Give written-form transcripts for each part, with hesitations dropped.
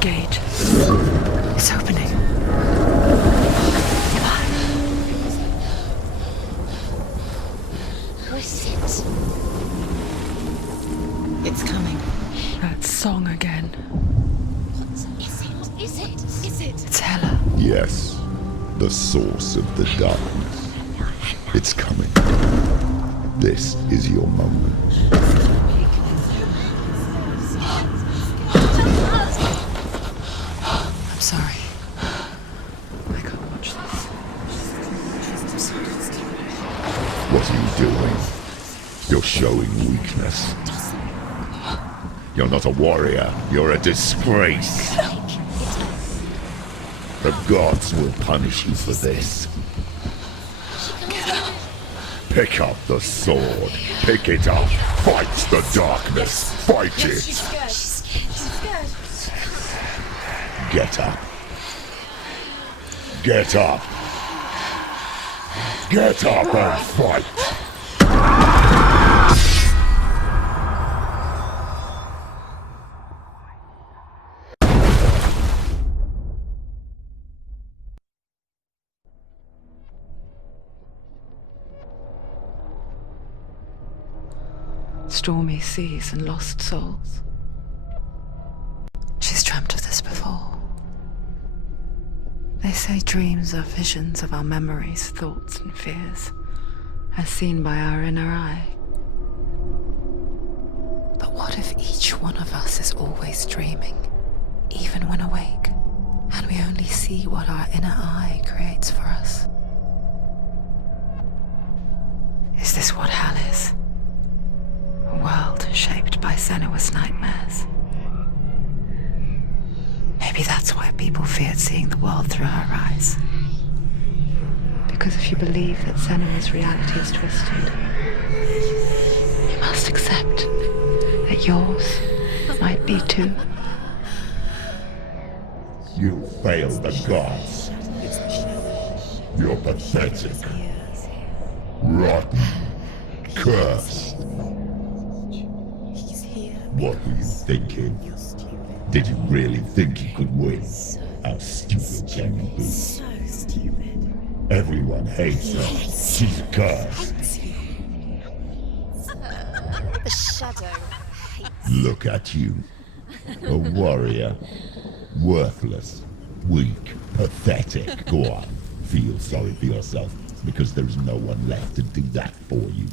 gate. It's opening. It's coming. That song again. What is it? Is it? It's Hela. Yes, the source of the darkness. It's coming. This is your moment. I'm sorry. I can't watch this. What are you doing? You're showing weakness. You're not a warrior. You're a disgrace. The gods will punish you for this. Pick up the sword. Pick it up. Fight the darkness. Fight it. She's scared. She's scared. Get up. Get up. Get up and fight. Stormy seas and lost souls. She's dreamt of this before. They say dreams are visions of our memories, thoughts and fears, as seen by our inner eye. But what if each one of us is always dreaming, even when awake, and we only see what our inner eye creates for us? Is this what hell is? A world shaped by Senua's nightmares. Maybe that's why people feared seeing the world through her eyes. Because if you believe that Senua's reality is twisted, you must accept that yours might be too. You failed the gods. You're pathetic. Rotten. Cursed. What were you thinking? Did you really think you could win? How stupid can you be? So stupid. Everyone hates her. She's cursed. The shadow hates. Look at you. A warrior. Worthless. Weak. Pathetic. Go on. Feel sorry for yourself, because there is no one left to do that for you.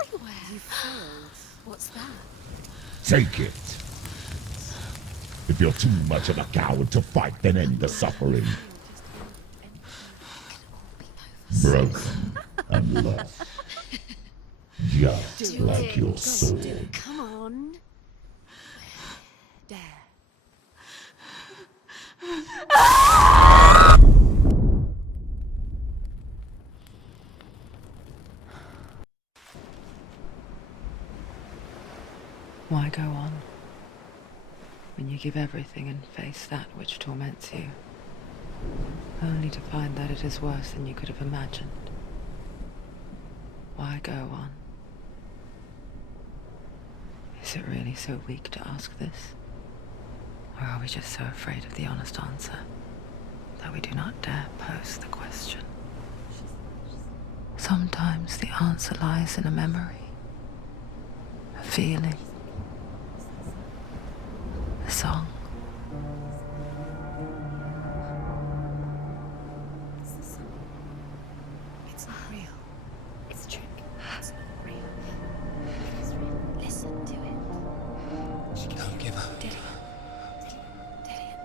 Everywhere. You failed. What's that? Take it. If you're too much of a coward to fight, then end the suffering. Broken and lost. Just like your sword. Come on. Dare. Why go on when you give everything and face that which torments you, only to find that it is worse than you could have imagined? Why go on? Is it really so weak to ask this? Or are we just so afraid of the honest answer that we do not dare pose the question? Sometimes the answer lies in a memory, a feeling, a song. It's not real. It's a trick. It's not real. It is real. Listen to it. Don't give up. Dilly.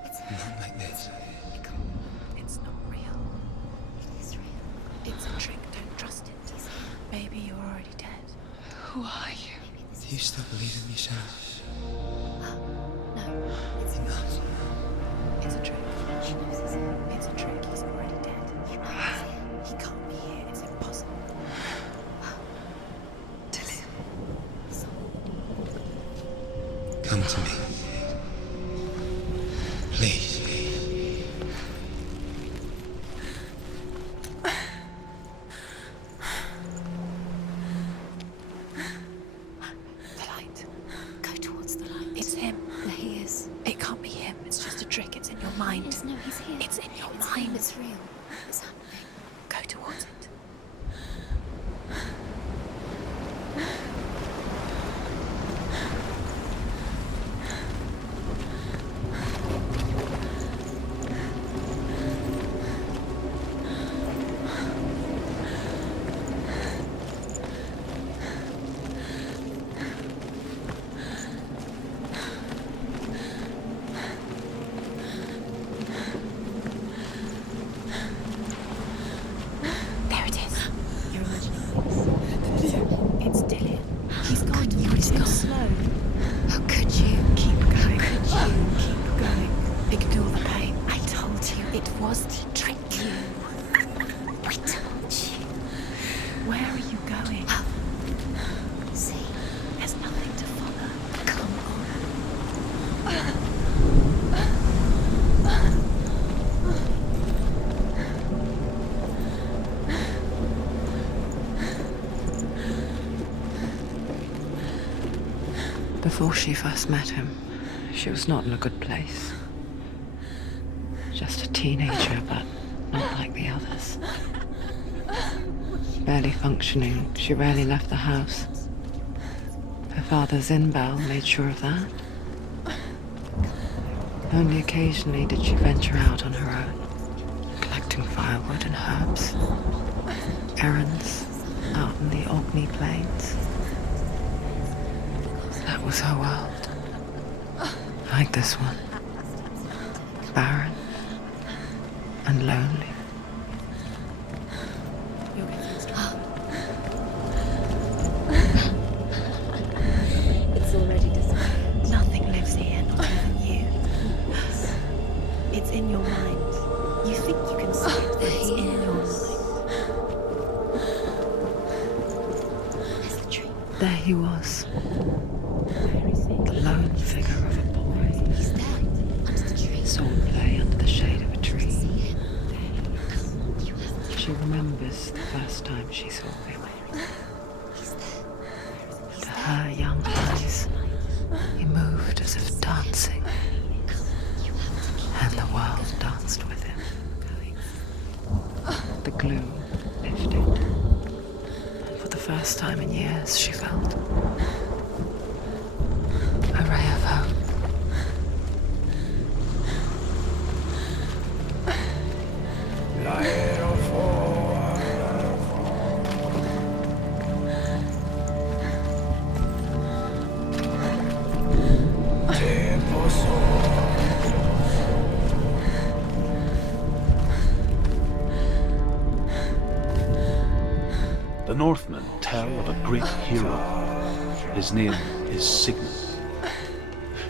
It's Not like this. It's not real. It is real. It's a trick. Don't trust it. Maybe you're already dead. Who are you? Do you still believe in me, Senua? No, it's Enough. It's a trick. She knows it's him. It's a trick. He's already dead. He can't be here. It's impossible. Tilly. Come to me. Please. The light. Go towards the light. It's him. There he is. trick. It's in your mind. Yes, no, he's here. It's in your It's mind. him, it's real. It's happening. Go towards it. There it is. You're imagining this. It's Dillian. He's gone. You would go slow. How could you? Keep going. Could you keep going? Ignore the pain. I told you it was to trick you. I told you. Where are you going? See? There's nothing to follow. Come on. Before she first met him, she was not in a good place. Just a teenager, but not like the others. Barely functioning, she rarely left the house. Her father's in-bell made sure of that. Only occasionally did she venture out on her own, collecting firewood and herbs. Errands out in the Orkney Plains. That was her world. Like this one. Barren and lonely. It's already disappeared. Nothing lives here, not even you. It's in your mind. You think you can see it, but it's in your mind. There's the tree. There he was, Where is he? the lone figure of a boy. He's there. Under the tree. Swordplay under the shade of a tree. See him. There. You have to. She remembers the first time she saw him. He's there. To her young eyes, he moved as if dancing, You have to keep and the world danced with him. The gloom lifted, and for the first time in years she felt a ray of hope. The Northmen tell of a great hero. His name is Sigmund.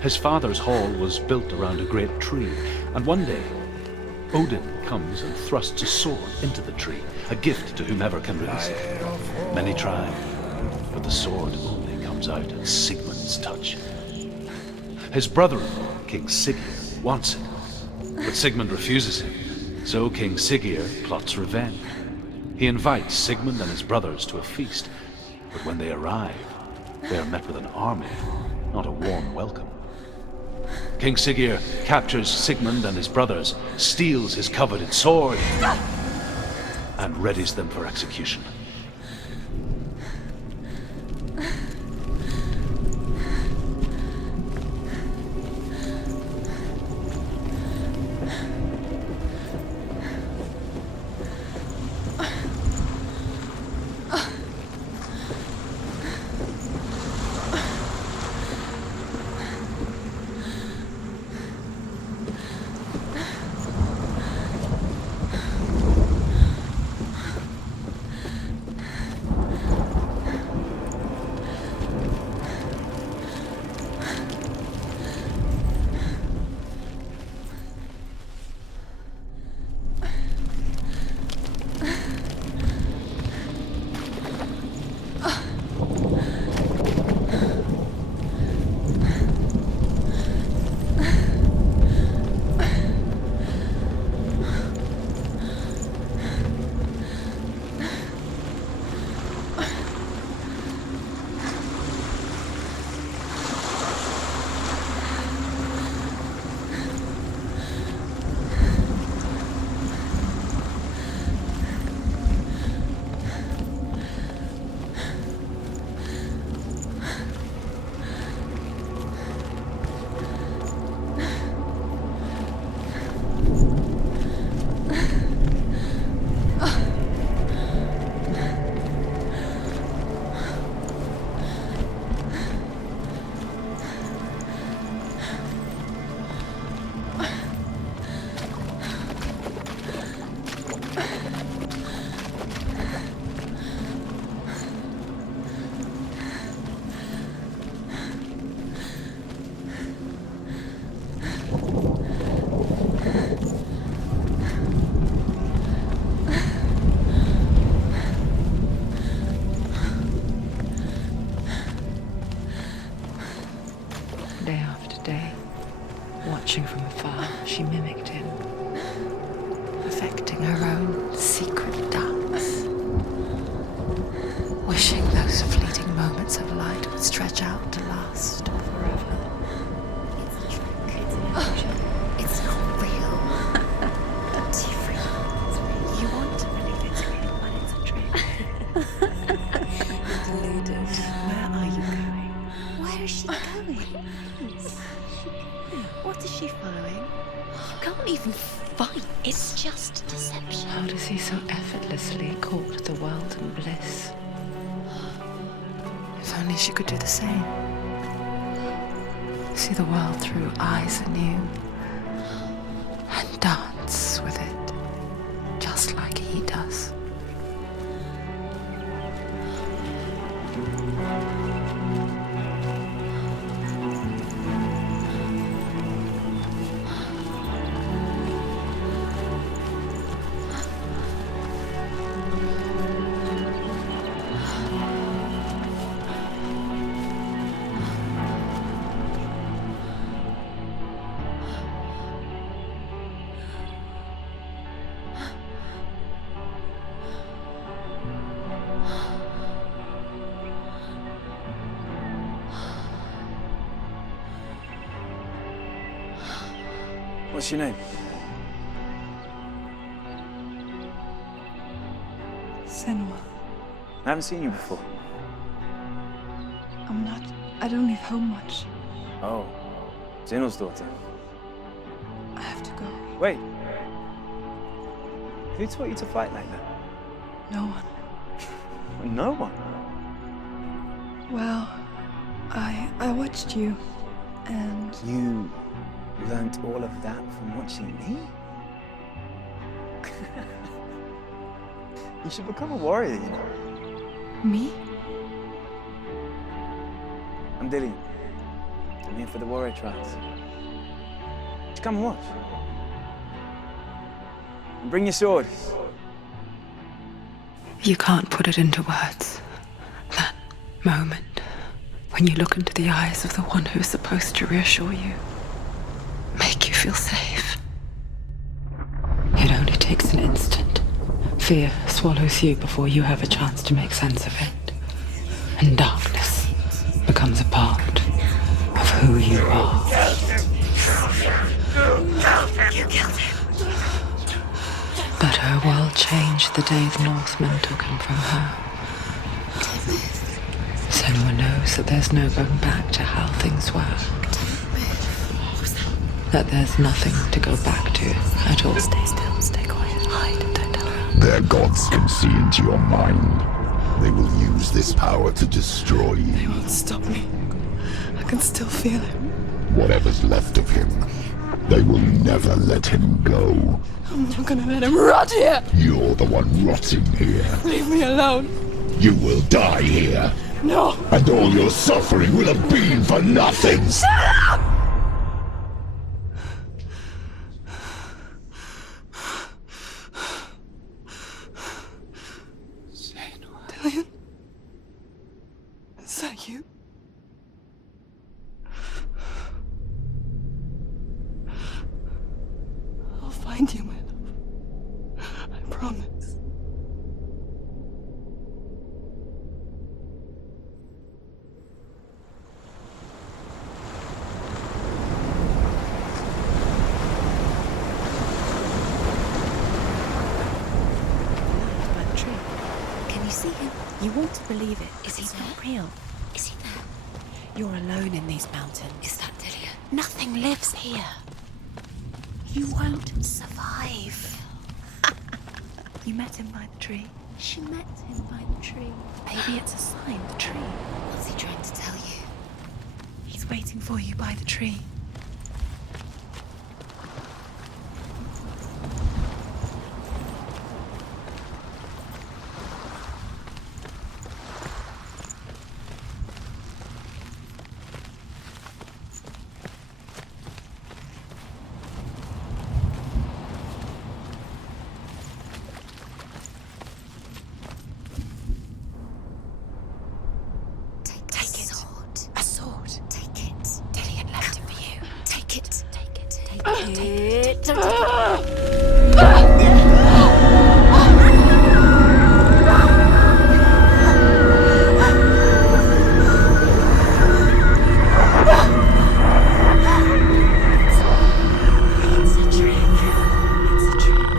His father's hall was built around a great tree, and one day, Odin comes and thrusts a sword into the tree, a gift to whomever can release it. Many try, but the sword only comes out at Sigmund's touch. His brother-in-law, King Siggeir, wants it, but Sigmund refuses him, so King Siggeir plots revenge. He invites Sigmund and his brothers to a feast, but when they arrive, they are met with an army, not a warm welcome. King Siggeir captures Sigmund and his brothers, steals his coveted sword, and readies them for execution. Watching from afar, she mimicked him, perfecting her own secret dance, wishing those fleeting moments of light would stretch out to last forever. It's a trick. It's an illusion. It's not real. Do you really? You want to believe it's real, but it's a trick. You're deluded. Where are you going? Where is she going? What is she following? You can't even fight. It's just deception. How does he so effortlessly court the world and bliss? If only she could do the same. See the world through eyes anew and dance with it, just like he does. What's your name? Senua. I haven't seen you before. I don't leave home much. Oh, Zenua's daughter. I have to go. Wait. Who taught you to fight like that? No one. No one. Well, I watched you, and You learnt all of that from watching me? You should become a warrior, you know. me? I'm Dillian. I'm here for the warrior trials. Just come and watch. And bring your sword. You can't put it into words. That moment when you look into the eyes of the one who's supposed to reassure you, make you feel safe. It only takes an instant. Fear swallows you before you have a chance to make sense of it. And darkness becomes a part of who you are. You killed him. But her world changed the day the Northmen took him from her. Senua knows that there's no going back to how things were. That there's nothing to go back to at all. Stay still, stay quiet, hide, don't tell her. Their gods can see into your mind. They will use this power to destroy They you. won't stop me. I can still feel him. Whatever's left of him, they will never let him go. I'm not gonna let him rot here. You're the one rotting here. Leave me alone. You will die here. No. And all your suffering will have been for nothing. Dillian? Is that you? I'll find you, my love. I promise. By the tree. Can you see him? You want to believe it. Is he It's there? not real. Is he there? You're alone in these mountains. Is that Dillian? Nothing lives here. You won't survive. You met him by the tree. She met him by the tree. Maybe it's a sign, the tree. What's he trying to tell you? He's waiting for you by the tree. Take the sword. A sword. Take it. Dillian left it for you. Take it. Don't take it. It's a trick. It's a trick.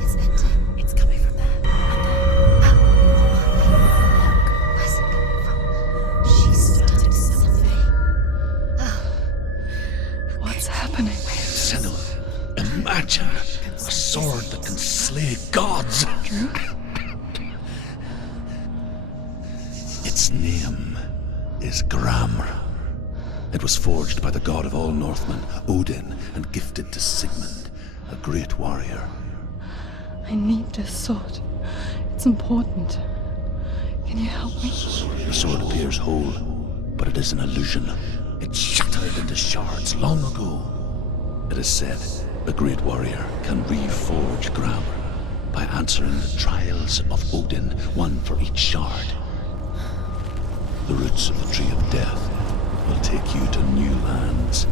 It's ending. It's coming from there. Where's it coming from? She started something. What's happening? Senua, imagine a sword that can slay gods. Its name is Gramr. It was forged by the god of all Northmen, Odin, and gifted to Sigmund, a great warrior. I need this sword. It's important. Can you help me? The sword appears whole, but it is an illusion. It shattered into shards long ago. It is said a great warrior can reforge Gramr by answering the trials of Odin, one for each shard. The roots of the Tree of Death will take you to new lands,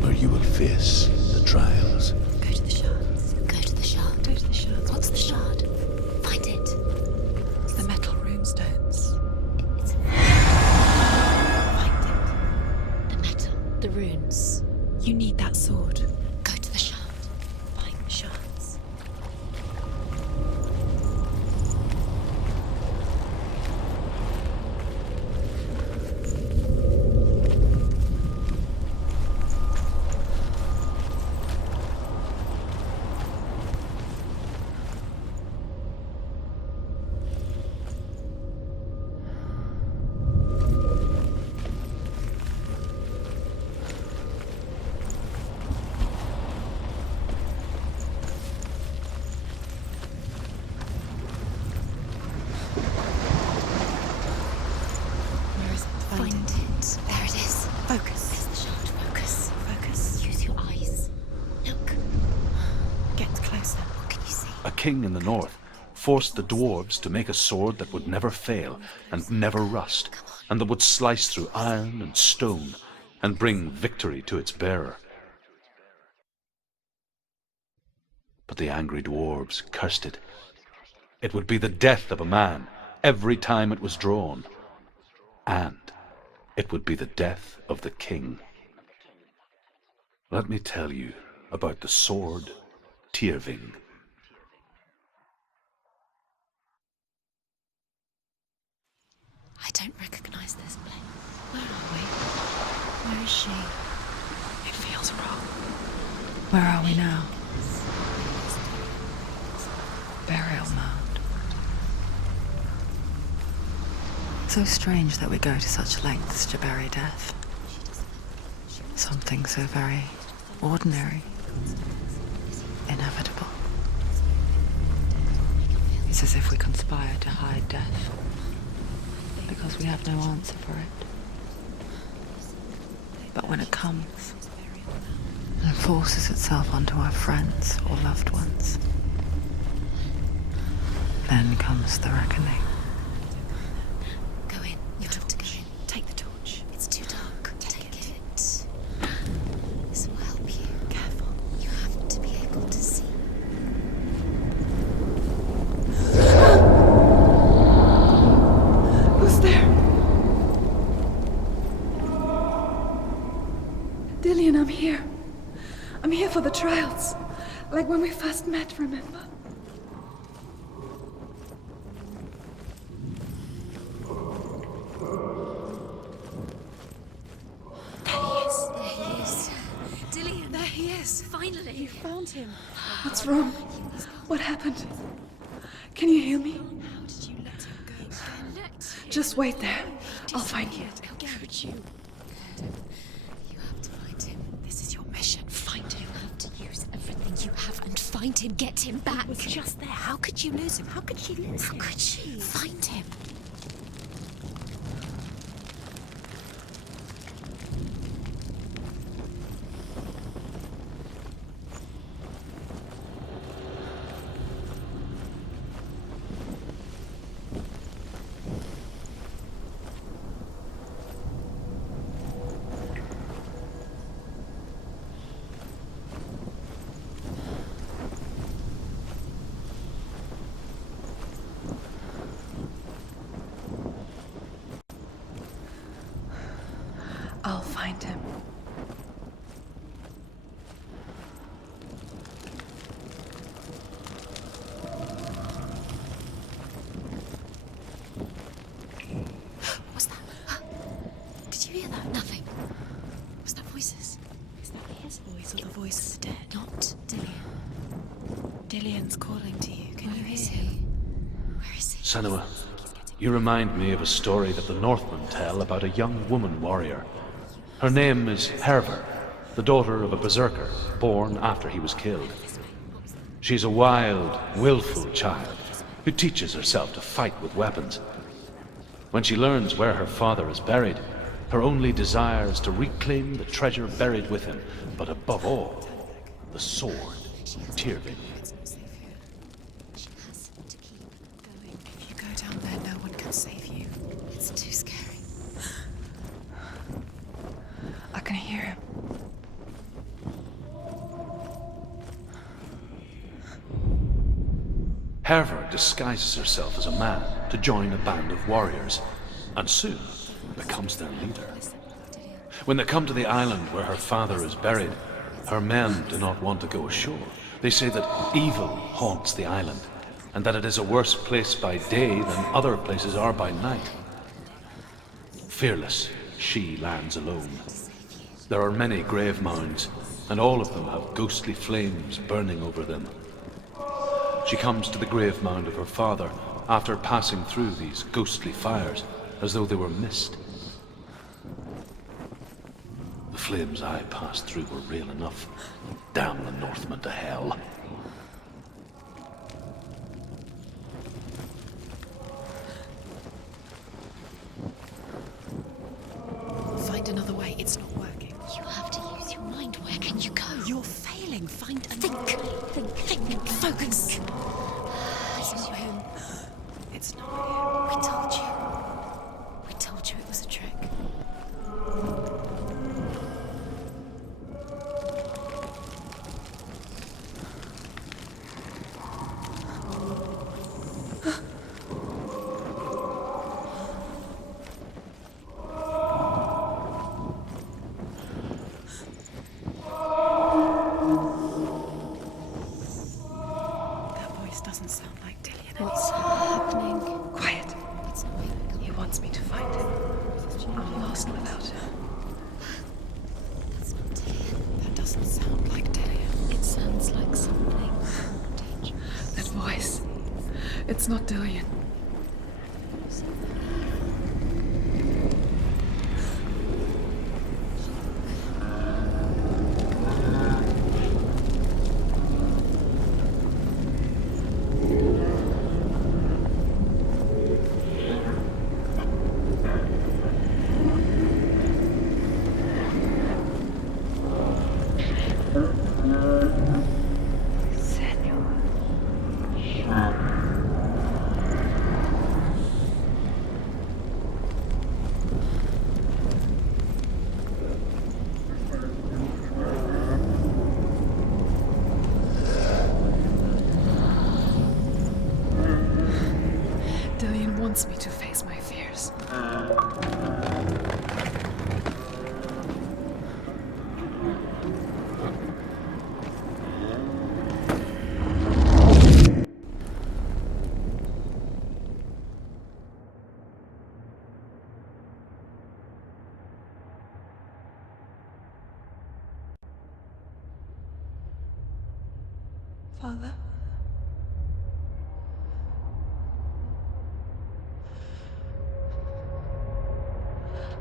where you will face the trials. Go to the shards. Go to the shard. Go to the shards. What's the shard? Find it. It's the metal runestones. It's Find it. the metal. The runes. You need that sword. Go to the shard. Find the shards. Where is it? Find it. There it is. Focus. There's the shard. Focus. Focus. Use your eyes. Look. Get closer. What can you see? A king in the north forced the dwarves to make a sword that would never fail and never rust, and that would slice through iron and stone and bring victory to its bearer. But the angry dwarves cursed it. It would be the death of a man every time it was drawn, and it would be the death of the king. Let me tell you about the sword Tyrving. I don't recognize this place. Where are we? Where is she? It feels wrong. Where are we now? Burial mound. So strange that we go to such lengths to bury death. Something so very ordinary, inevitable. It's as if we conspire to hide death, because we have no answer for it. But when it comes and forces itself onto our friends or loved ones, then comes the reckoning. Go in. You have to go in. Take the torch. It's too dark. Take it. This will help you. Careful. You have to be able to see. Who's there? Dillian, I'm here. I'm here for the trials. Like when we first met, remember? There he is. Dillian. There he is. Finally. You found him. What's wrong? What happened? Can you hear me? How did you let him go? Just wait there. I'll find you. How could you? You have to find him. This is your mission. Find him. You have to use everything you have and find him. Get him back. He was just there. How could you lose him? How could she lose How him? could she? Find him. find him. What's that? Did you hear that? Nothing. Was that voices? Is that his voice or the voice of the dead? Not Dillian. Dillian's calling to you. Can you Where hear is him? he? Where is he? Senua, you remind me of a story that the Northmen tell about a young woman warrior. Her name is Herver, the daughter of a berserker, born after he was killed. She's a wild, willful child who teaches herself to fight with weapons. When she learns where her father is buried, her only desire is to reclaim the treasure buried with him, but above all, the sword, Tyrvin. She has to keep going. If you go down there, no one can save you. It's too scary. I can hear him. Herver disguises herself as a man to join a band of warriors, and soon becomes their leader. When they come to the island where her father is buried, her men do not want to go ashore. They say that evil haunts the island, and that it is a worse place by day than other places are by night. Fearless, she lands alone. There are many grave mounds, and all of them have ghostly flames burning over them. She comes to the grave mound of her father after passing through these ghostly fires, as though they were mist. The flames I passed through were real enough. Damn the Northmen to hell. Find another way. It's not working. You have to use your mind. Where can you go? You're failing. Find another Think. way. Think. Focus. It's not him. It's not him. We told you. We told you it was a trick. That voice doesn't sound like Dillian. What's happening? Quiet. It's not him. He wants me to find him. I'm lost without him. That's not Dillian. That doesn't sound like Dillian. It sounds like something dangerous. That voice. It's not Dillian. Dillian wants me to face my fears. Father?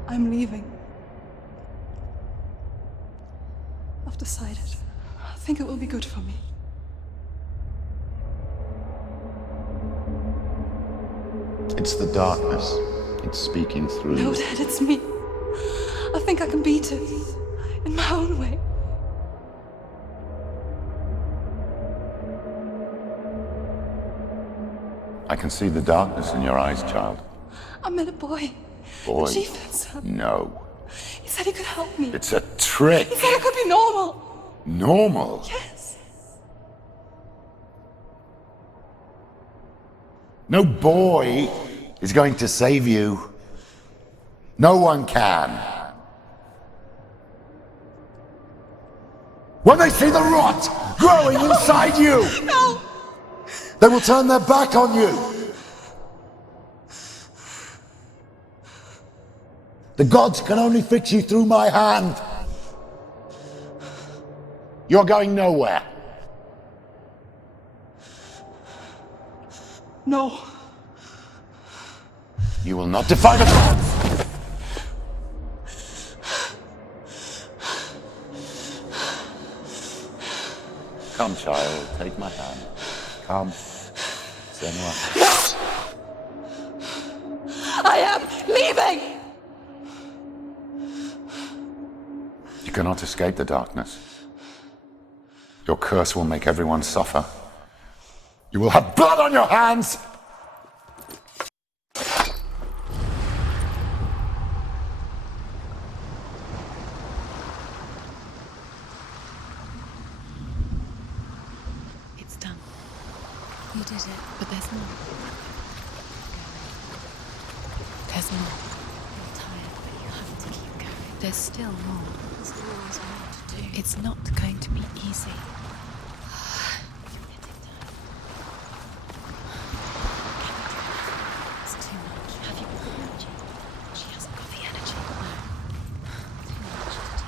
I'm leaving. I've decided. I think it will be good for me. It's the darkness. It's speaking through No, you. Dad, it's me. I think I can beat it. In my own way. I can see the darkness in your eyes, child. I met a boy. Boy. The chief said so. No. He said he could help me. It's a trick. He said I could be normal. Normal. Yes. No boy is going to save you. No one can. When they see the rot growing inside you, No! they will turn their back on you. The gods can only fix you through my hand. You're going nowhere. No. You will not defy the gods! Come, child, take my hand. Come. Senua. I am leaving! You cannot escape the darkness. Your curse will make everyone suffer. You will have blood on your hands! It's done. You did it, but there's more. There's more. You're tired, but you have to keep going. There's still more. There's always more to do. It's not going to be easy. It's too much. Have you got the energy? She hasn't got the energy. No. Too much to do.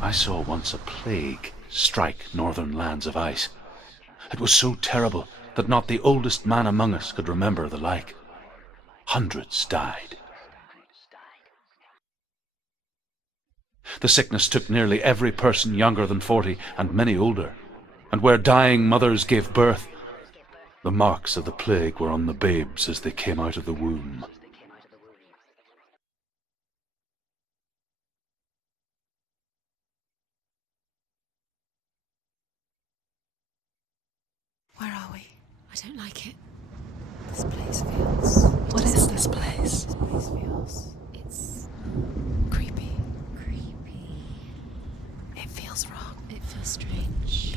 I saw once a plague strike northern lands of ice. It was so terrible that not the oldest man among us could remember the like. Hundreds died. The sickness took nearly every person younger than 40 and many older, and where dying mothers gave birth, the marks of the plague were on the babes as they came out of the womb. Where are we? I don't like it. This place feels... What is this place? This place feels... It's... creepy. Creepy. It feels wrong. It feels strange.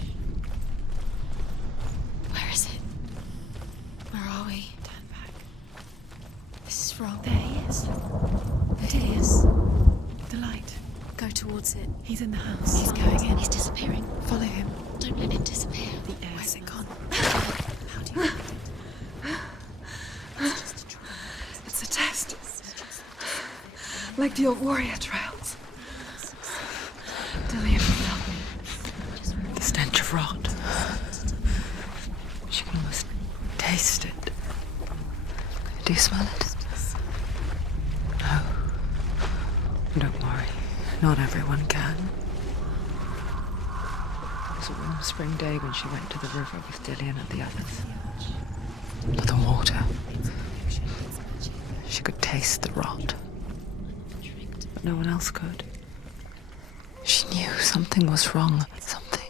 Where is it? Where are we? Turn back. This is wrong. There he is. There he is. The light. Go towards it. He's in the house. He's going in. He's disappearing. Follow him. Don't let him disappear. The air. Where's it gone? How do you find it? It's just a trial. It's a test. Like the old warrior trials. Dillian will help me. The stench of rot. She can almost taste it. Do you smell it? No. Don't worry. Not everyone can. It was a warm spring day when she went to the river with Dillian and the others. But the water. She could taste the rot. But no one else could. She knew something was wrong. Something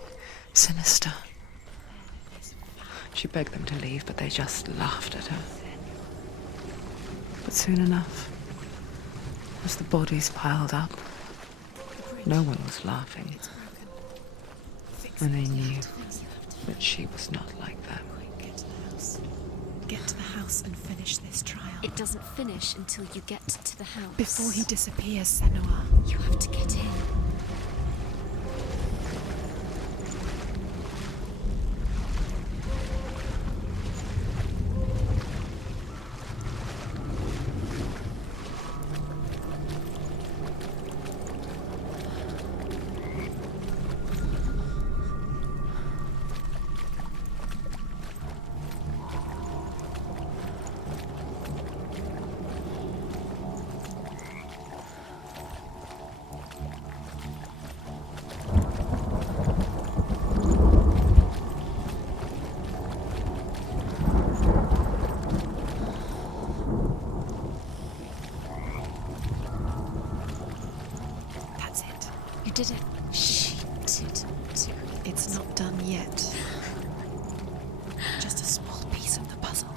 sinister. She begged them to leave, but they just laughed at her. But soon enough, as the bodies piled up, no one was laughing. And they knew that she was not like them. Get to the house. Get to the house and finish this trial. It doesn't finish until you get to the house. Before he disappears, Senua. You have to get in. That's it. You did it. She didn't do it. It's not done yet. Just a small piece of the puzzle.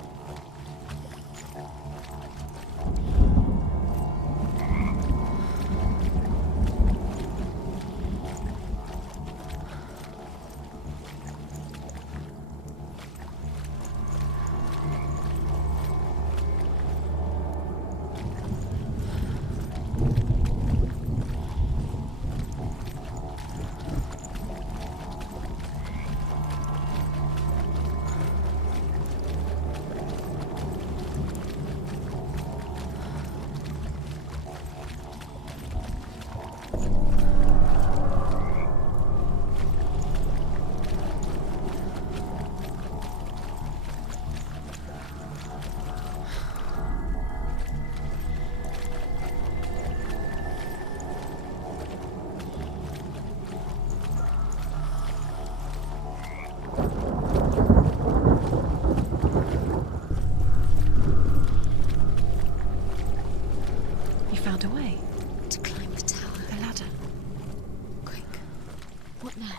What now?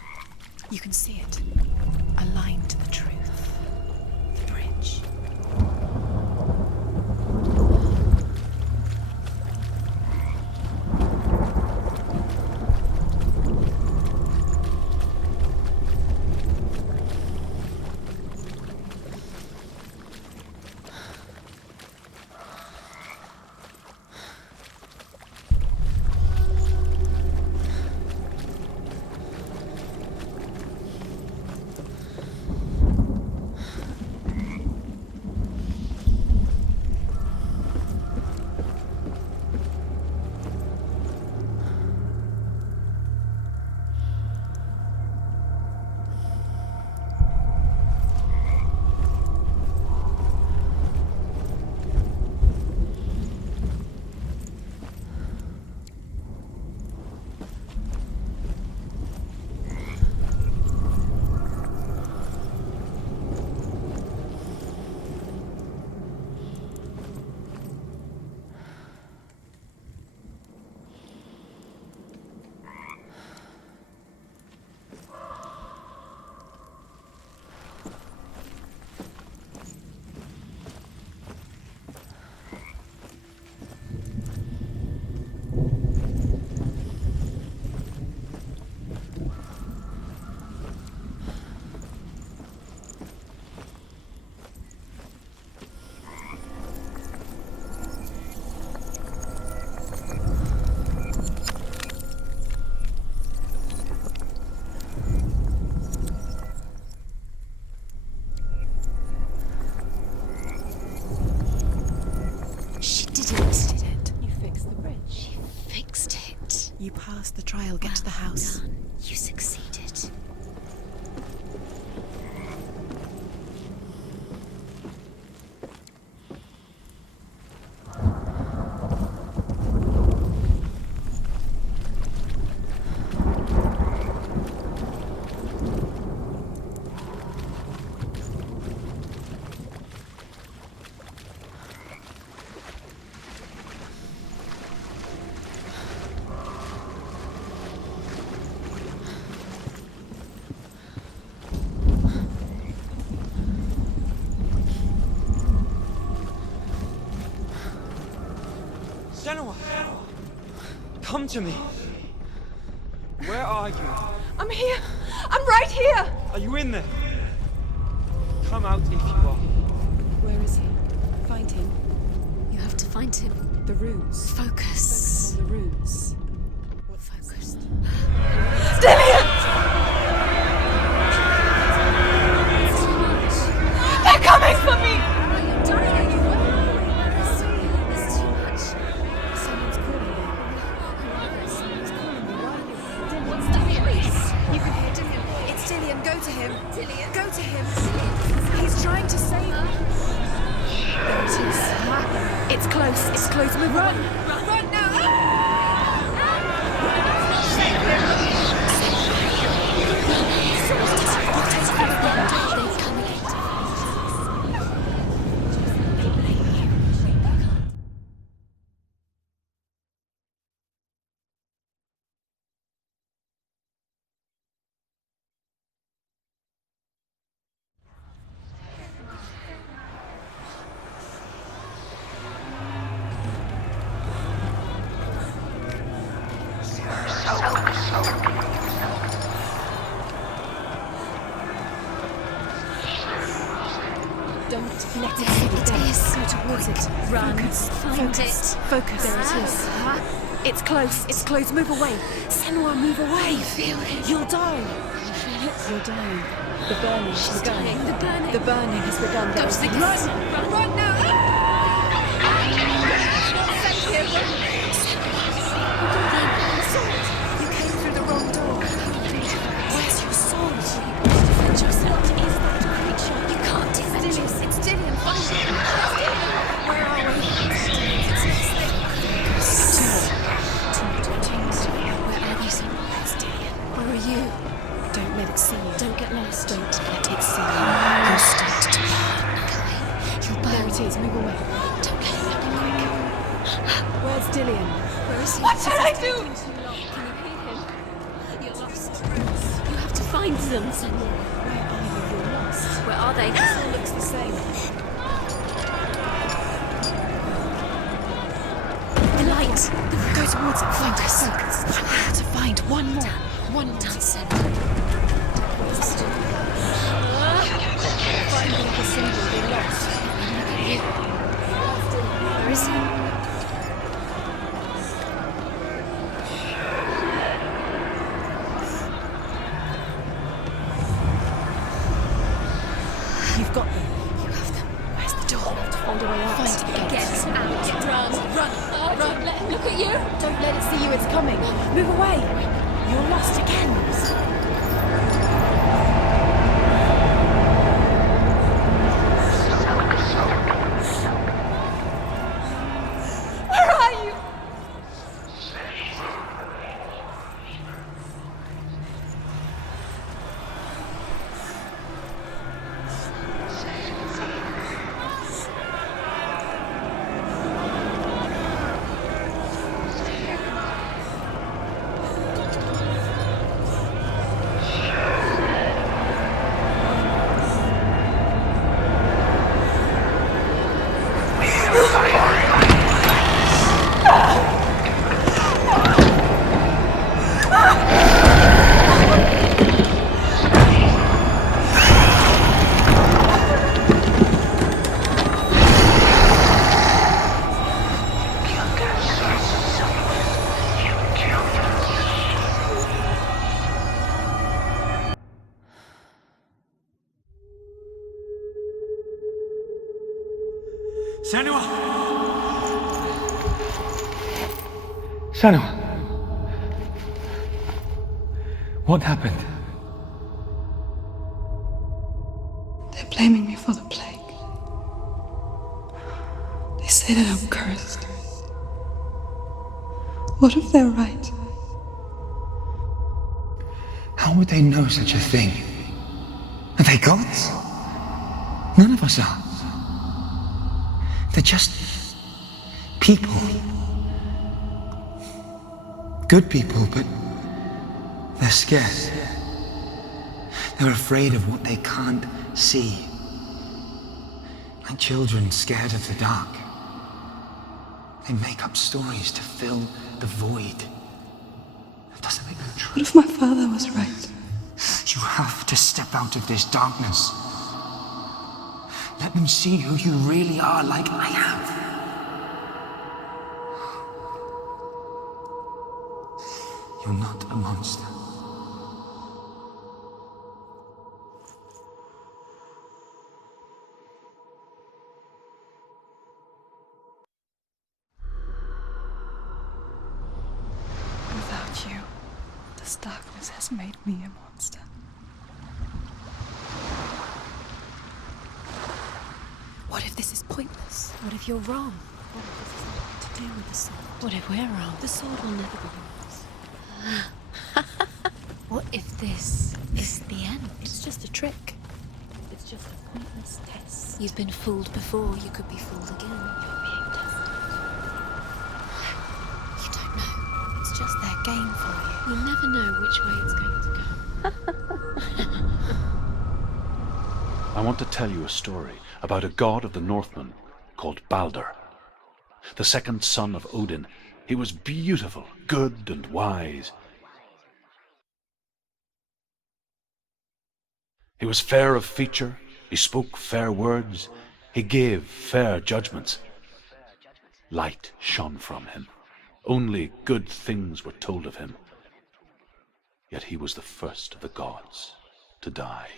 You can see it. Aligned to the truth. The bridge. You pass the trial, get to the house. Done. You succeeded. Senua! Come to me! Where are you? I'm here! I'm right here! Are you in there? Come out if you are. Where is he? Find him. You have to find him. The runes. Focus. Focus on the runes. What focus? Dillian! They're coming for me! Are you dying? It's too much. Someone's calling you. Someone's calling me. What's that voice? You can hear Dillian. It's Dillian. Go to him. Dillian? Go to him. He's trying to save you. There it is. It's close. It's close. Move on. Run now! They've come again. Don't let it see you. It is. Go towards it. Run. Focus. Find Focus. it. Focus. There it is. It's close. It's close. Move away. Senua, move away. I feel it. You'll die. You feel it? You're dying. The burning has begun. dying. The burning. The burning has begun. Don't think this. Run now. You came through the wrong door. Where's your sword? Defend yourself. What is that creature? You can't defend yourself. It's Dillian. Find him. Where are we? Where are you? Where's Dillian? Where are you? Don't let it see you. Don't get lost. Don't let it see you. You'll start to burn. You'll burn. There it is. Move away. find them, Senua. Where are you? You're lost. Where are they? This all looks the same. The light. Go towards it. Focus. I have to find one more. One more. Done, Senua. Find the other symbol. You're lost. Where is he? You've got them. You have them. Where's the door? Find a way out. Find the gates. Get out. Run. Run. Don't let him look at you. Don't let it see you. It's coming. Move away. You're lost again. Where are you? Senua! Senua! What happened? They're blaming me for the plague. They say that I'm cursed. What if they're right? How would they know such a thing? Are they gods? None of us are. They're just people. Good people, but they're scared. They're afraid of what they can't see. Like children scared of the dark. They make up stories to fill the void. That doesn't make them true. What if my father was right? You have to step out of this darkness. Let them see who you really are, like I have. You're not a monster. Without you, this darkness has made me a monster. What if this is pointless? What if you're wrong? What if this has nothing to do with the sword? What if we're wrong? The sword will never be yours. What if this is the end? It's just a trick. It's just a pointless test. You've been fooled before, you could be fooled again. You're being tested. You don't know. It's just their game for you. You never know which way it's going to go. I want to tell you a story about a god of the Northmen called Balder. The second son of Odin. He was beautiful, good and wise. He was fair of feature, he spoke fair words, he gave fair judgments. Light shone from him. Only good things were told of him. Yet he was the first of the gods to die.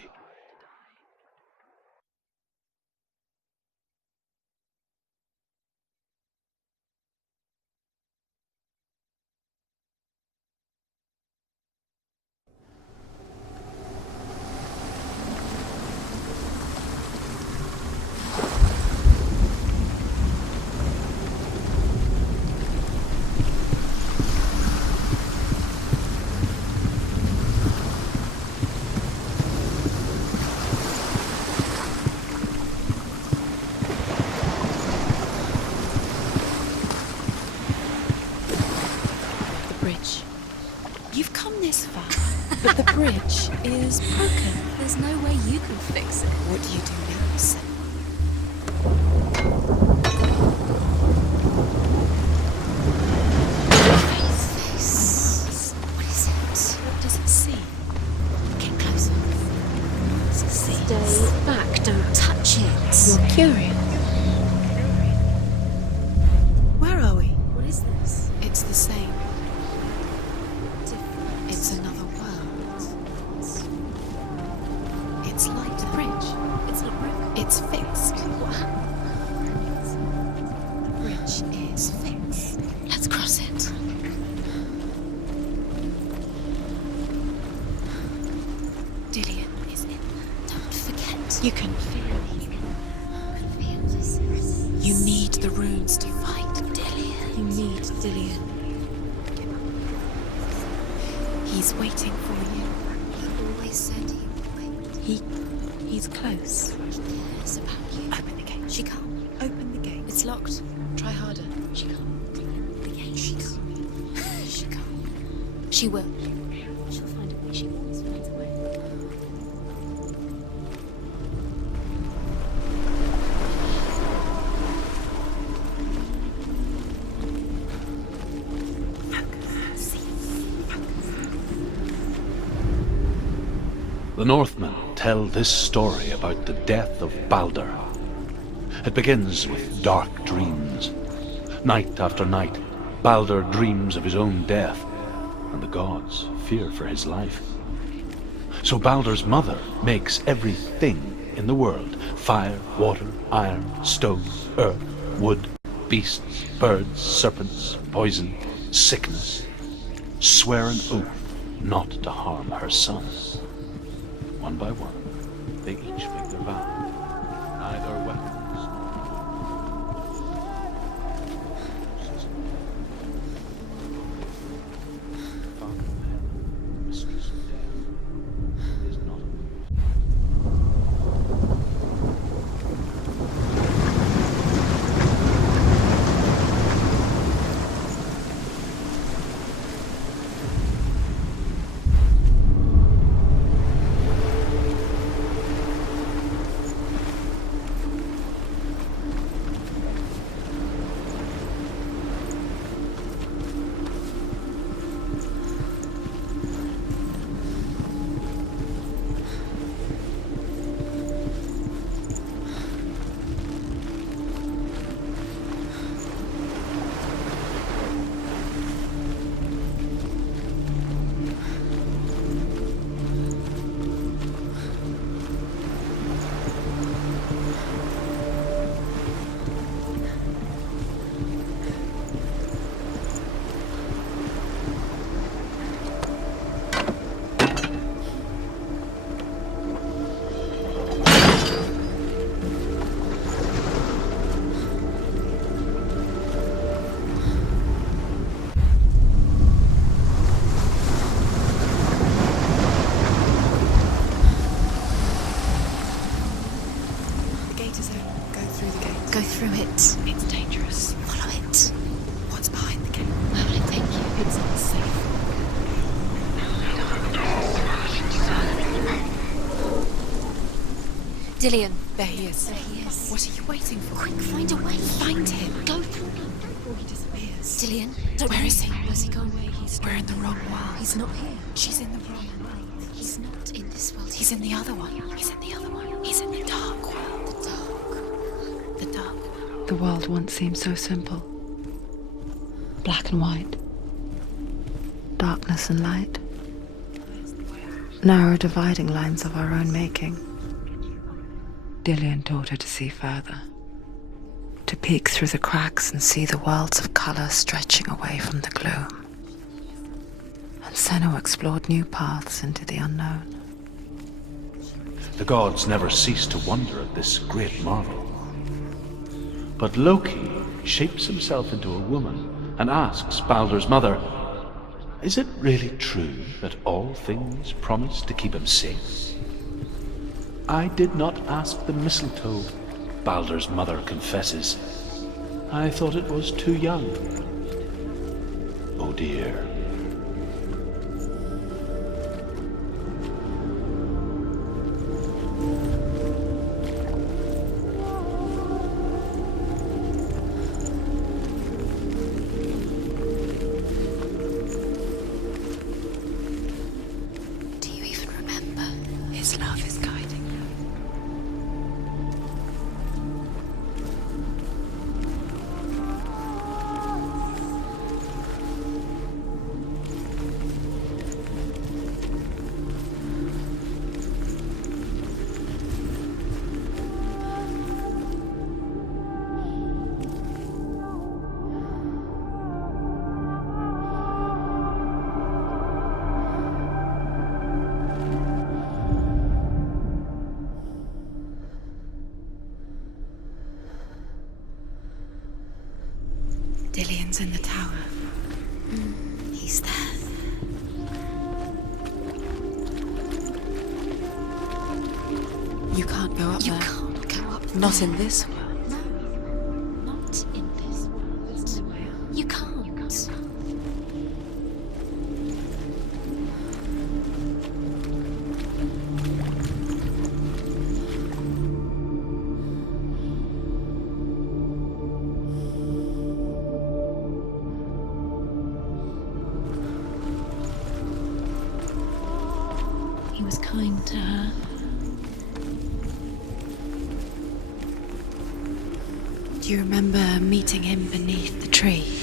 You've come this far. But the bridge is broken. There's no way you can fix it. What do you do now, Senua? Face. What is it? What does it see? Get closer. Stay back. Don't touch it. You're curious. Where are we? What is this? It's the same. It's another world. It's like the bridge. It's not broken. It's fixed. What happened? The bridge is fixed. Let's cross it. Dillion is in. Don't forget. You can feel it. You need the runes to fight Dillion. You need Dillion. He's waiting for you. He always said he would wait. He's close. He cares about you. Open the gate. She can't. Open the gate. It's locked. Try harder. She can't. Open the gate. She can't. She can't. She will. She'll find a way. She always finds a way. The Northmen tell this story about the death of Baldur. It begins with dark dreams. Night after night, Baldur dreams of his own death, and the gods fear for his life. So Baldur's mother makes everything in the world: fire, water, iron, stone, earth, wood, beasts, birds, serpents, poison, sickness. Swear an oath not to harm her sons. One by one, they each make their vow. Neither weapons nor Father of Hell, Mistress of Death, is not Go through it. It's dangerous. Follow it. What's behind the gate? Where will it take you? It's not safe. Dillion. There he is. There he is. What are you waiting for? Quick, find a way. Find him. Go through him before he disappears. Dillion, don't. Where is he? Where's he gone? We're in the wrong world. He's not here. She's in the wrong world. He's not in this world. He's in the other one. He's in the other one. He's in the dark world. The dark. The dark. The world once seemed so simple. Black and white. Darkness and light. Narrow dividing lines of our own making. Dillion taught her to see further. To peek through the cracks and see the worlds of colour stretching away from the gloom. And Senua explored new paths into the unknown. The gods never cease to wonder at this great marvel. But Loki shapes himself into a woman and asks Baldur's mother, "Is it really true that all things promise to keep him safe?" "I did not ask the mistletoe," Baldur's mother confesses. "I thought it was too young." Oh dear. love is guiding her. Dillian's in the tower. He's there. You can't go up there. You can't go up there. Not in this world. No, not in this world. You can't. He was kind to her. Do you remember meeting him beneath the tree?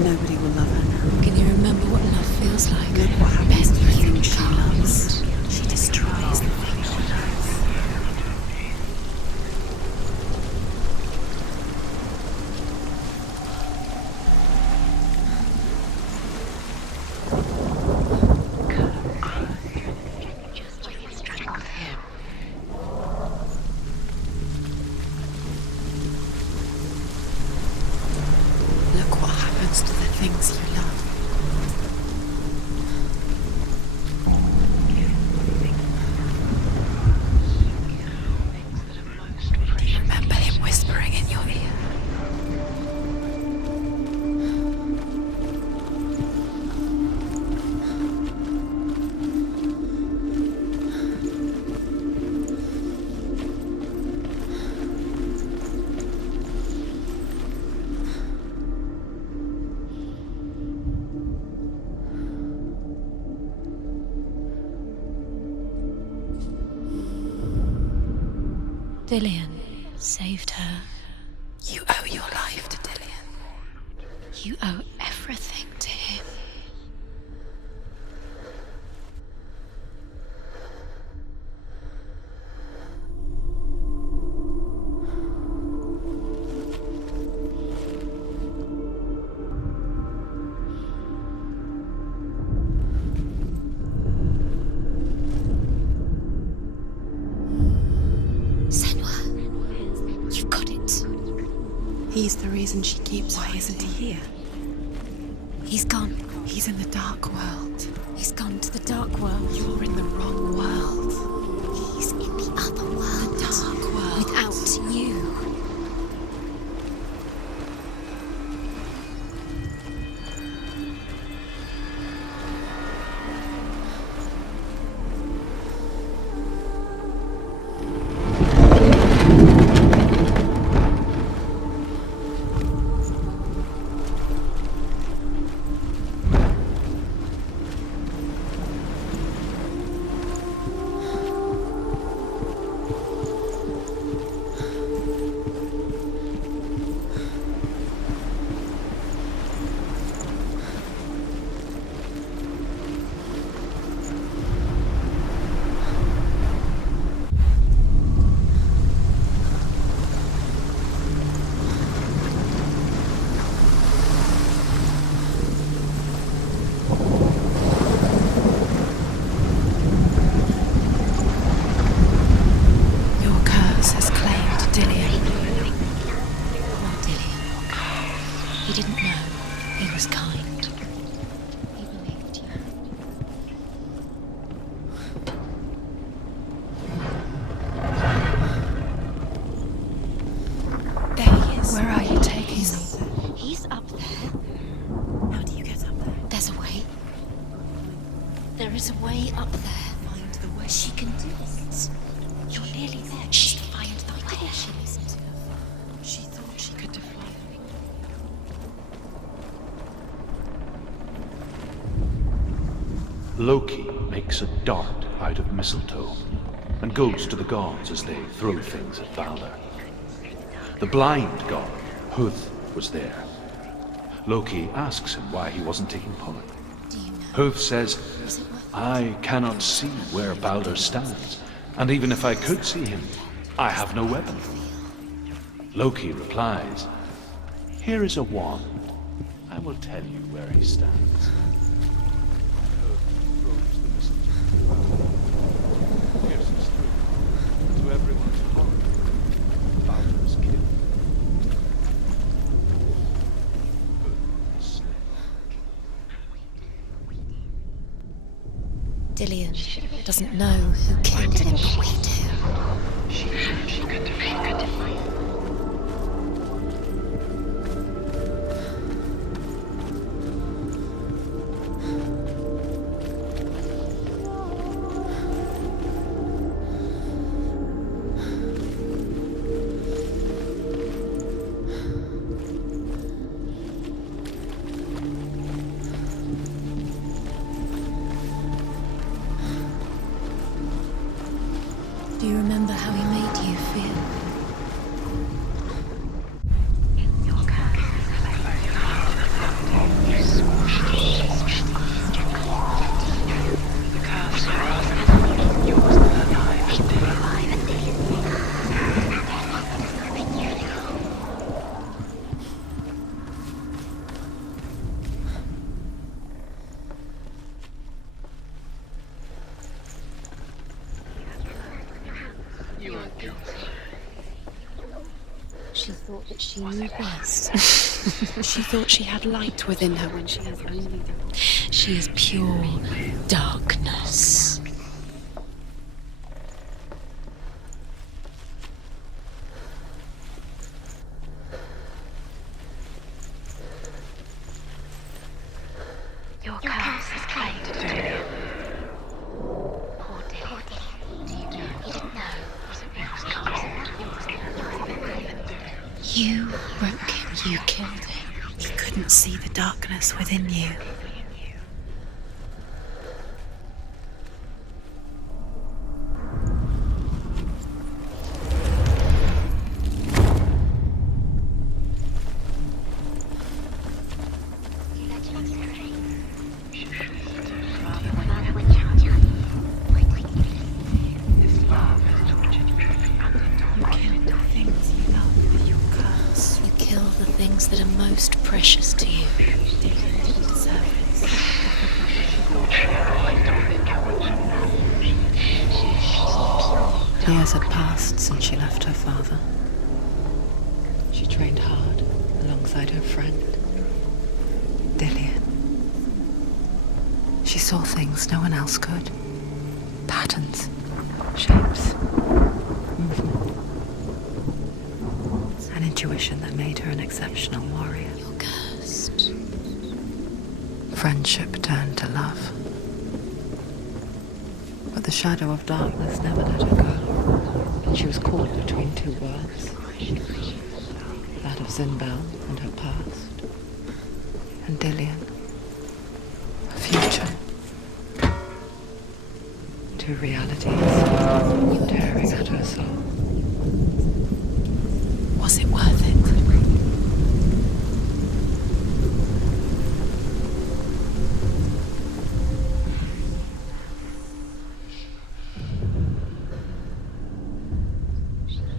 Nobody will love her now. Can you remember what love feels like? Look what happens to the Everything things she loves. She destroys the things she loves. Look what happens to the things you love. Remember him whispering in your ear. Dillian saved her. You owe your life to Dillian. You owe everything to him. He's the reason she keeps Why isn't he here? He's gone. He's in the dark world. He's gone to the dark world. You're in the wrong world. He's in the other world. The dark world. Without you. Loki makes a dart out of mistletoe and goes to the gods as they throw things at Balder. The blind god, Huth, was there. Loki asks him why he wasn't taking part. Huth says, I cannot see where Balder stands, and even if I could see him, I have no weapon. Loki replies, here is a wand. I will tell you where he stands. Dillion doesn't know who killed him, but we do. She could define. Do you remember how he made you feel? She thought that she knew best. She thought she had light within her when she has only dark. She is pure darkness. Your curse has claimed Dillion. Poor Dillion. He didn't know. You broke him. You killed him. He couldn't see the darkness within you. That are most precious to you. Years had passed since she left her father. She trained hard. alongside her friend, Dillian. She saw things no one else could. Patterns, shapes, movement. An intuition that made her an exceptional warrior. You're cursed. Friendship turned to love. But the shadow of darkness never let her go, and she was caught between two worlds. That of Zinbel and her past, and Dillian, her future. Two realities tearing at her soul. Was it worth it?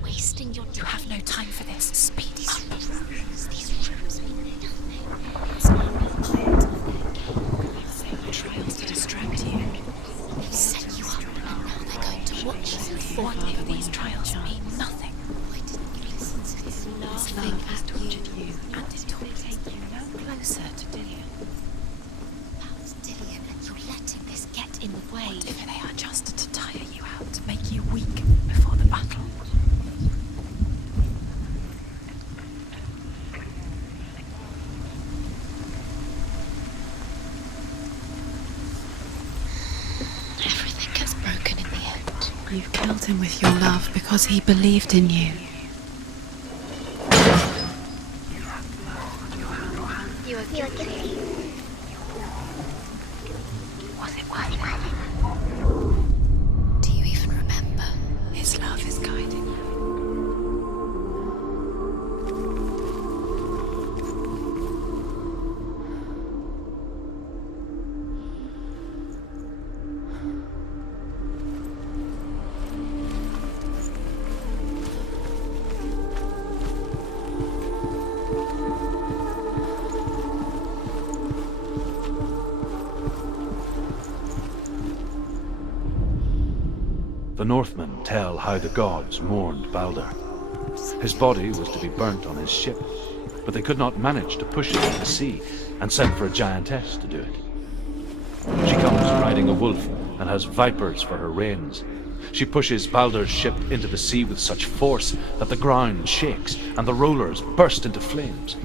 Wasting your time. You have no time for this. Speed up. These rooms mean nothing. Trials to distract you. They've set you up. Now they're going to watch you. What if these trials mean nothing? Why didn't you listen to this laughing at you? And it will take you no closer to Dillian. About Dillian, you're letting this get in the way. What if they are just to tire you out, to make you weak before the battle? Everything gets broken in the end. You've killed him with your love because he believed in you. You are guilty. Was it worth it? Do you even remember? His love is guiding you. The Northmen tell how the gods mourned Balder. His body was to be burnt on his ship, but they could not manage to push it into the sea and sent for a giantess to do it. She comes riding a wolf and has vipers for her reins. She pushes Balder's ship into the sea with such force that the ground shakes and the rollers burst into flames.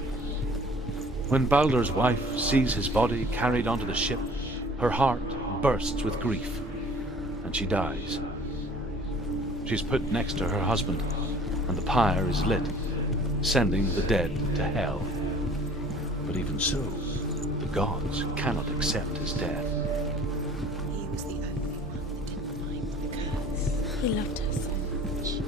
When Balder's wife sees his body carried onto the ship, her heart bursts with grief, and she dies. She's put next to her husband, and the pyre is lit, sending the dead to hell. But even so, the gods cannot accept his death. He was the only one that didn't mind the curse. He loved her so much.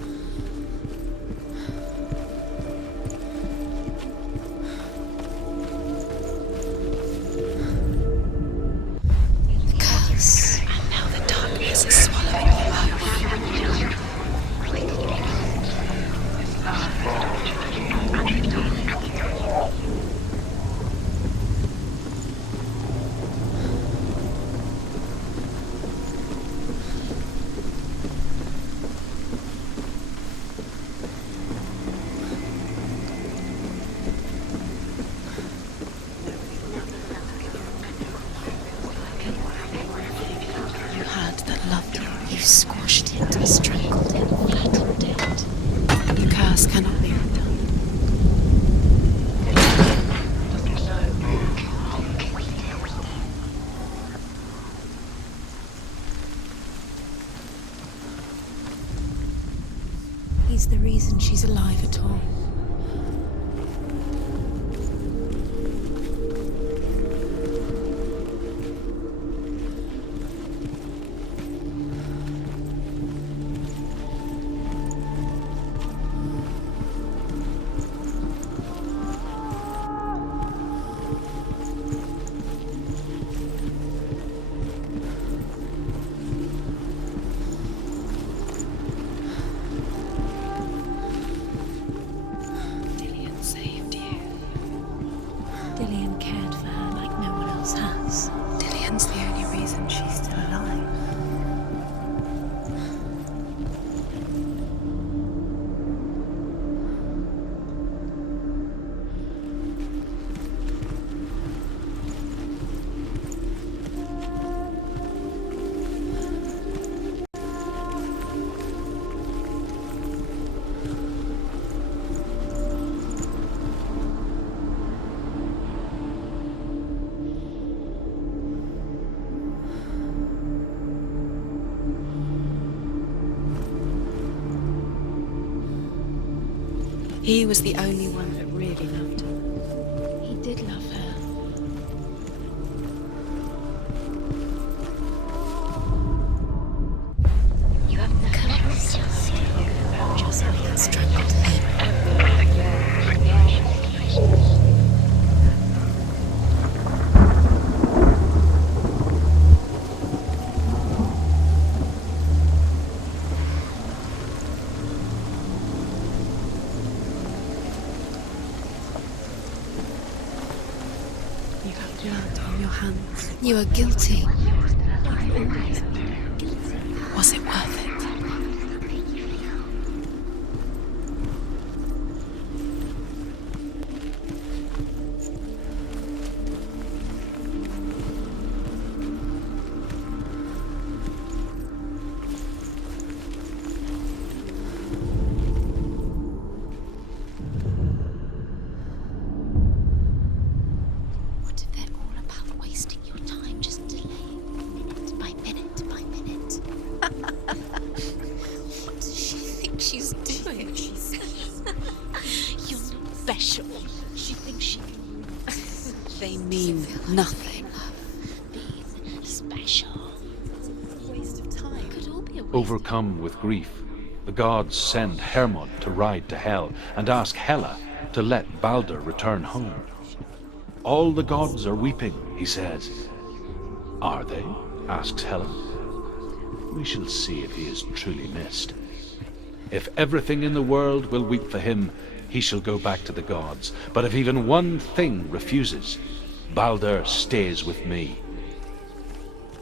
The curse. And now the darkness is swallowing you up. You had that loved you. You squashed it, strangled it, flattened it. The curse cannot be undone. He's the reason she's alive at all. Dillian saved you. Dillian cared for her like no one else has. Dillian's the only reason she's still alive. He was the only one that really loved her. He did love her. You have the colors. Just like a strangled You are guilty. Was it worth it? They mean nothing. Overcome with grief, the gods send Hermod to ride to Hell and ask Hela to let Balder return home. All the gods are weeping, he says. Are they? Asks Hela. We shall see if he is truly missed. If everything in the world will weep for him, he shall go back to the gods. But if even one thing refuses, Balder stays with me.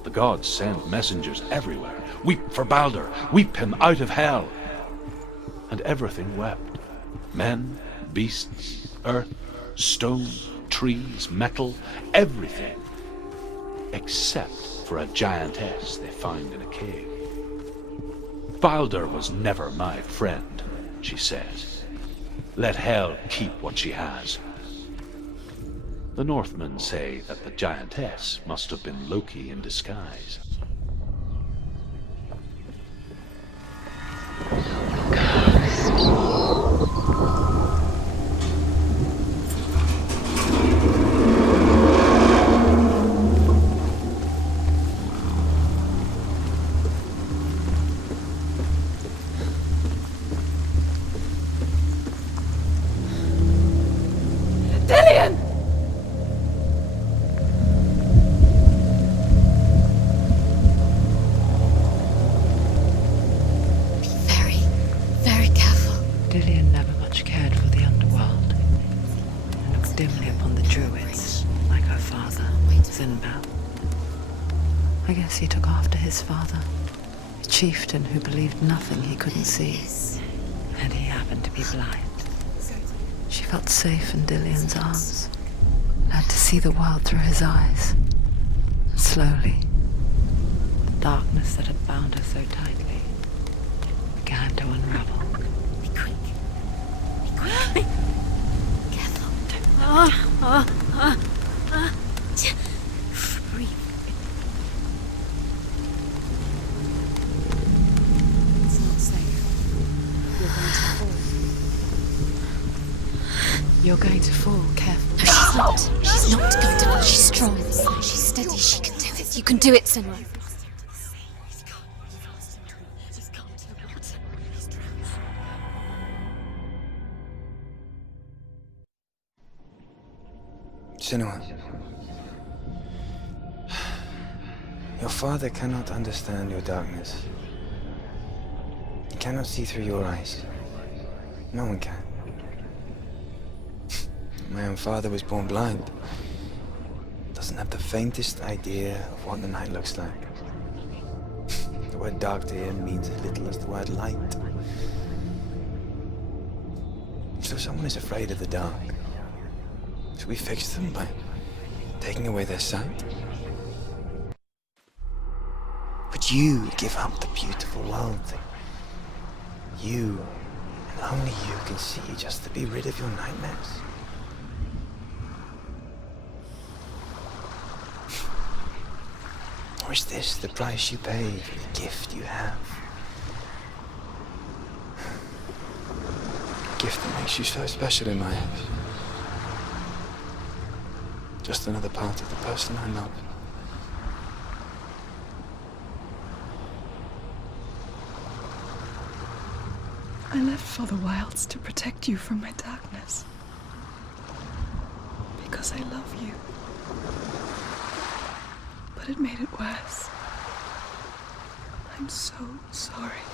The gods send messengers everywhere. Weep for Balder, weep him out of Hell. And everything wept. Men, beasts, earth, stone, trees, metal, everything. Except for a giantess they find in a cave. Balder was never my friend, she says. Let Hel keep what she has. The Northmen say that the giantess must have been Loki in disguise. He took after his father, a chieftain who believed nothing he couldn't see, and he happened to be blind. She felt safe in Dillian's arms, learned to see the world through his eyes. And slowly, the darkness that had bound her so tightly began to unravel. Be quick. Be quick. Careful. Breathe. You're going to fall, careful. No, she's not going to fall. She's strong. She's steady. She can do it. You can do it, Senua. Senua, your father cannot understand your darkness. He cannot see through your eyes. No one can. My own father was born blind. Doesn't have the faintest idea of what the night looks like. The word dark to him means as little as the word light. So someone is afraid of the dark. Should we fix them by taking away their sight? But you give up the beautiful world. You, and only you, can see just to be rid of your nightmares. Or is this the price you pay for the gift you have? A gift that makes you so special in my eyes. Just another part of the person I love. I left for the wilds to protect you from my darkness. Because I love you. But it made it worse. I'm so sorry.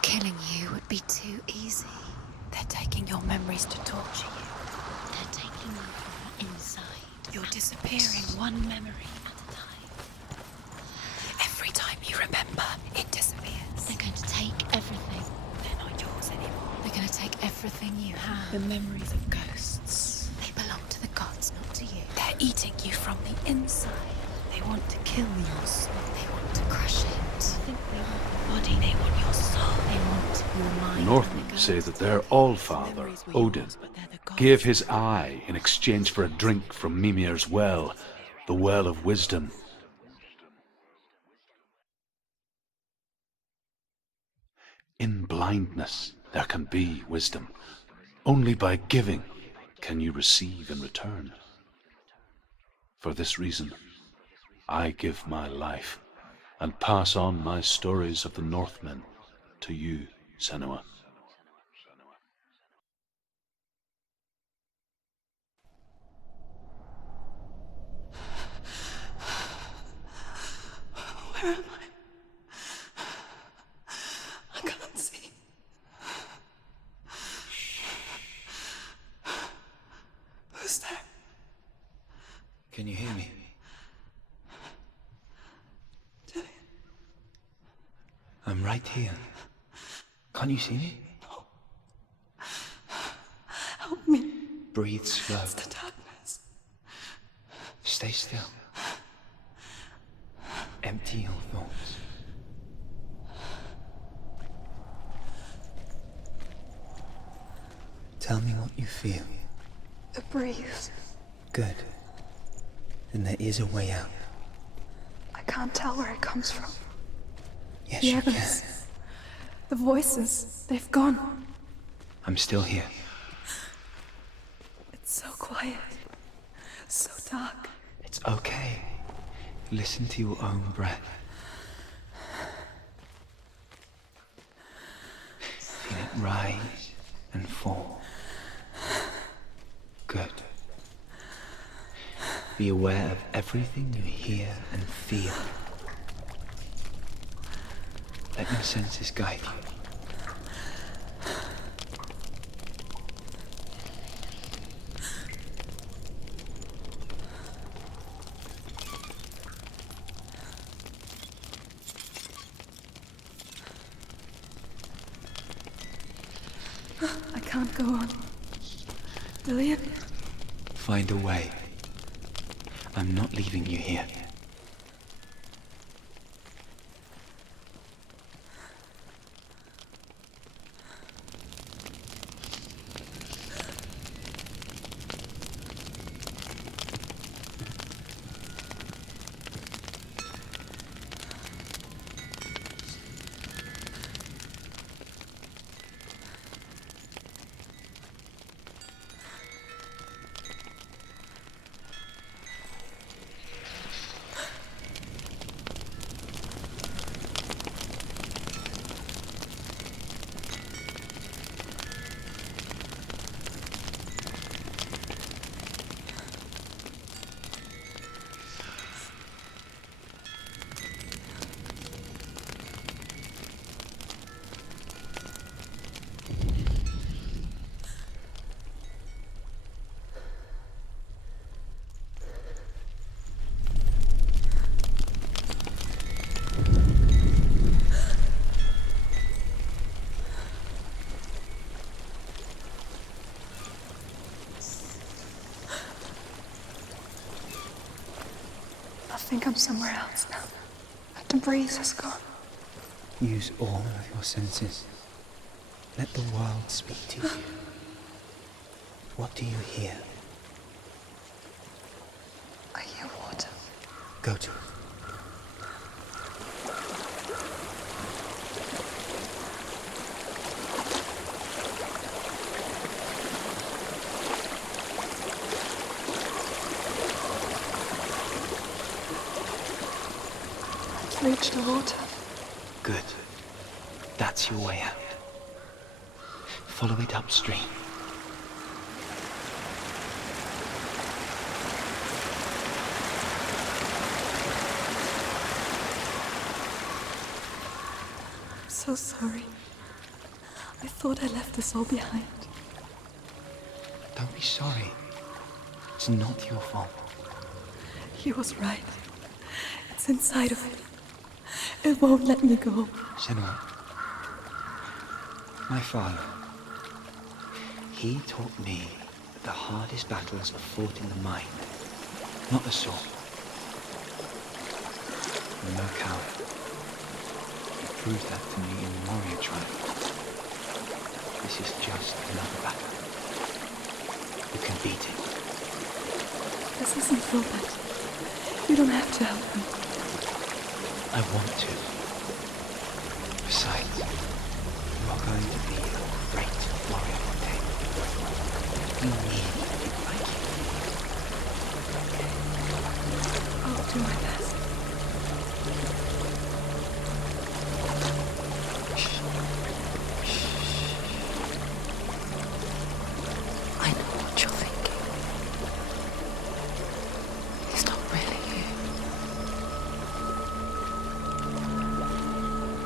Killing you would be too easy. They're taking your memories to torture you. They're taking you from the inside. You're disappearing one memory at a time. Every time you remember, it disappears. They're going to take everything. They're not yours anymore. They're going to take everything you have. The memories of ghosts. They belong to the gods, not to you. They're eating you from the inside. They want to kill your soul. They want to crush it. They want your body. They want your soul. They want your mind. Northmen say that their all-father, Odin, gave his eye in exchange for a drink from Mimir's well, the well of wisdom. In blindness, there can be wisdom. Only by giving can you receive in return. For this reason, I give my life and pass on my stories of the Northmen to you, Senua. Where am I? I can't see. Who's there? Can you hear me? I'm right here. Can't you see me? No. Help me. Breathe slow. It's the darkness. Stay still. Empty your thoughts. Tell me what you feel. The breeze. Good. Then there is a way out. I can't tell where it comes from. Yes, The you can. echoes. The voices. They've gone. I'm still here. It's so quiet. So dark. It's okay. Listen to your own breath. Feel it rise and fall. Good. Be aware of everything you hear and feel. Let your senses guide you. I can't go on. Lillian? Find a way. I'm not leaving you here. I think I'm somewhere else now. The breeze has gone. Use all of your senses. Let the world speak to you. What do you hear? I hear water. Go to it. just reached the water. Good. That's your way out. Follow it upstream. I'm so sorry. I thought I left us all behind. Don't be sorry. It's not your fault. He was right. It's inside of me. It won't let me go. Senua. My father. He taught me that the hardest battles are fought in the mind, not the sword. I'm no coward. He proved that to me in the warrior tribe. This is just another battle. You can beat it. This isn't your battle. You don't have to help me. I want to. Besides, you are going to be a great warrior one day. We need people like you. I'll do my best. I know what you're thinking. He's not really here.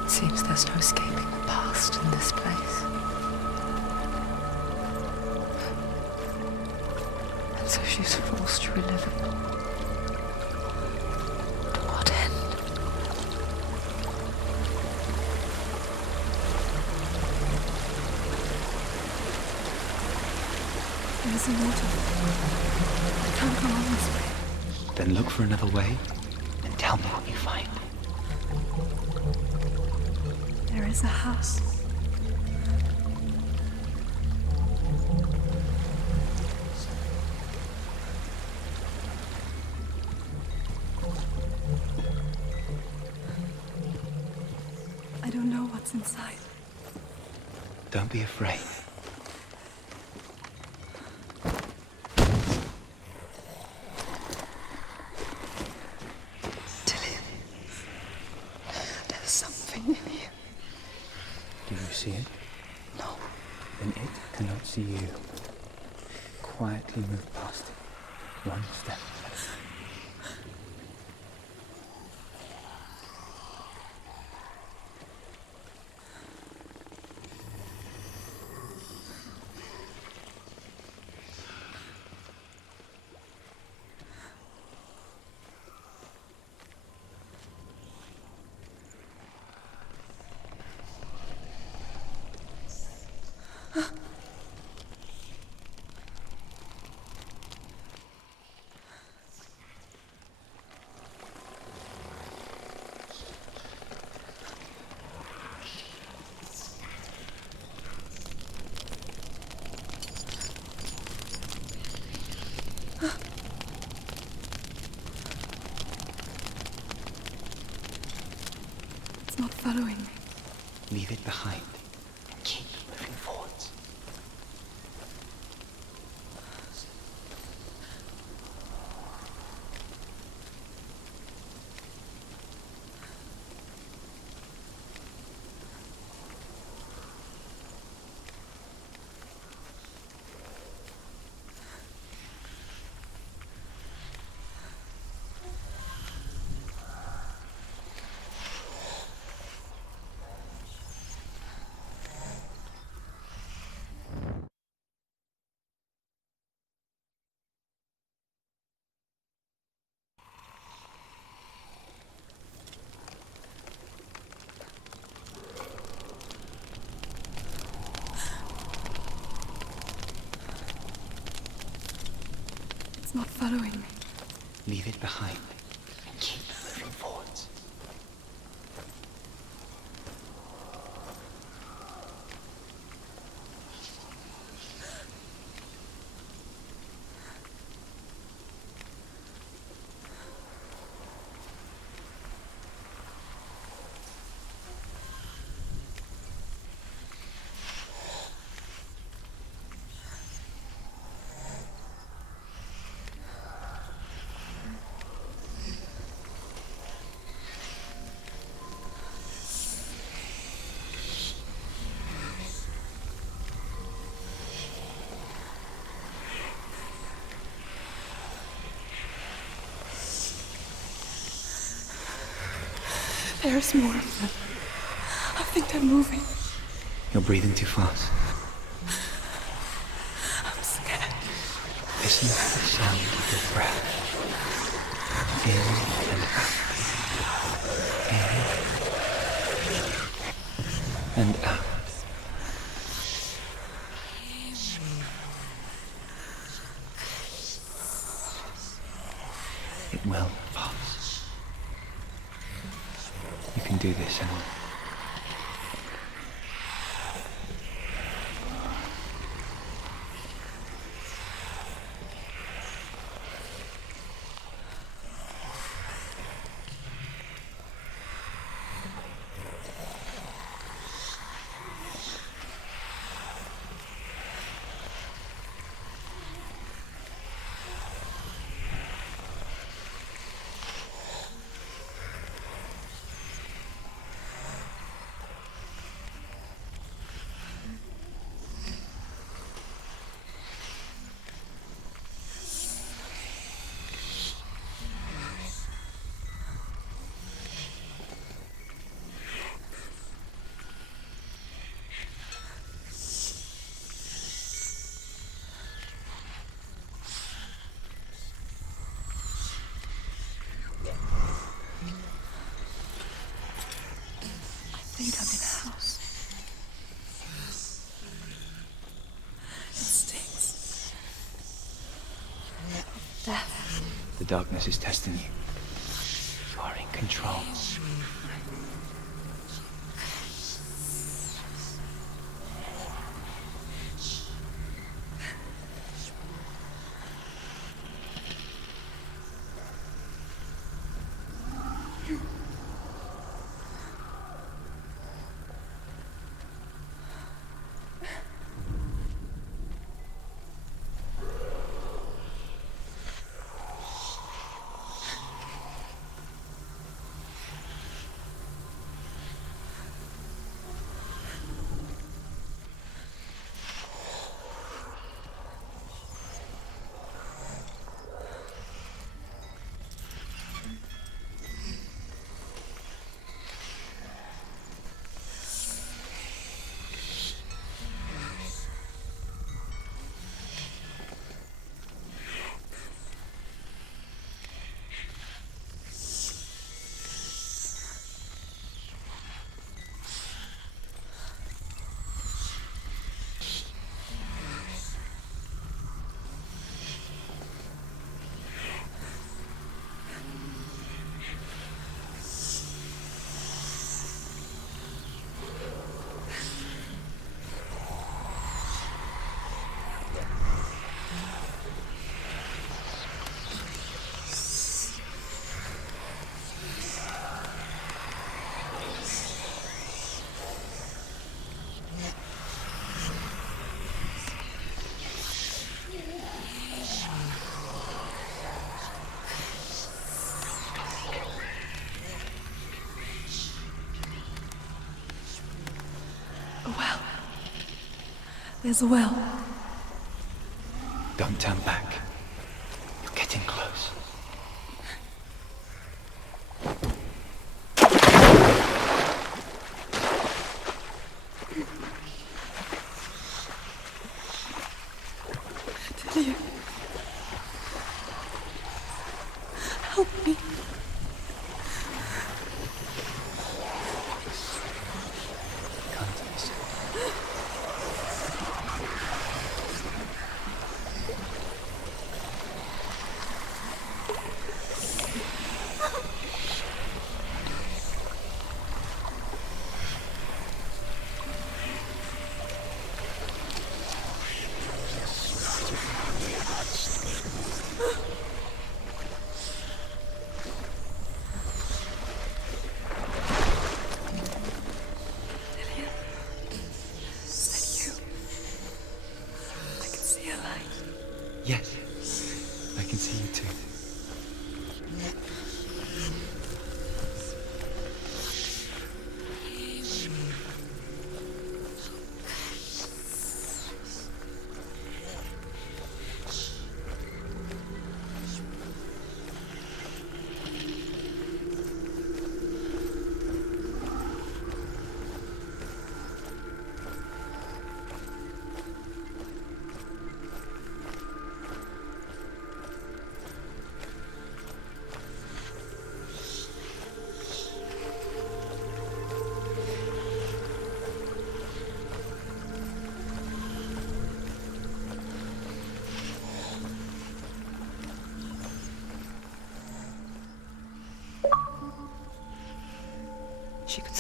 It seems there's no escaping the past in this place. And so she's forced to relive it. To what end? There's a waterfall. I can't go on this way. Then look for another way and tell me what you find. There is a house. I don't know what's inside. Don't be afraid. There's something in here. Do you see it? No. Then it cannot see you. Quietly move past it. One step at a time. It's not following me. Leave it behind and keep moving forwards. It's not following me. Leave it behind and keep moving forwards. There's more of them. I think they're moving. You're breathing too fast. I'm scared. Listen to the sound of your breath. In and out. In and out. It will pass. You can do this, Senua. I think I'm in a house. It stinks. Death. The darkness is testing you. You are in control. There's a well. Don't turn back. You're getting close. Delia. Help me.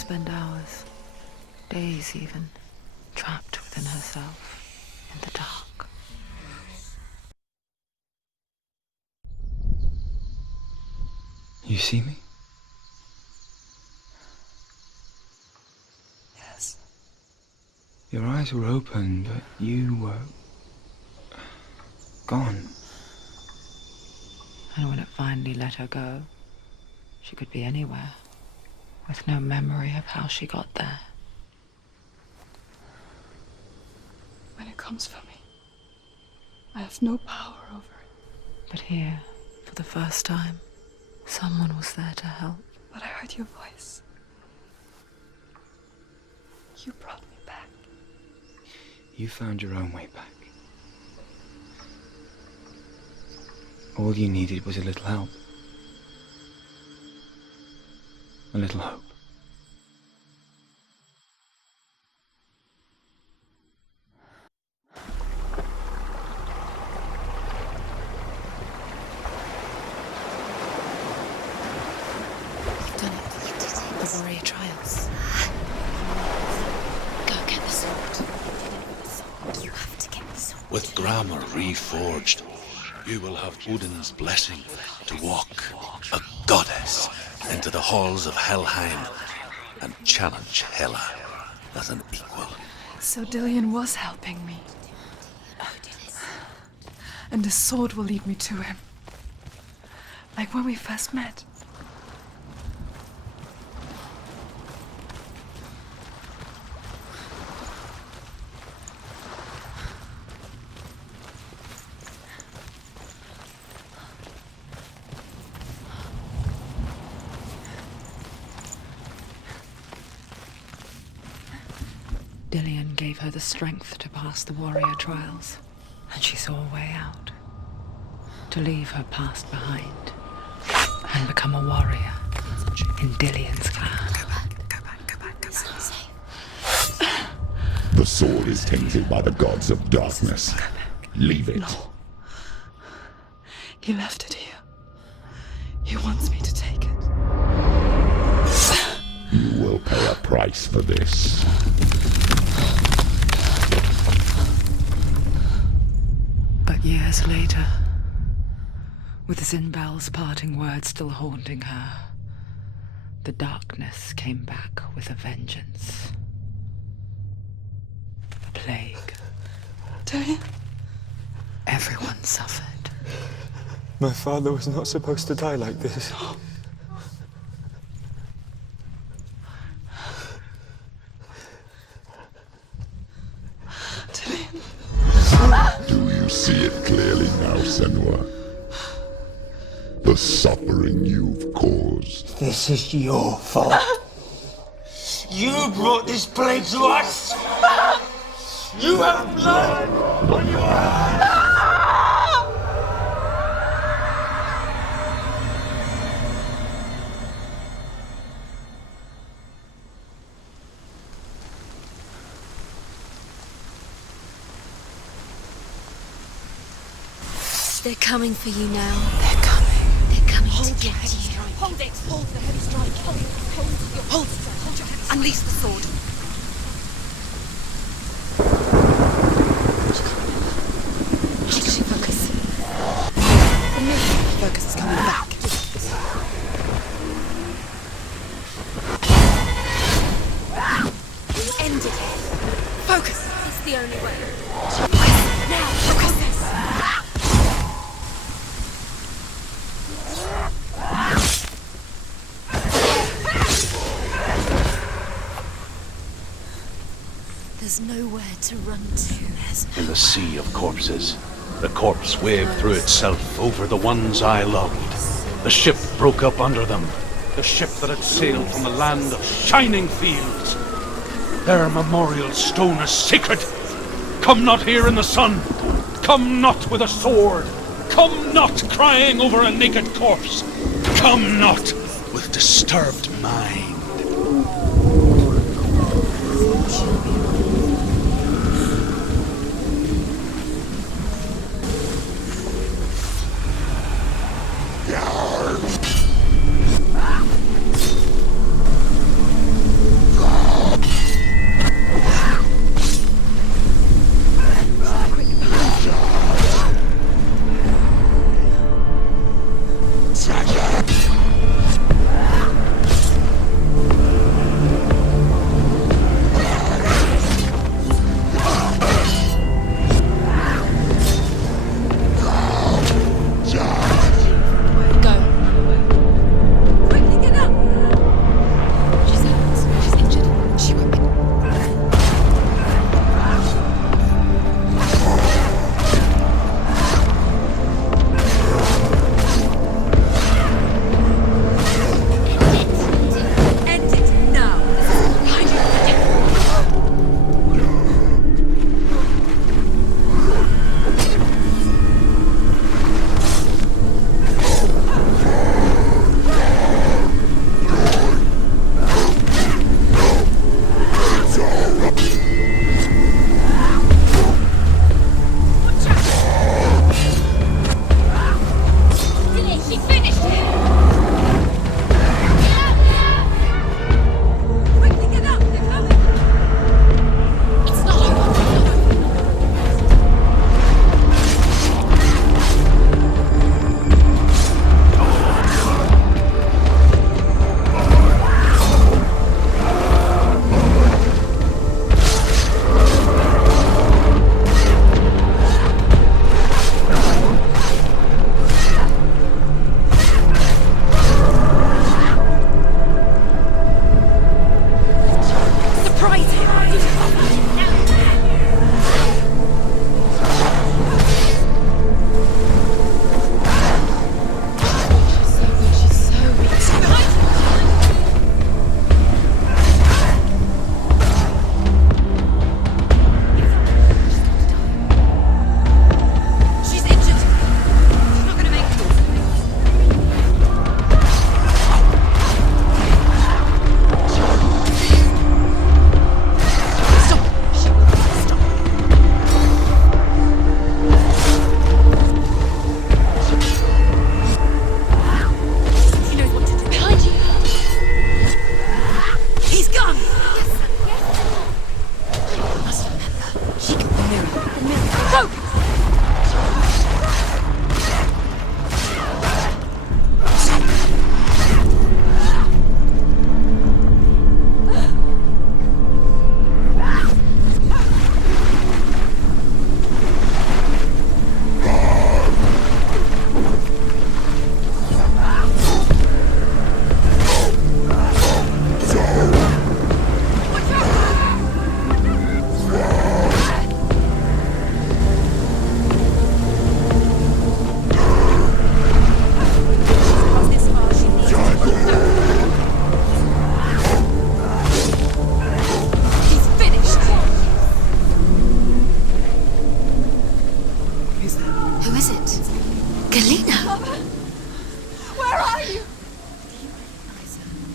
spend hours, days even, trapped within herself, in the dark. You see me? Yes. Your eyes were open, but you were gone. And when it finally let her go, she could be anywhere, with no memory of how she got there. When it comes for me, I have no power over it. But here, for the first time, someone was there to help. But I heard your voice. You brought me back. You found your own way back. All you needed was a little help. A little hope. You've done it. You did it. The warrior trials. Go get the sword. You have to get the sword. With grammar reforged, you will have Odin's blessing to walk, a goddess, into the halls of Helheim and challenge Hela as an equal. So Dillion was helping me. And the sword will lead me to him. Like when we first met. Dillion gave her the strength to pass the warrior trials, and she saw a way out. To leave her past behind and become a warrior in Dillion's clan. Go back. It's not safe. The sword is tainted by the gods of darkness. Leave it. No. He left it here. He wants me to take it. You will pay a price for this. But years later, with Zinbel's parting words still haunting her, the darkness came back with a vengeance. A plague. Dillion? Everyone suffered. My father was not supposed to die like this. Do you see it clearly now, Senua? The suffering you've caused. This is your fault. You brought this plague to us! You have blood on your hands! They're coming for you now. They're coming. They're coming Hold to your get heavy you. strike. Hold it. Hold the heavy strike. Hold your heavy strike. Unleash the sword. How does she focus? Focus is coming back. End it. Focus. It's the only way. Now, focus. There's nowhere to run to. In the sea of corpses, the corpse waved through itself over the ones I loved. The ship broke up under them. The ship that had sailed from the land of shining fields. Their memorial stone is sacred. Come not here in the sun. Come not with a sword. Come not crying over a naked corpse. Come not with disturbed mind.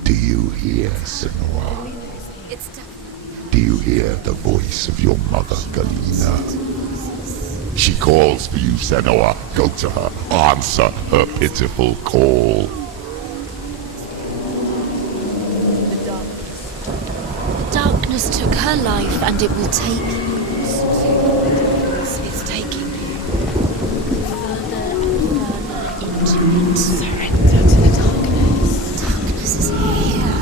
Do you hear, Senua? Do you hear the voice of your mother, Galina? She calls for you, Senua. Go to her. Answer her pitiful call. The darkness took her life, and it will take you. It's taking you further and further into it. Surrender to the darkness. Darkness is here.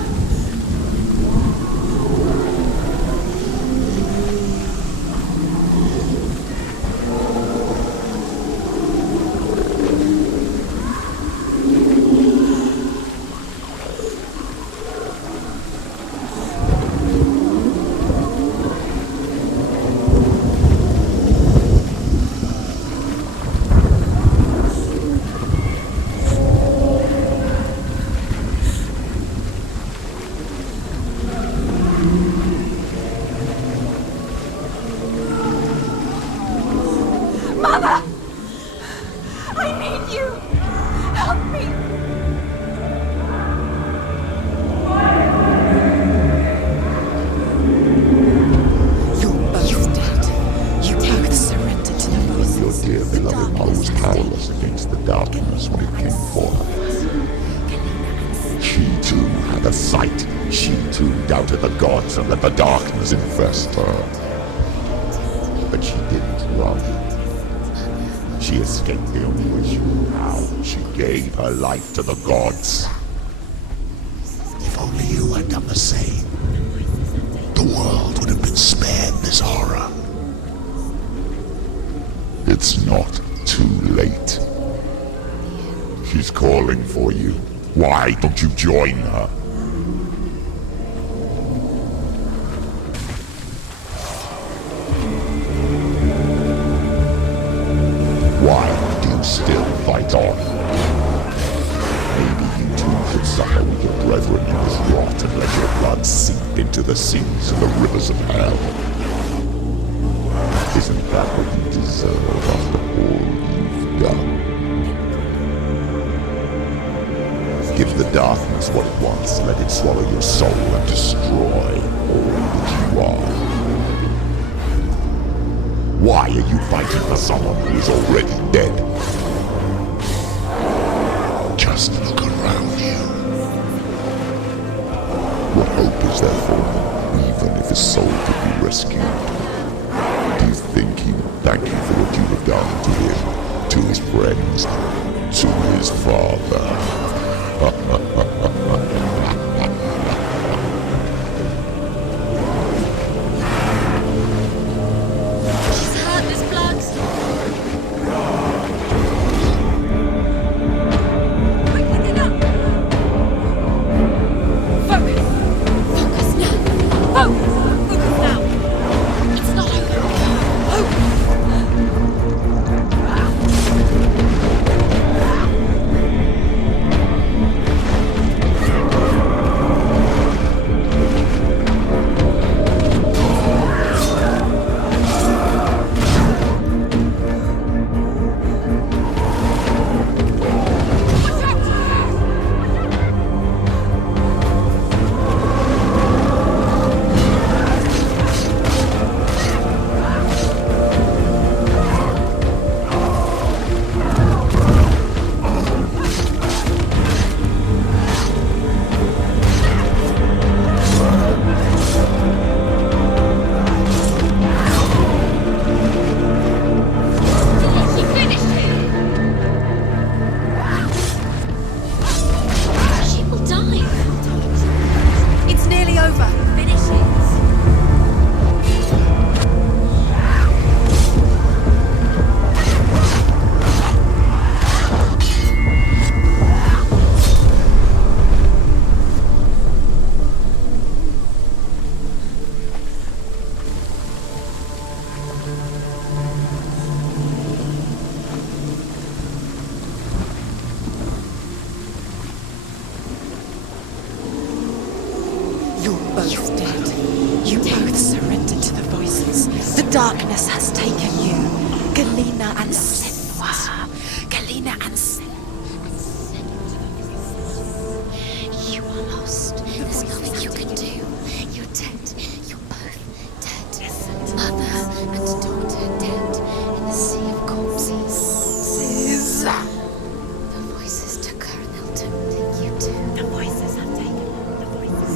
And let the darkness infest her. But she didn't run. She escaped the only way she knew how. She gave her life to the gods. If only you had done the same, the world would have been spared this horror. It's not too late. She's calling for you. Why don't you join her? Why do you still fight on? Maybe you too could suffer with your brethren in this rot and let your blood seep into the seas and the rivers of hell. Isn't that what you deserve after all you've done? Give the darkness what it wants, let it swallow your soul and destroy all that you are. Why are you fighting for someone who is already dead? Just look around you. What hope is there for him, even if his soul could be rescued? Do you think he will thank you for what you have done to him, to his friends, to his father? both dead. You both surrendered to the voices. The darkness has taken you. Galina and Senua. Galina and Senua. You are lost. There's nothing you can do. You're dead. You're both dead. Mother and daughter dead in the sea of corpses. The voices took her and they'll take you too. The voices have taken her. The voices.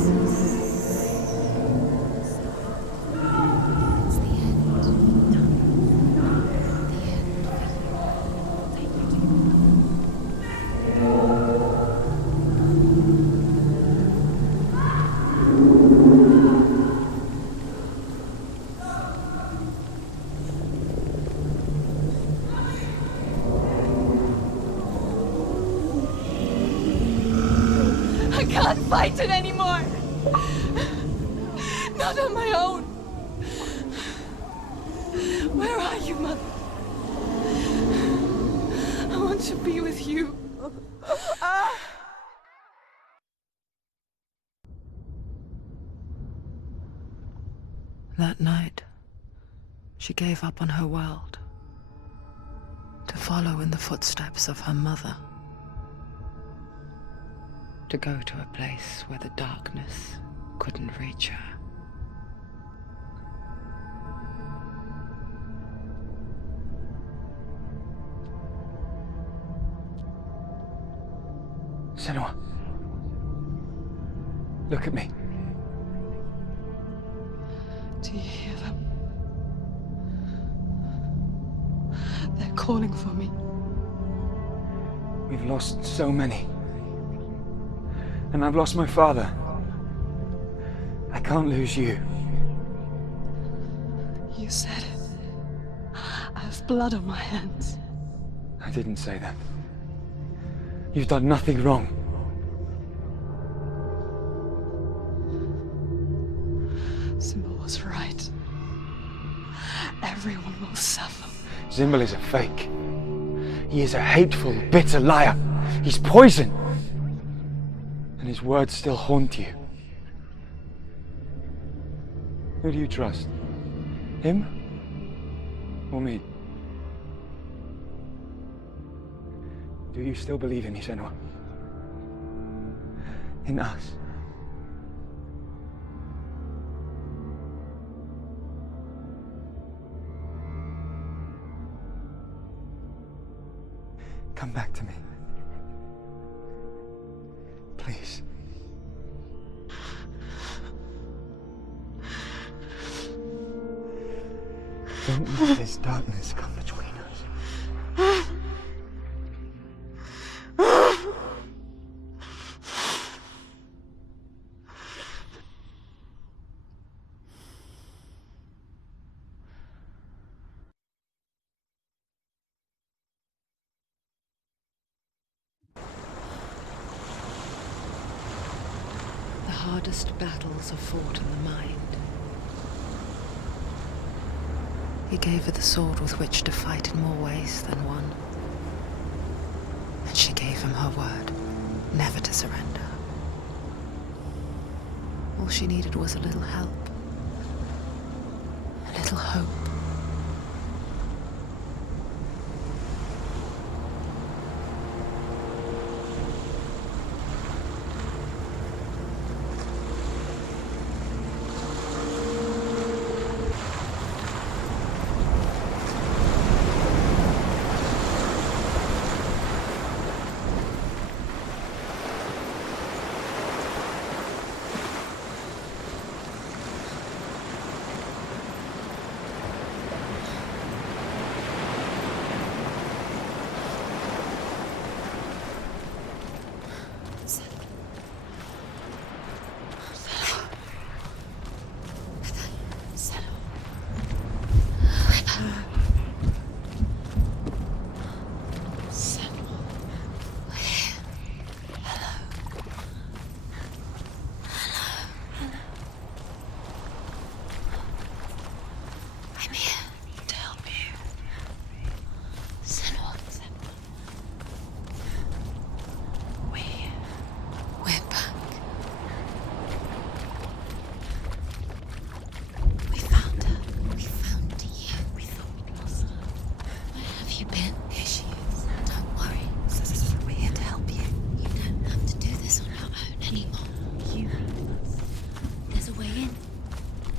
It's the end. The end for you. Take you to your I can't fight it anymore. Not on my own. Where are you, Mother? I want to be with you. That night, she gave up on her world to follow in the footsteps of her mother, to go to a place where the darkness couldn't reach her. Senua. Look at me. Do you hear them? They're calling for me. We've lost so many. And I've lost my father. I can't lose you. You said it. I have blood on my hands. I didn't say that. You've done nothing wrong. Symbol was right. Everyone will suffer. Zimbel is a fake. He is a hateful, bitter liar. He's poison. And his words still haunt you. Who do you trust? Him? Or me? Do you still believe in me, Senua? In us? Come back to me. Please. Don't let this darkness come between us. The hardest battles are fought in the mind. He gave her the sword with which to fight in more ways than one. And she gave him her word, never to surrender. All she needed was a little help, a little hope.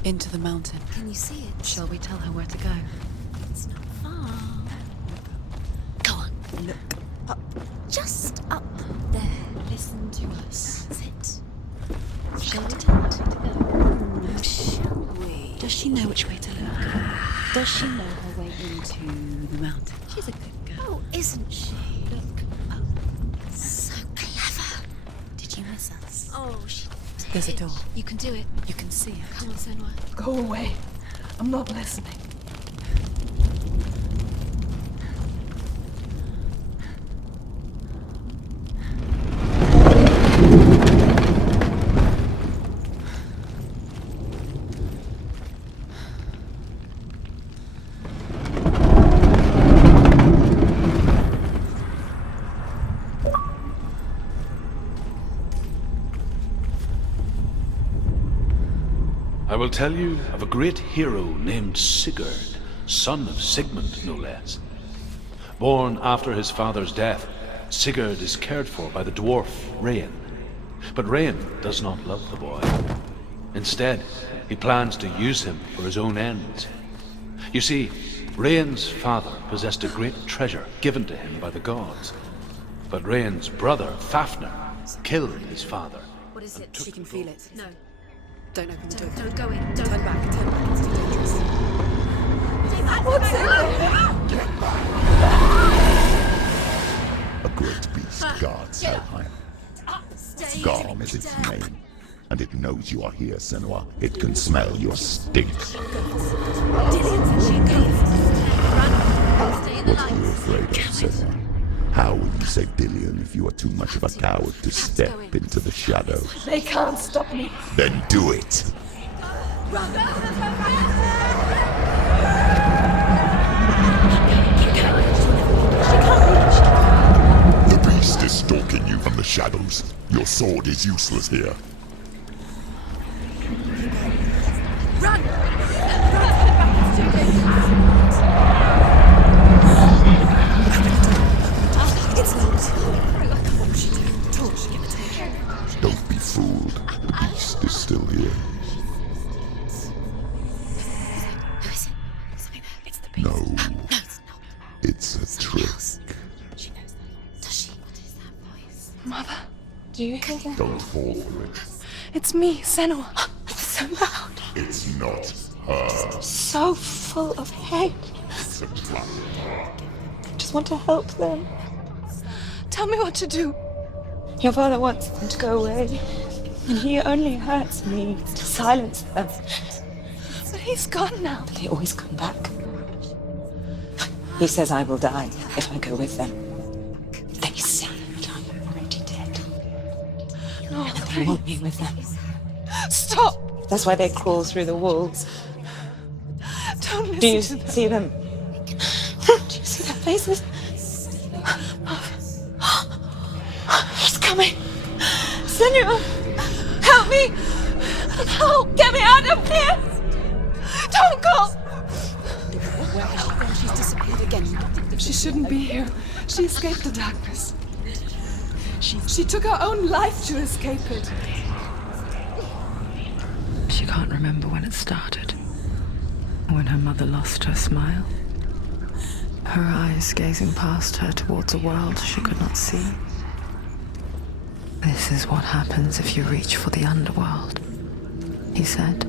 Into the mountain. Can you see it? Shall we tell her where to go? It's not far. Go on. Look up. Just up there. Listen to us. That's it. Shall we tell her where to go? Shall we? Does she know which way to look? Does she know her way into the mountain? She's a good girl. Oh, isn't she? Look up. So clever. Did you miss us? Oh, she did. There's a door. You can do it. You can see it. Come on, Senua. Go away. I'm not listening. I will tell you of a great hero named Sigurd, son of Sigmund, no less. Born after his father's death, Sigurd is cared for by the dwarf Rain. But Rain does not love the boy. Instead, he plans to use him for his own ends. You see, Rain's father possessed a great treasure given to him by the gods. But Rain's brother, Fafnir, killed his father. What is it? She can feel it. No. Don't open the door. Don't go in. Don't. Turn back. Turn back. It's too dangerous. What's in there? A great beast guards Helheim. Garm is its name, and it knows you are here, Senua. It can smell your stink. What are you afraid of, Senua? How will you save Dillion if you are too much of a coward to step into the shadows? They can't stop me. Then do it! The beast is stalking you from the shadows. Your sword is useless here. Run! It's locked. What will she do? Torch, give it to me. Don't be fooled. The beast is still here. Who is it? Something there. It's the beast. No. No, it's not. It's a trick. She knows that. Does she? What is that voice? Mother, do you hear that? Don't fall for it. It's me, Senua. It's so loud. It's not her. So full of hate. It's a trap. I just want to help them. Tell me what to do. Your father wants them to go away, and he only hurts me to silence them. But he's gone now. But they always come back. He says I will die if I go with them. They say that I'm already dead. No, and they want me with them. Stop! That's why they crawl through the walls. Don't listen. Do you see them? Do you see their faces? He's coming. Senua, help me. Help, get me out of here. Don't go. Where? She's disappeared again. She shouldn't be here. She escaped the darkness. She took her own life to escape it. She can't remember when it started. When her mother lost her smile. Her eyes gazing past her towards a world she could not see. This is what happens if you reach for the underworld, he said.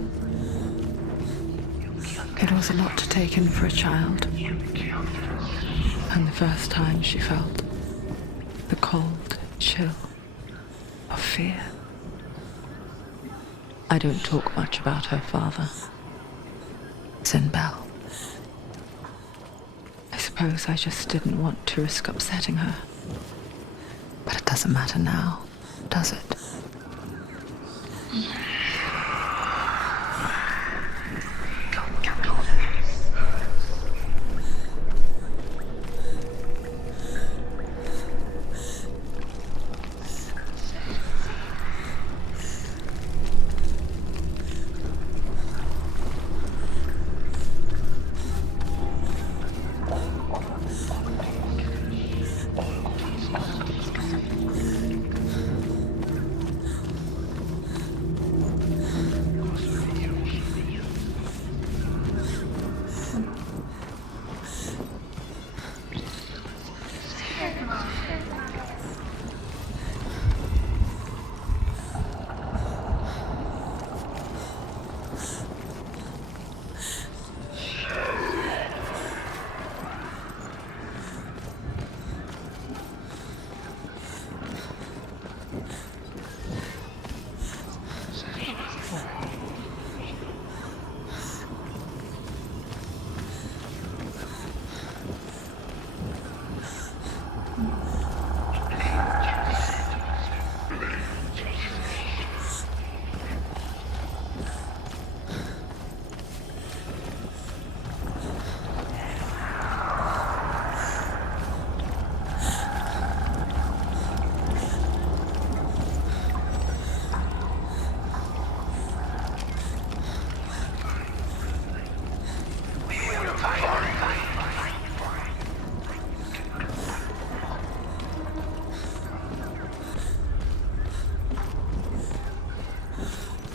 It was a lot to take in for a child. And the first time she felt the cold chill of fear. I don't talk much about her father, Zinbel. I suppose I just didn't want to risk upsetting her. But it doesn't matter now, does it?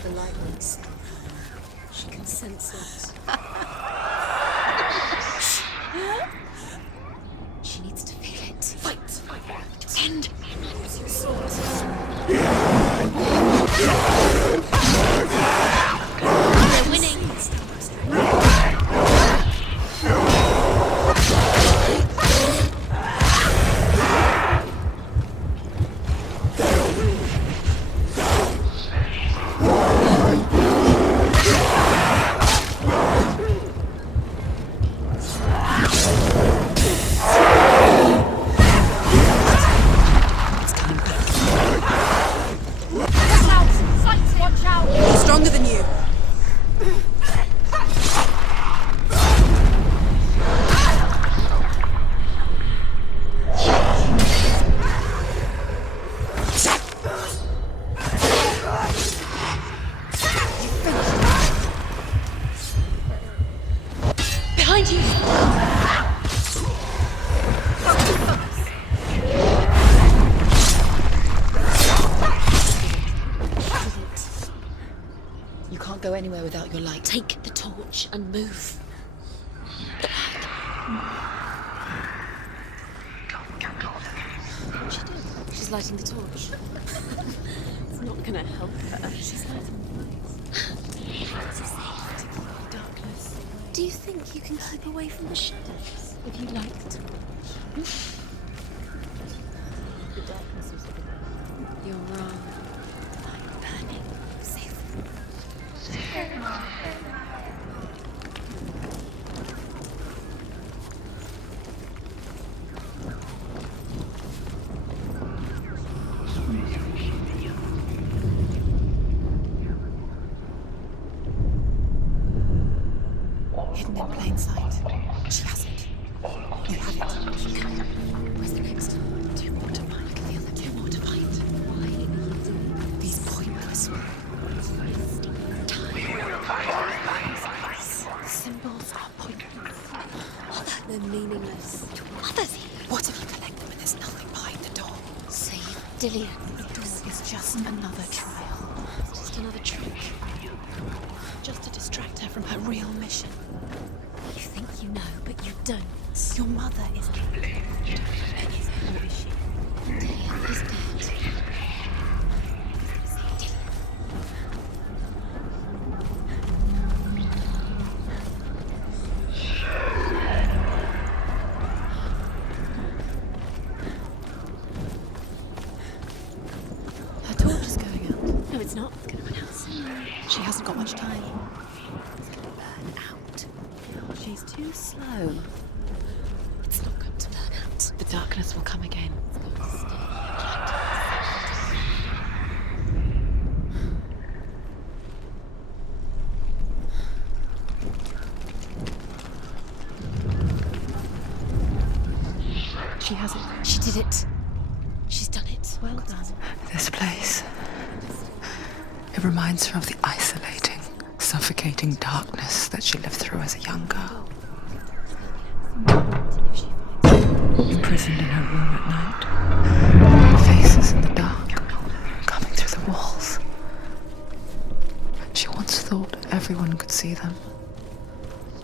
the light is. She can sense it. She needs to feel it. Fight! Defend! Use your sword. We're winning! Stronger than you. Behind you! You can't go anywhere without your light. Take the torch and move. She's lighting the torch. It's not gonna help her. She's lighting the lights. It's safe to keep the darkness. Do you think you can keep away from the shadows if you light the torch? The darkness is the... You're wrong. I'm burning. Safe. Hidden in plain sight. She has it. You have it. Where's the next? Two more to find. I can feel them. Two more to find. Why are you doing These pointless symbols are pointless. They're meaningless. Others here. What if you collect them and there's nothing behind the door? Save Dillian. The door is just another trial. Just another trick. Just to distract her from her real mission. You think you know, but you don't. Your mother is dead. Who is she? Dillian is dead. Her torch is going out. No, it's not. It's gonna run out soon. She hasn't got much time. It's gonna burn out. She's too slow. It's not going to burn out. The darkness will come again. It's going to stay. She has it. She did it. She's done it. Well done. This place. It reminds her of the isolating, suffocating darkness that she lived through as a young girl. Imprisoned in her room at night. Faces in the dark, coming through the walls. She once thought everyone could see them.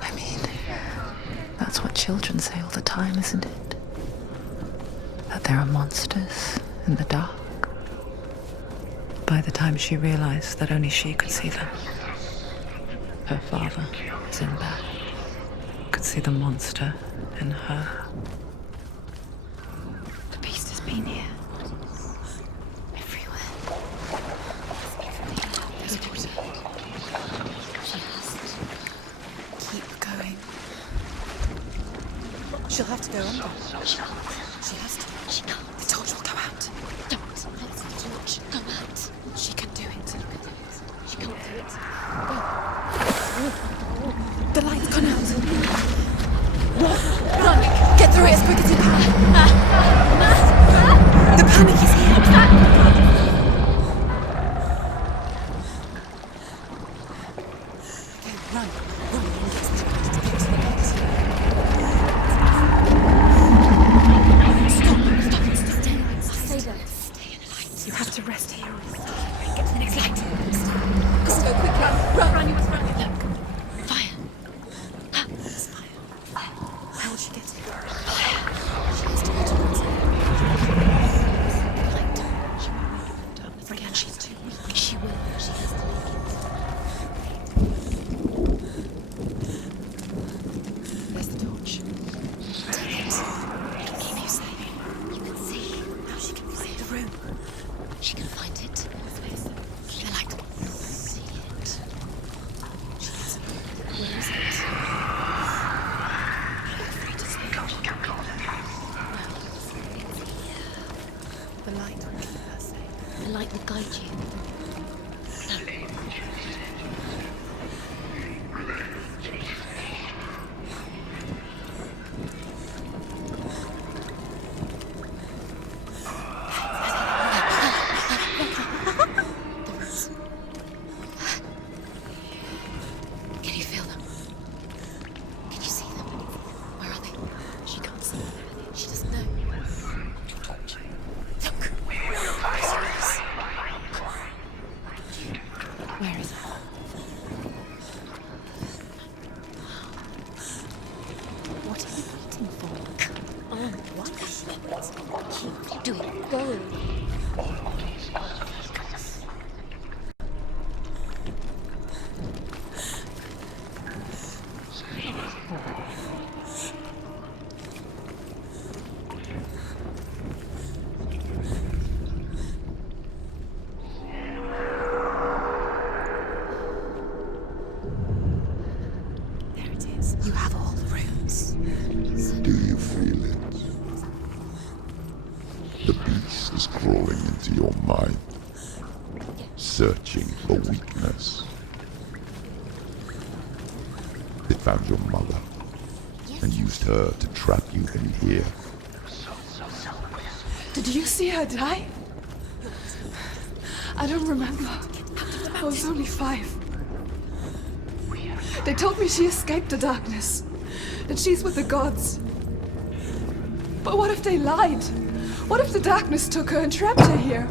I mean, that's what children say all the time, isn't it? That there are monsters in the dark. By the time she realized that only she could see them, her father, Sinbad, could see the monster in her. The beast has been here. Everywhere. There's water. She has to. Keep going. She'll have to go under. She can't. She has to. She can't. The torch will go out. Don't let the torch go out. She can do it. She can't do it. The light's gone out. Run! Get through it as quick as you can. The panic is here. Okay, run. Run and get to the gate. Stop. Stay there. You have to rest here. Get to the next light. Where is it? What are you waiting for? Oh, what? Keep doing it. Go. You have all the rooms. Do you feel it? The beast is crawling into your mind, searching for weakness. It found your mother and used her to trap you in here. Did you see her die? I don't remember. I was only 5. They told me she escaped the darkness, that she's with the gods. But what if they lied? What if the darkness took her and trapped her here?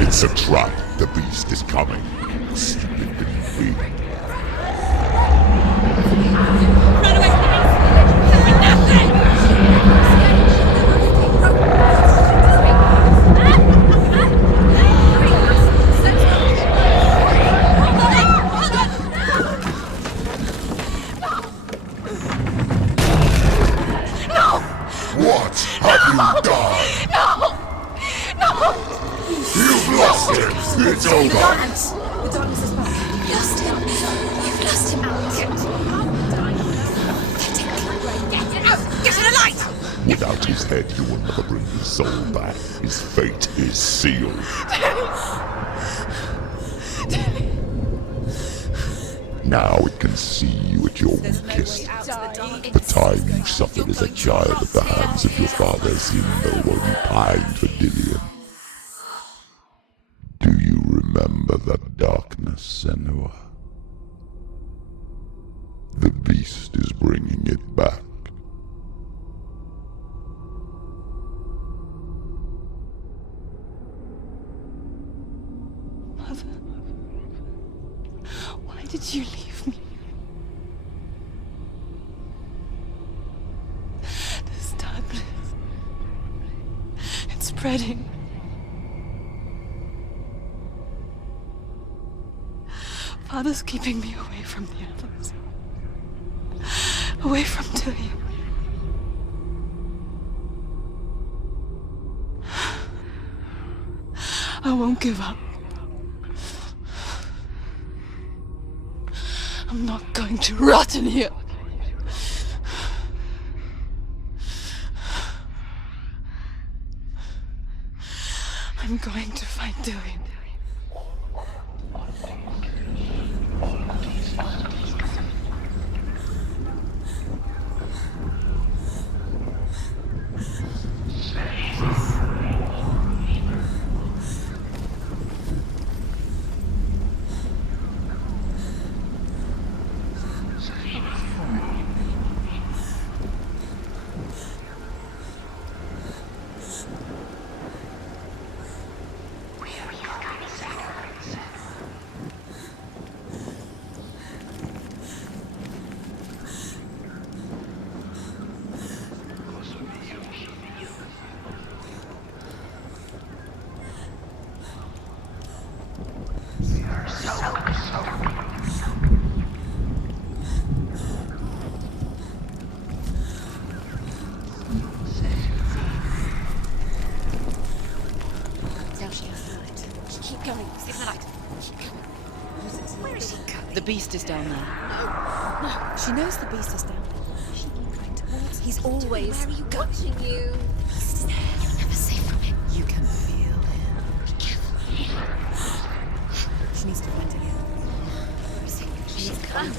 It's a trap. The beast is coming. Stupid being. What have you done? No! You've lost him! It's over! The darkness is back. You've lost him. You've lost him. Get it out! Get to the light! Without his head, you will never bring his soul back. His fate is sealed. Now it can see you at your weakest. The time you suffered as a child at the hands of your father's in no one pined for Dillion. Do you remember that darkness, Senua? The beast is bringing it back. Mother, why did you leave me? This darkness, it's spreading. Father's keeping me away from the others. Away from Dillion. I won't give up. I'm not going to rot in here. I'm going to fight Dillion. The beast is down there. No. She knows the beast is down there. She's going towards. He's always where are you watching you. He's there. You're never safe from him. You can feel him. Be careful. She needs to find it again. Where is he? She needs to find it.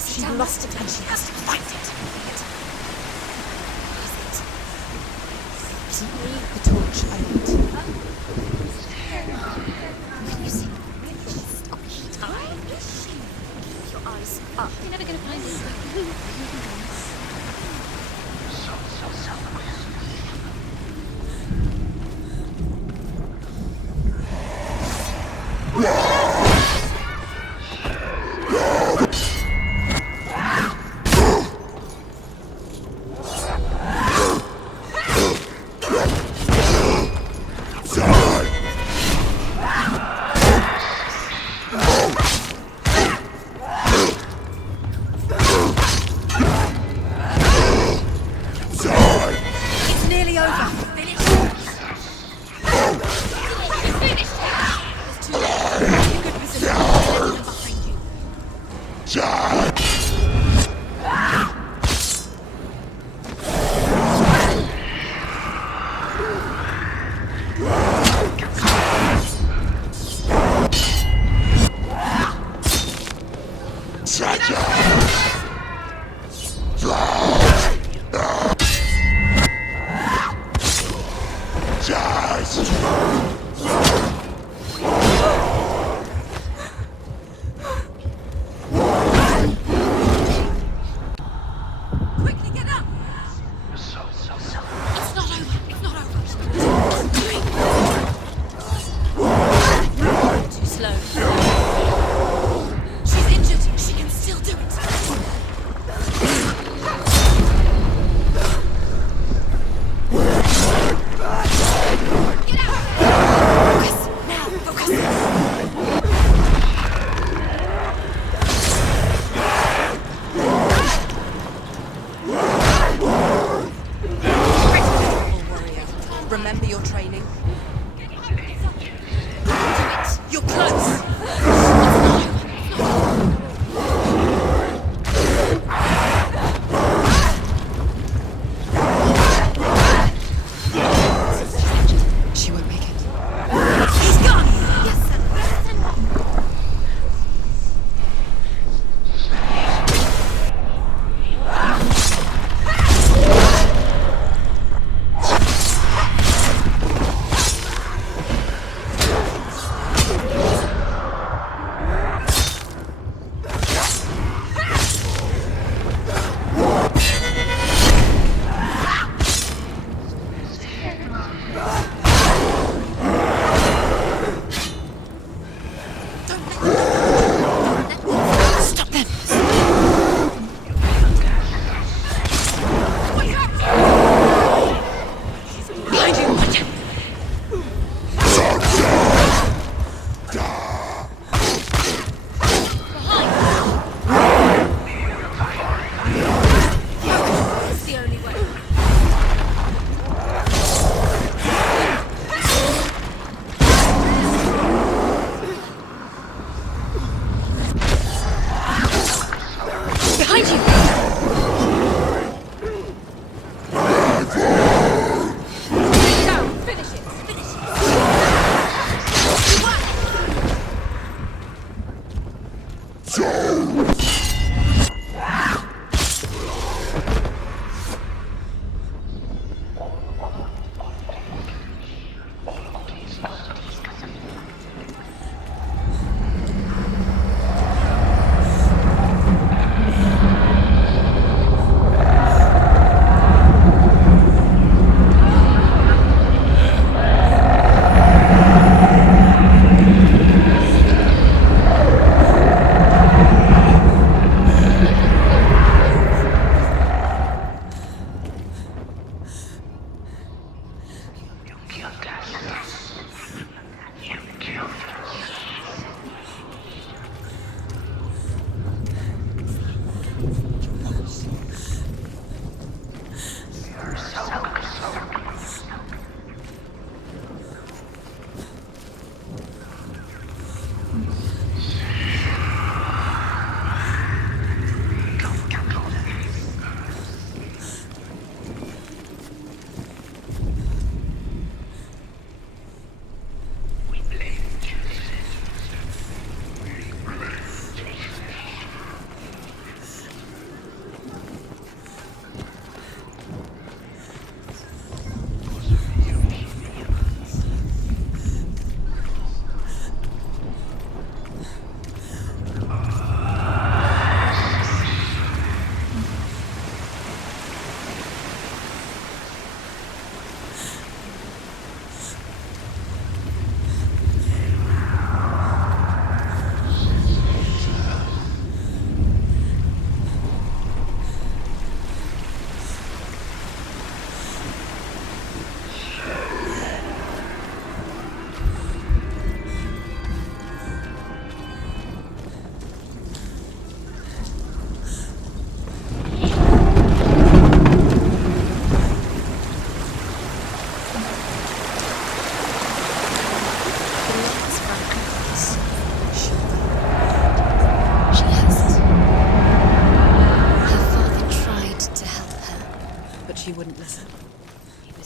She lost it and she has to find it. didn't need the torch I went to. Can you see? Stop time. Keep your eyes up. You're never going to find us.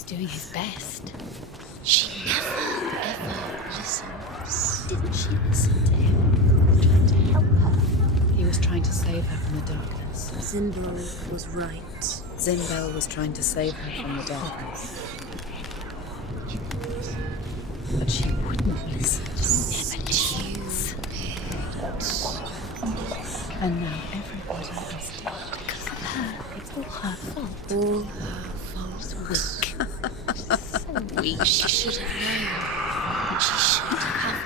He's doing his best. She never, ever listens. Didn't she listen to him? Trying to help her. He was trying to save her from the darkness. Zinbel was right. Zinbel was trying to save her from the darkness. But she wouldn't listen. Never listens. And now everybody is dead. Because of her. It's all her fault. All her fault. So weak. She should have known. She should have.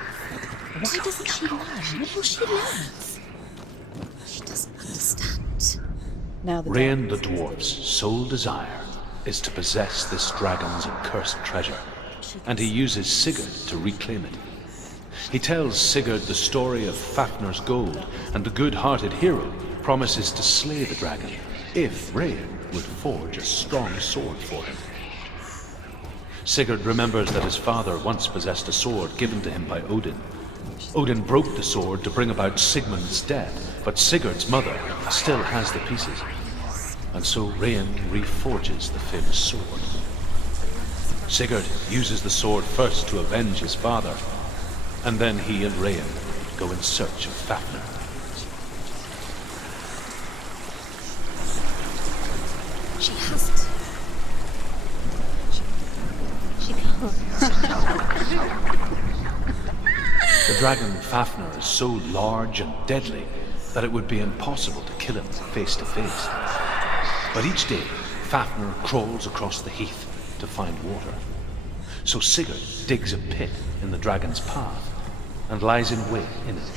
Why doesn't she learn? What will she learn? She doesn't understand. Now the Rain the dwarf's sole desire is to possess this dragon's accursed treasure, and he uses Sigurd to reclaim it. He tells Sigurd the story of Fafnir's gold, and the good-hearted hero promises to slay the dragon if Rain would forge a strong sword for him. Sigurd remembers that his father once possessed a sword given to him by Odin. Odin broke the sword to bring about Sigmund's death, but Sigurd's mother still has the pieces. And so Rain reforges the famous sword. Sigurd uses the sword first to avenge his father, and then he and Rain go in search of Fafnir. She has to. She can't. The dragon Fafnir is so large and deadly that it would be impossible to kill him face to face. But each day, Fafnir crawls across the heath to find water. So Sigurd digs a pit in the dragon's path and lies in wait in it.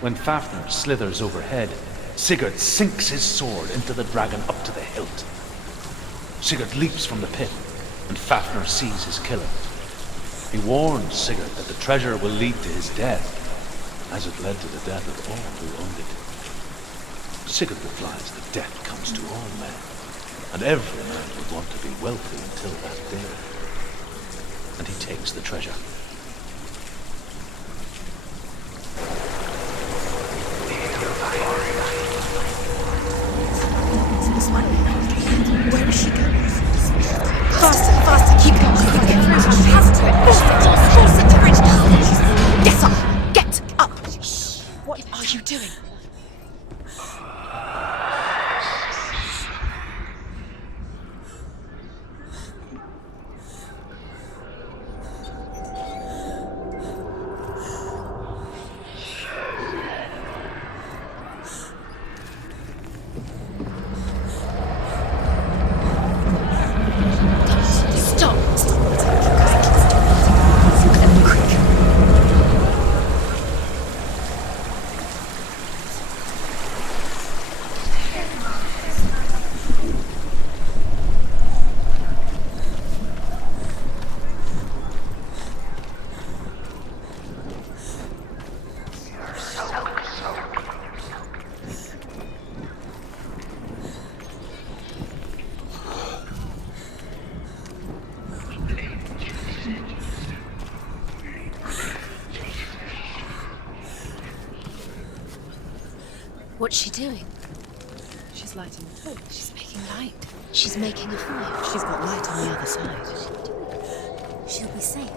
When Fafnir slithers overhead, Sigurd sinks his sword into the dragon up to the hilt. Sigurd leaps from the pit, and Fafnir sees his killer. He warns Sigurd that the treasure will lead to his death, as it led to the death of all who owned it. Sigurd replies that death comes to all men, and every man would want to be wealthy until that day. And he takes the treasure. Where is she going? Faster, faster, keep going. She has to it. Force it to bridge now. Get up, get up. What are you doing? What's she doing? She's lighting the torch. She's making light. She's making a fire. She's got light on the other side. She'll be safe.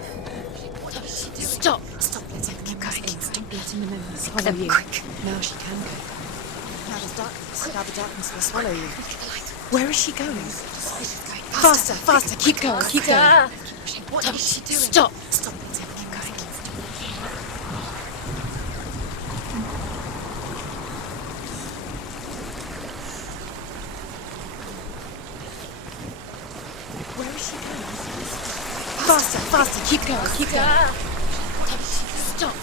Stop! Stop! Let's keep going. Don't let him remember. Come Follow you. quick. Now she can go. Now there's darkness. Now the darkness will swallow you. Where is she going? Faster, faster, keep going, keep going. What is she doing? Stop! Stop! Let's keep going. Where is she going? Faster, faster, keep going, keep going. Stop!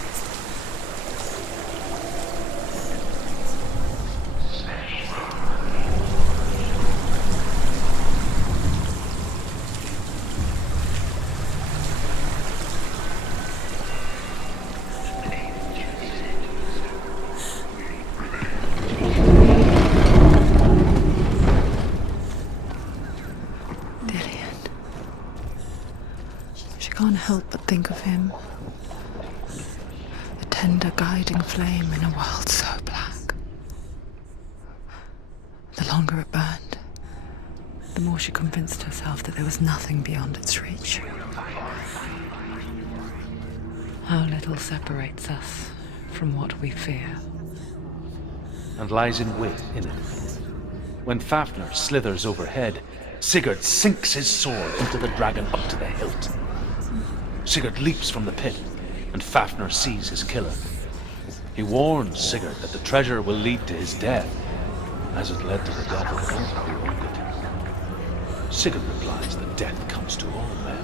Can't help but think of him. A tender guiding flame in a world so black. The longer it burned, the the more she convinced herself that there was nothing beyond its reach. How little separates us from what we fear. And lies in wait in it. When Fafnir slithers overhead, Sigurd sinks his sword into the dragon up to the hilt. Sigurd leaps from the pit, and Fafnir sees his killer. He warns Sigurd that the treasure will lead to his death, as it led to the death of all who owned it. Sigurd replies that death comes to all men,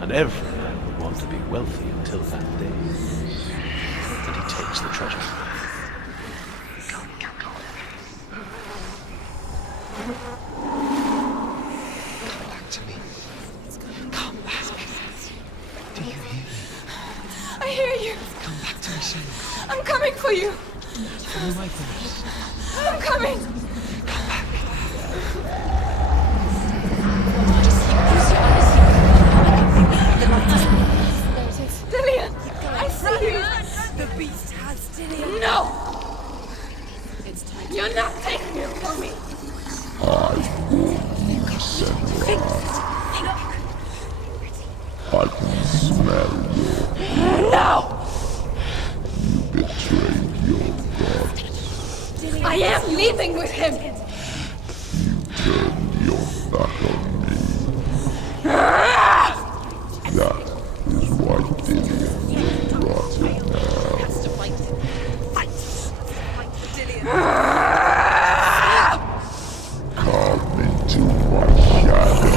and every man would want to be wealthy until that day. And he takes the treasure. Come back to me. Come back. Do you hear me? I hear you. Come back to me, Senua. I'm coming for you. Follow my voice. I'm coming. Come back. Dillian, I see you. The beast has Dillian. No! You're not taking it from me. I warn you, Senua. I can smell your... No! You betrayed your god. I am leaving with him. You turned your back on me. That is why Dillian will rot it now. Come into my shadow.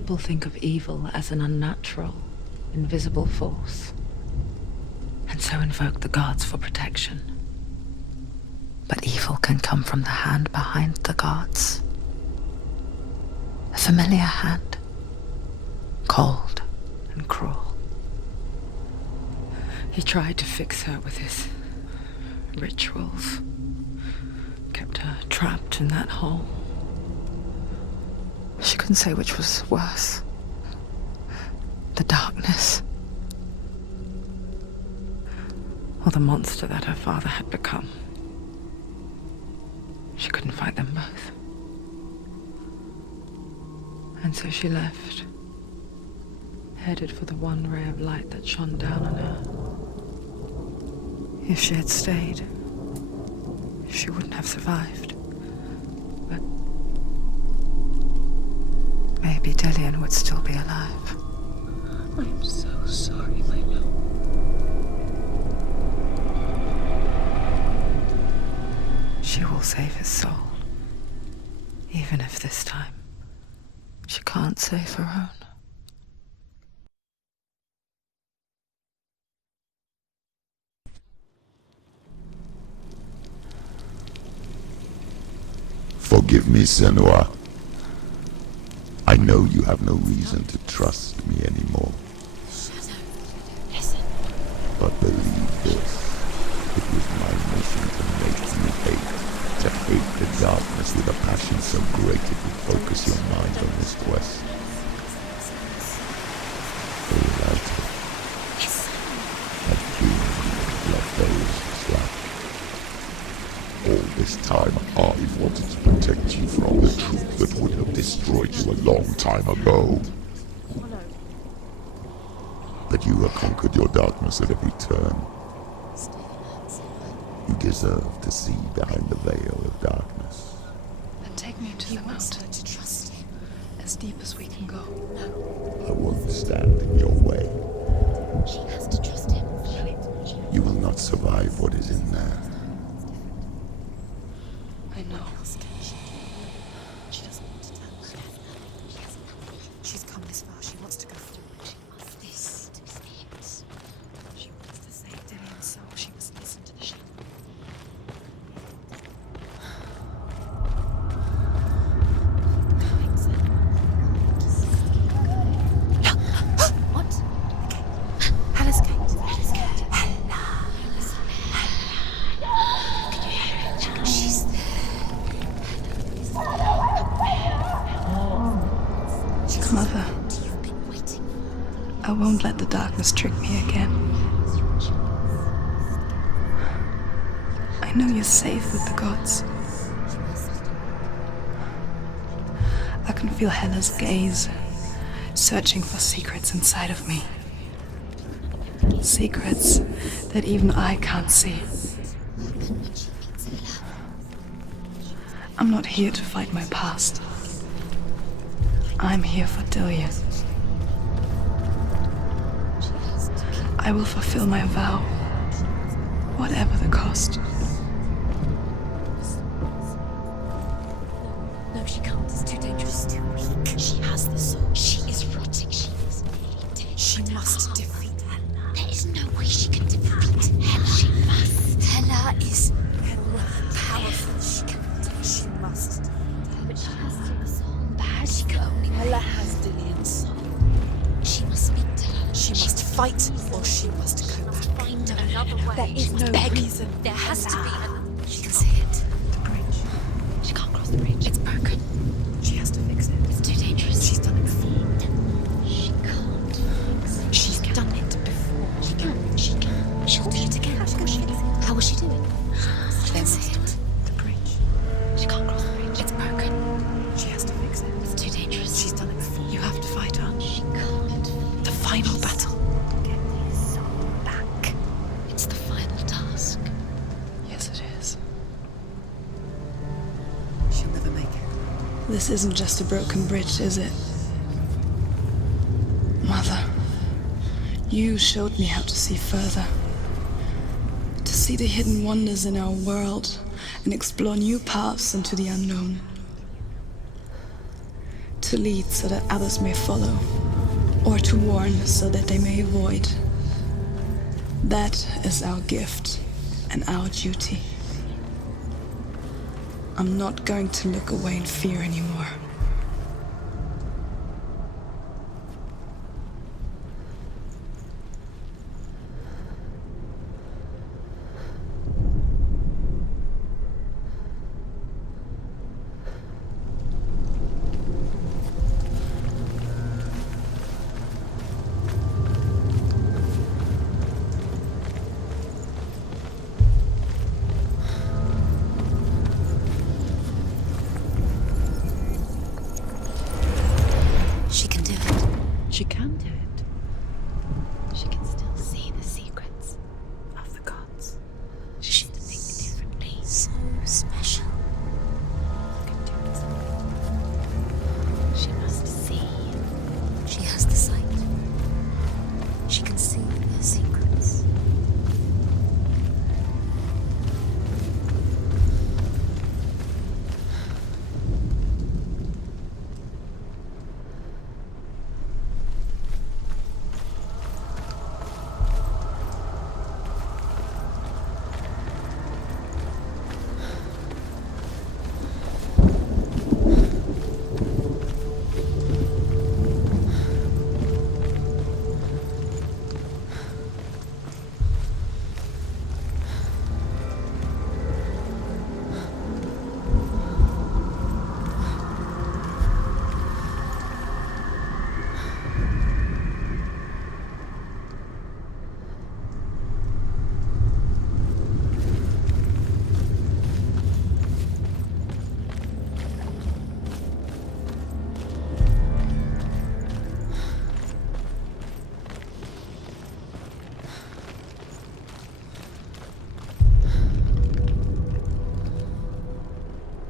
People think of evil as an unnatural, invisible force, and so invoke the gods for protection. But evil can come from the hand behind the gods. A familiar hand, cold and cruel. He tried to fix her with his rituals, kept her trapped in that hole. She couldn't say which was worse. The darkness, or the monster that her father had become. She couldn't fight them both. And so she left, headed for the one ray of light that shone down on her. If she had stayed, she wouldn't have survived. But maybe Dillian would still be alive. I'm so sorry, my love. She will save his soul, even if this time she can't save her own. Forgive me, Senua. I know you have no reason to trust me anymore. Listen. But believe this, it was my mission to make you hate. To hate the darkness with a passion so great it would focus your mind on this quest. Without it, that feeling left those slack. All this time I wanted to protect you from the truth that would have destroyed you a long time ago. But you have conquered your darkness at every turn. You deserve to see behind the veil of darkness. Then take me to the mountain. To trust him. As deep as we can go. I won't stand in your way. She has to trust him. You will not survive what is in there. I know. She doesn't want to tell us. She's come this far. She wants to go forward. She wants this to be it. She wants to save Dillian's soul. She must listen to the sheep. What? Hella's gate. Hella's gate. Hella. Can you hear it? She's there. Mother, You've been waiting. I won't let the darkness trick me again. I know you're safe with the gods. I can feel Hella's gaze, searching for secrets inside of me. Secrets that even I can't see. I'm not here to fight my past. I'm here for Dillian. I will fulfill my vow, whatever the cost. No, she can't. It's too dangerous. Too weak. She has the soul. She is rotting. She is nearly dead. She must defeat Hella. There is no way she can defeat Hella. She must. Hella is powerful. She must. But she has Dillian's soul. Bad. She can only. Hella has Dillian's soul. She must speak to her. She must fight, or she must go back. Find another way. There is no reason. There has to be. She can see it. The bridge. She can't cross the bridge. It's broken. She has to fix it. It's too dangerous. She's done it before. She can't. She's done it before. She can. She can. She'll do it again. How will she do it? She can see it. The bridge. She can't cross the bridge. It's broken. She has to fix it. It's too dangerous. She's done it before. You have to fight her. She can't. The final battle. Get his soul back. It's the final task. Yes, it is. She'll never make it. This isn't just a broken bridge, is it? Mother, you showed me how to see further. To see the hidden wonders in our world and explore new paths into the unknown. To to lead so that others may follow, or to warn so that they may avoid. That is our gift and our duty. I'm not going to look away in fear anymore. She can do it. She can still see the secrets of the gods. She should think differently. So special. She must see. She has the sight. She can see their secrets.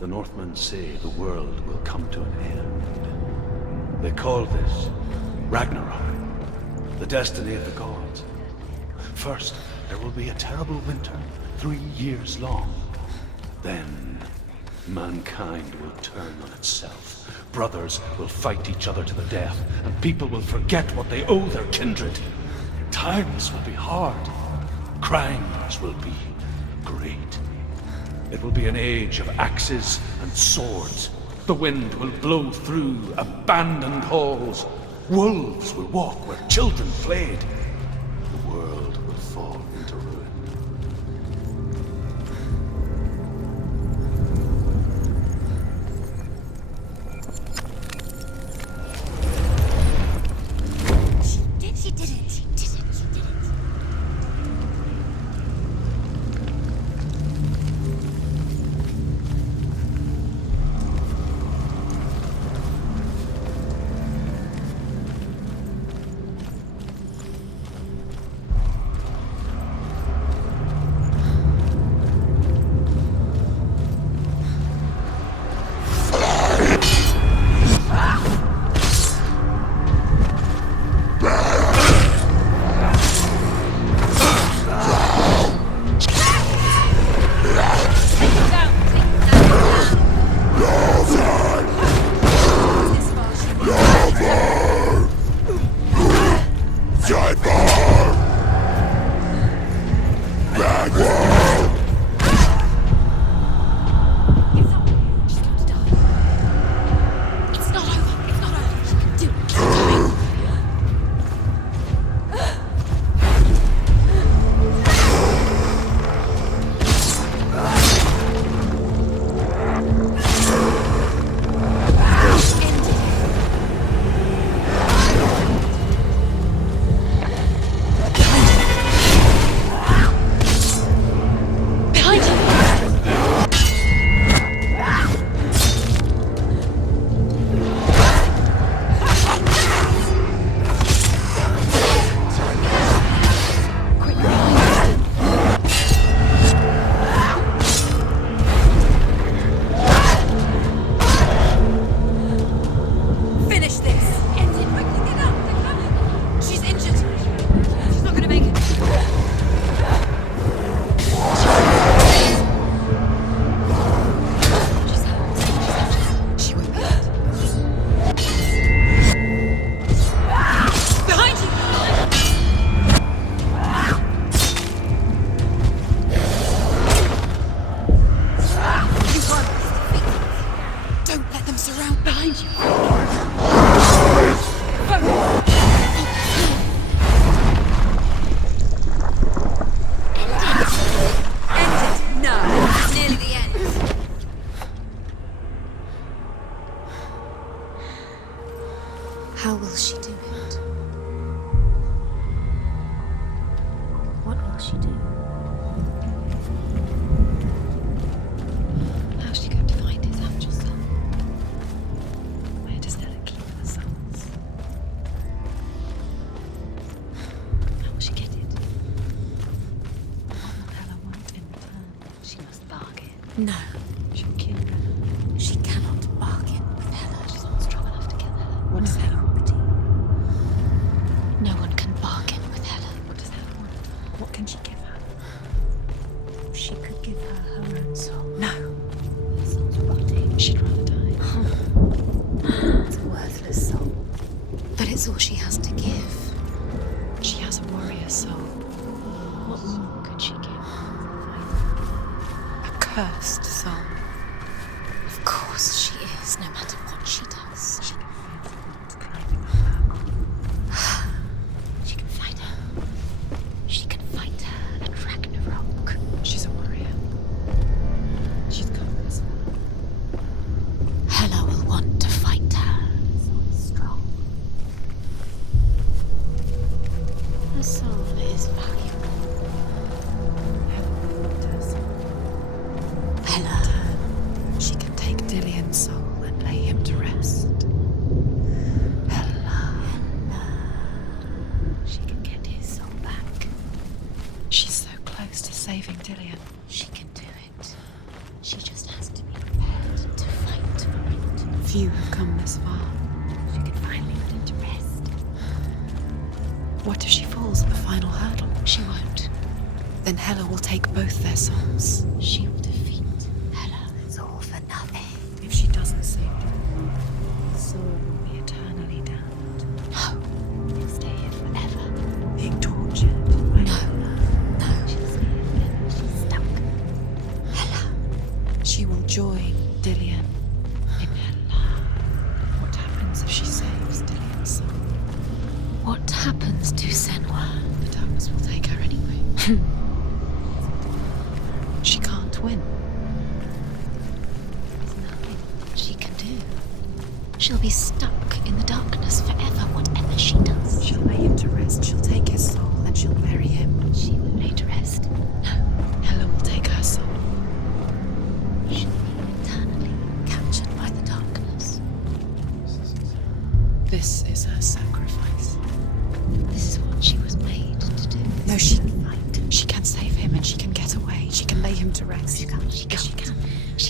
The Northmen say the world will come to an end. They call this Ragnarok, the destiny of the gods. First, there will be a terrible winter, 3 years long. Then, mankind will turn on itself. Brothers will fight each other to the death, and people will forget what they owe their kindred. Times will be hard. Crimes will be great. It will be an age of axes and swords. The wind will blow through abandoned halls. Wolves will walk where children played. The world will fall into ruin. She did it. She did it. she do? How's she going to find his actual soul? Where does Ella keep her souls? How will she get it? What will Ella want in return? She must bargain. No. She'll kill Ella. She cannot bargain with Ella. She's not strong enough to kill Ella. What is Ella property? No one can bargain with Ella. What does Ella want? What can she give her? She could give her her own soul. No. Her soul's rotting. She'd rather die. It's a worthless soul. But it's all she has to give. She has a warrior soul. What more could she give? A cursed soul. Of course she is, no matter what she does. She can fight her. She can fight her at Ragnarok. She's a warrior. She's come this far. Hela will want to fight her. So strong. Her soul is valuable. Hela. She can take Dillion's soul and lay him to rest. Hela. She can get his soul back. She's so close to saving Dillion. She can do it. She just has to be prepared to fight for it. Few have come this far. She can finally put him to rest. What if she falls at the final hurdle? She won't. Then Hela will take both their souls. She will defeat Hela. It's all for nothing. If she doesn't save Dillion, his soul will be eternally damned. No. He'll stay here forever. Being tortured. No. She'll stay here forever. She's stuck. Hela. She will join Dillion in Hela. What happens if she saves Dillion's soul? What happens to Senua? The darkness will take her anyway. She can't win. There's nothing she can do. She'll be stuck in the darkness forever, whatever she does. She'll lay him to rest. She'll take his soul and she'll bury him. She will lay to rest. No. Hela will take her soul. She'll be eternally captured by the darkness. This is her sacrifice. This is what she was made to do. No, she can save him and she can get away. She can lay him to rest. She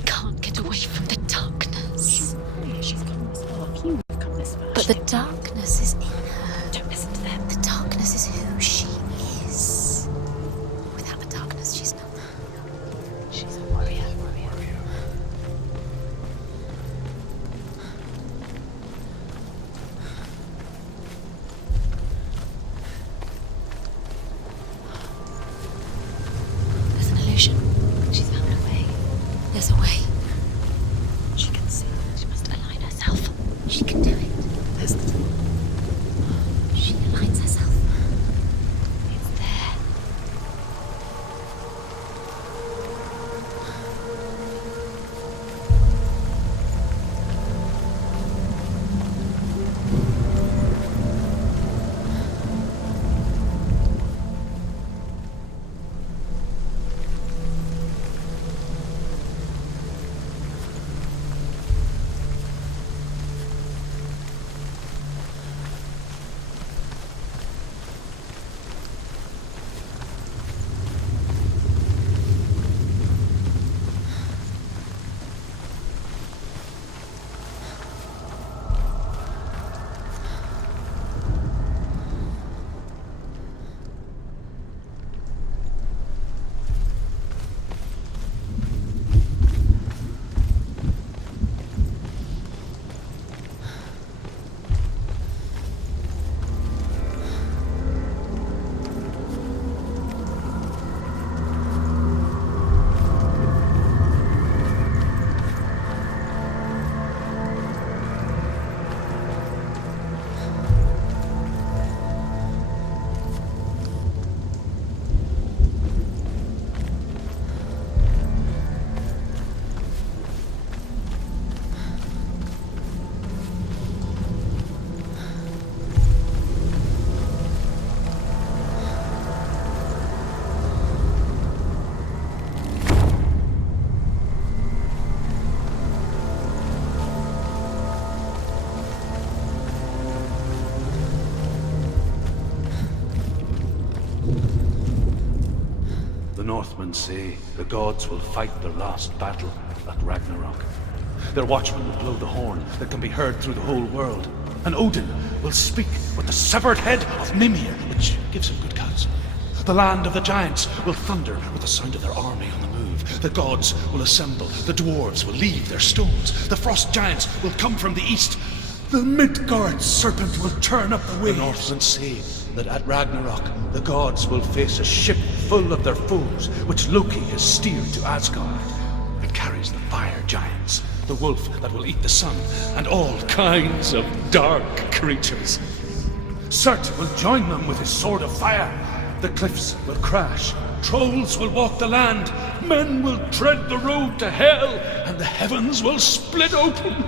can't get away from the darkness. She's come this far. Few have come this far. But the darkness is in her. Don't listen to them. The darkness is who she is. Without the darkness, she's nothing. She's a warrior. There's an illusion. She's found a way. There's a way. She can see. She must align herself. She can do it. There's the door. Northmen say the gods will fight their last battle at Ragnarok. Their watchmen will blow the horn that can be heard through the whole world. And Odin will speak with the severed head of Mimir, which gives him good counsel. The land of the giants will thunder with the sound of their army on the move. The gods will assemble. The dwarves will leave their stones. The frost giants will come from the east. The Midgard serpent will turn up the waves. The Northmen say that at Ragnarok, the gods will face a ship full of their foes, which Loki has steered to Asgard. It carries the fire giants, the wolf that will eat the sun, and all kinds of dark creatures. Surt will join them with his sword of fire. The cliffs will crash. Trolls will walk the land. Men will tread the road to hell, and the heavens will split open.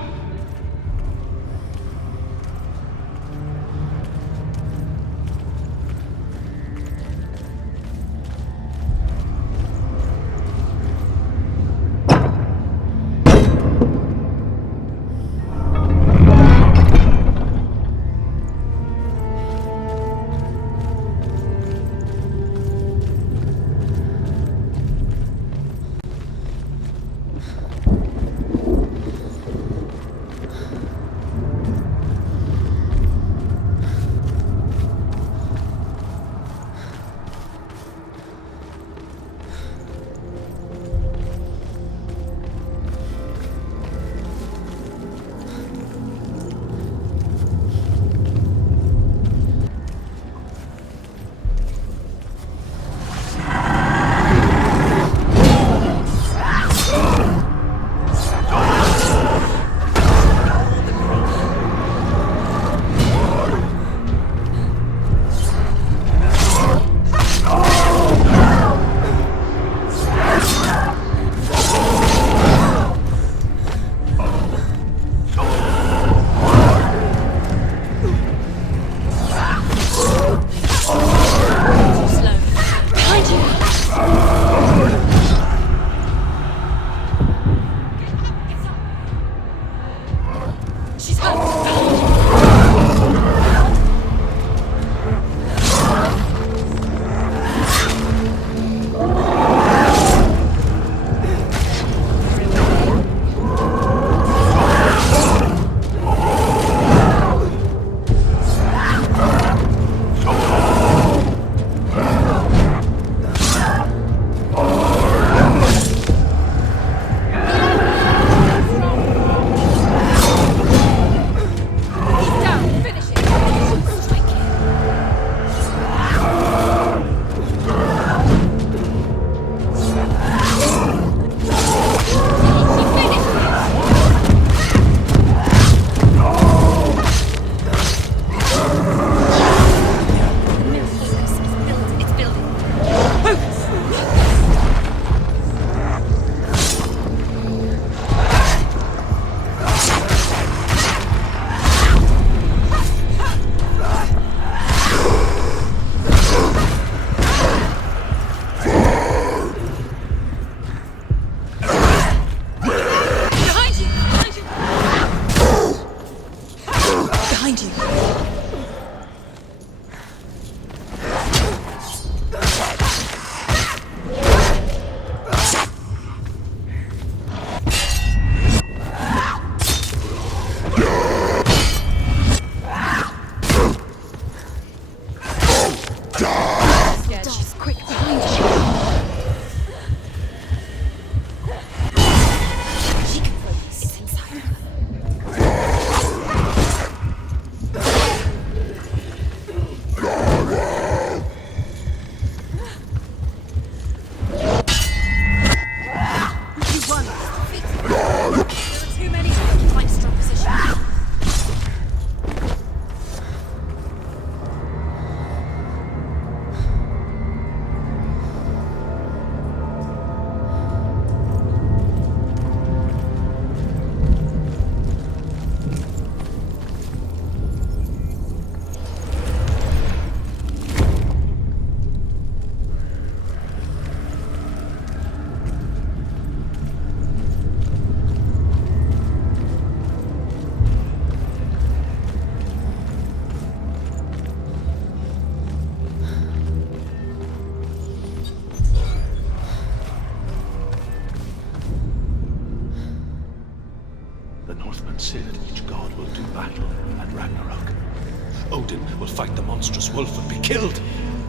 monstrous wolf will be killed,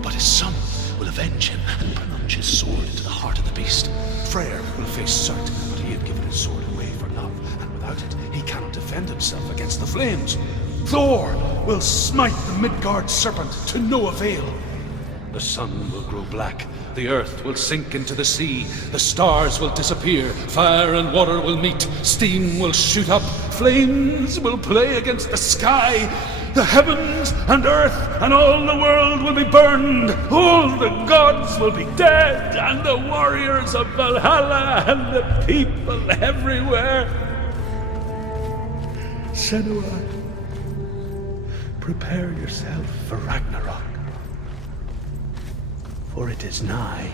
but his son will avenge him and plunge his sword into the heart of the beast. Freyr will face Surt, but he had given his sword away for love, and without it, he cannot defend himself against the flames. Thor will smite the Midgard serpent to no avail. The sun will grow black, the earth will sink into the sea, the stars will disappear, fire and water will meet, steam will shoot up, flames will play against the sky, the heavens and earth and all the world will be burned, all the gods will be dead, and the warriors of Valhalla and the people everywhere. Senua, prepare yourself for Ragnarok, for it is nigh.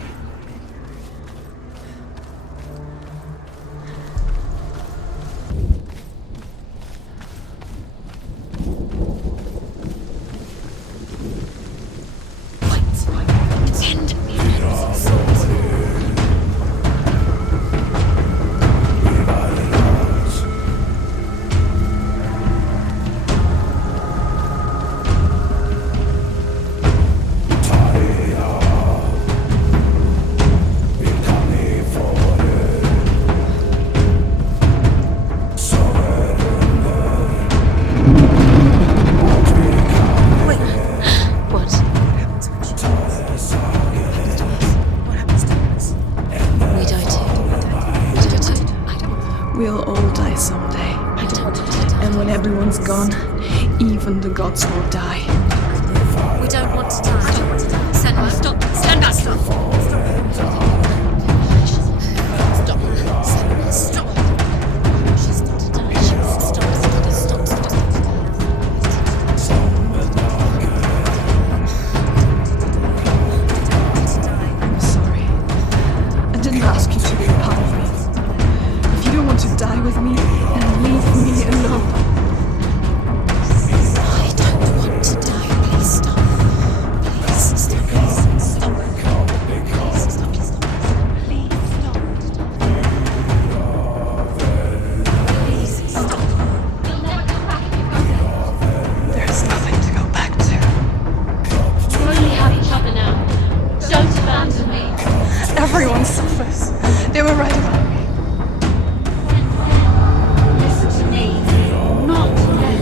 We'll all die someday. And when everyone's gone, even the gods will die. We don't want to die. Senua, stop. Stand back. Stop. Stop. Senua, stop. She's not to die. Stop. I'm sorry. I didn't ask you to be a part of me. If you don't want to die with me, then leave me alone. I don't want to die. Please stop. Please stop. Please stop. Please stop. Please stop. Please stop. You'll never come back if you go. There's nothing to go back to. We only have each other now. Don't abandon me. Everyone suffers. They were right about me. Listen to me. Not them.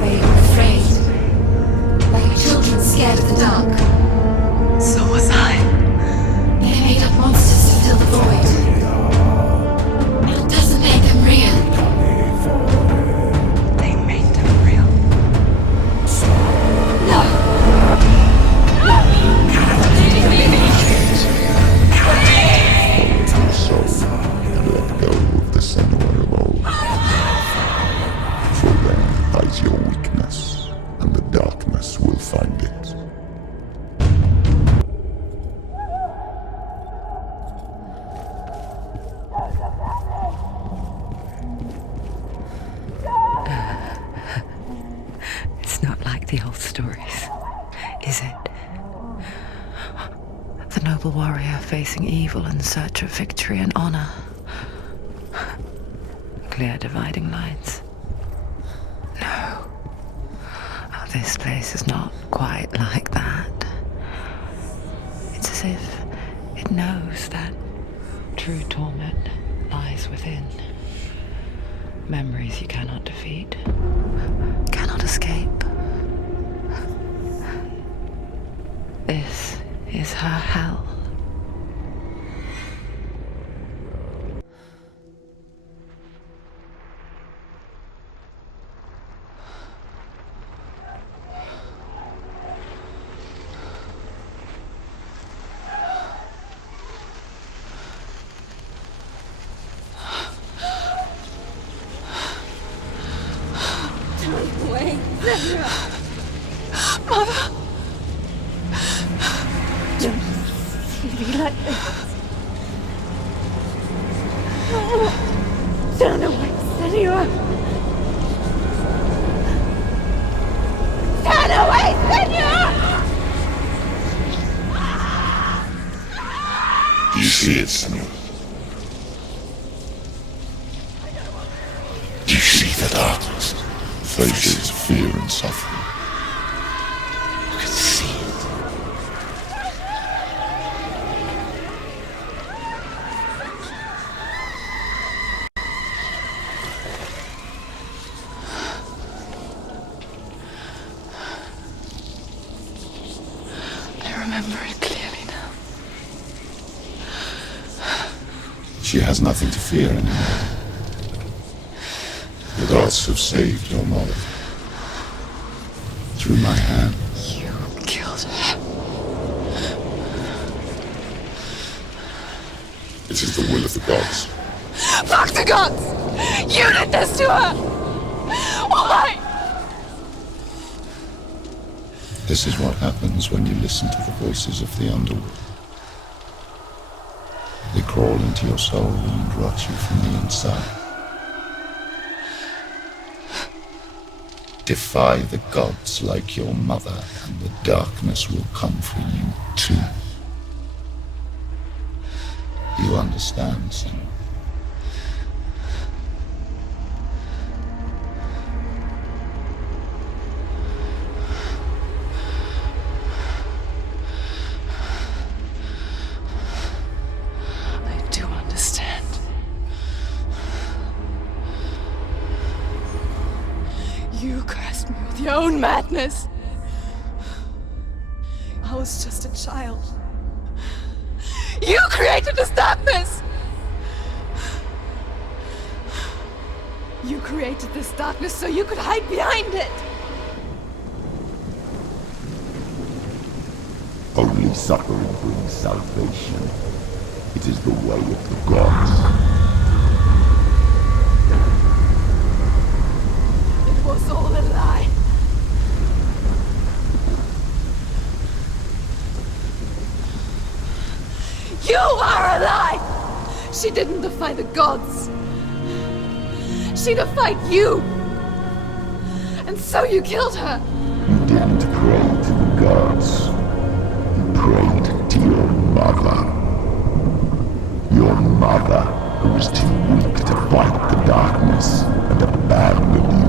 They were afraid. Like children scared of the dark. So was I. They made up monsters to fill the void. That doesn't make them real. They made them real. No. Your soul and let go of the Senua of old. For there lies your weakness, and the darkness will find it. It's not like the old stories, is it? The noble warrior facing evil in search of victory and honor. Clear dividing lines. No. Oh, this place is not quite like that. It's as if it knows that true torment lies within. Memories you cannot defeat, cannot escape. This is her hell. Wait, Mother! don't see me like this. Turn away, Senua! Turn away, Senua! Do you see it, Senua? Do you see the darkness? Faces fear and suffering. You can see it. I remember it clearly now. She has nothing to fear anymore. The gods have saved your mother. Through my hand. You killed her. It is the will of the gods. Fuck the gods! You did this to her! Why? This is what happens when you listen to the voices of the underworld. They crawl into your soul and rot you from the inside. Defy the gods like your mother, and the darkness will come for you too. You understand, Senua? I do understand. You cursed me with your own madness. I was just a child. You created this darkness! You created this darkness so you could hide behind it! Only suffering brings salvation. It is the way of the gods. It was all a lie. You are a lie! She didn't defy the gods. She defied you! And so you killed her! You didn't pray to the gods. You prayed to your mother. Your mother, who was too weak to fight the darkness and abandoned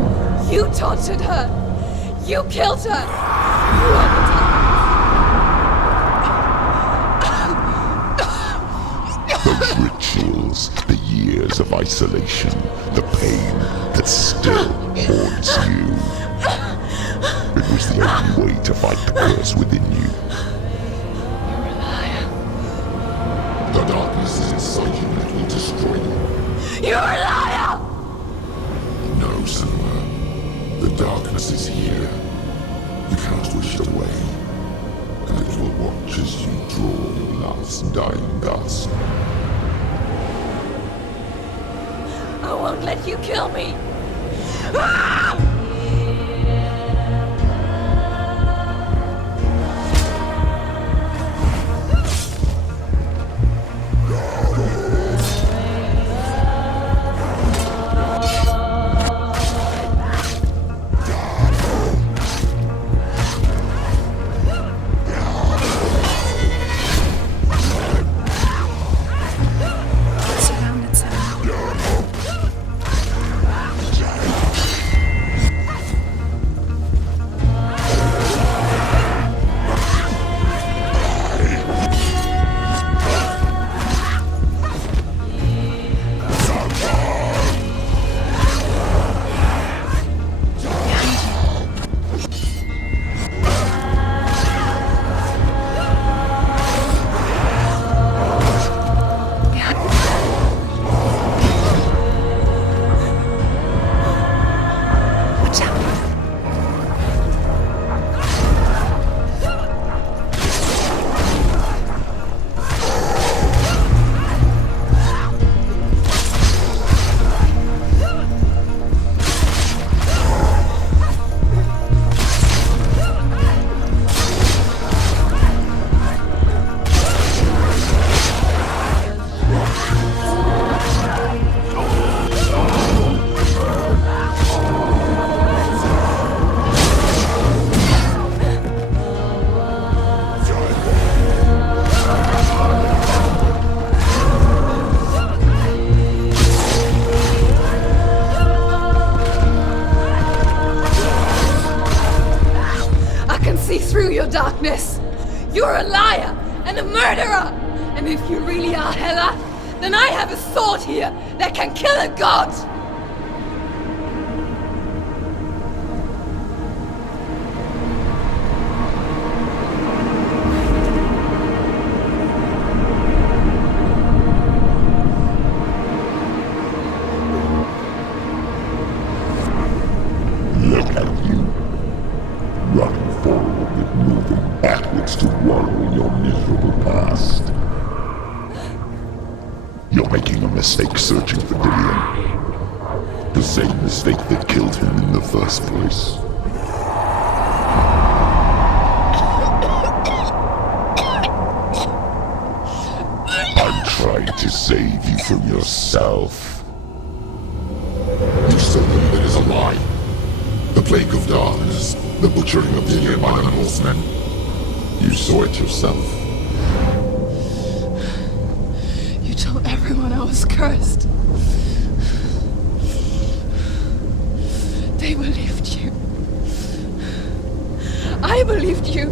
you. You tortured her! You killed her! You are the darkness! Those rituals, the years of isolation, the pain that still haunts you. It was the only way to fight the curse within you. You're a liar. The darkness is inside you and it will destroy you. You're a liar! No, Senua. The darkness is here. You cannot wish it away. And it will watch as you draw your last dying gasp. I won't let you kill me! Ah! Surrounded, Senua. see through your darkness. You're a liar and a murderer. And if you really are Hela, then I have a sword here that can kill a god. Look at you. Running forward but moving backwards to wallow in your miserable past. You're making a mistake searching for Dillion. The same mistake that killed him in the first place. I'm trying to save you from yourself. You still believe it is a lie? The plague of darkness, the butchering of Dillion by the Northmen. You saw it yourself. You told everyone I was cursed. They believed you. I believed you.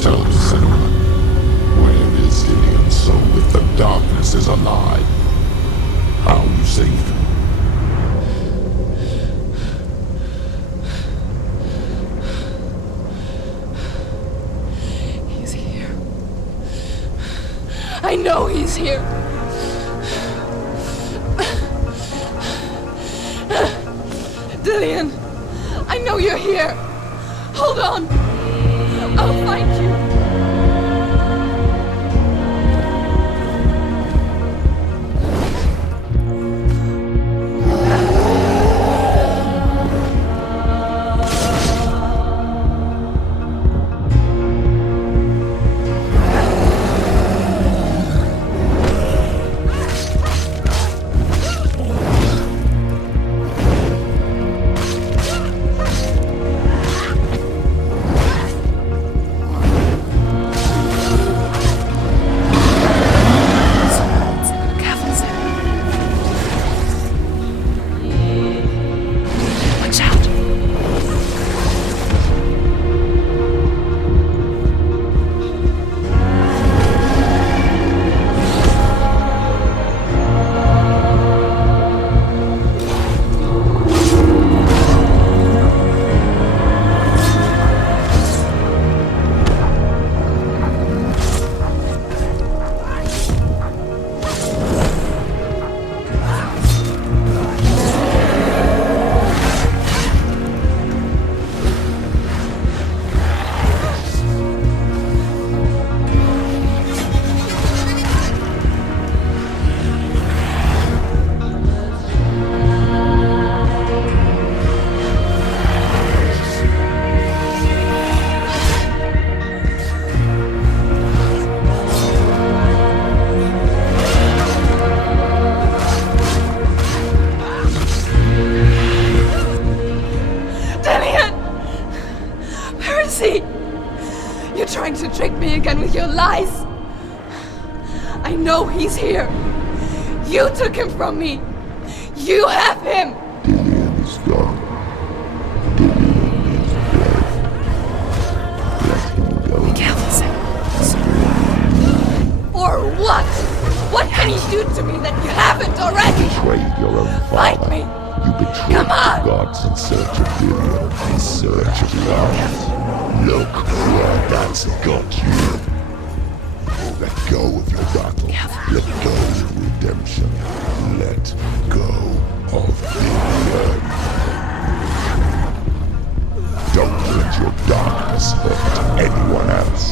Tell us, Senua, where is Dillion's soul if the darkness is a lie? How you saved him? He's here. I know he's here. Dillion, I know you're here. Hold on. I'll find you. Trying to trick me again with your lies. I know he's here. You took him from me. You have him. Dillion is gone. Dillion is dead. Let him go. Be careful, or what? What can you do to me that you haven't already? You betrayed your own father. Fight me. You betrayed the gods in search of Dillion, in search of love. Look where that's got you. Let go of your battle. Let go of your redemption. Let go of Dillion. Don't let your darkness hurt anyone else.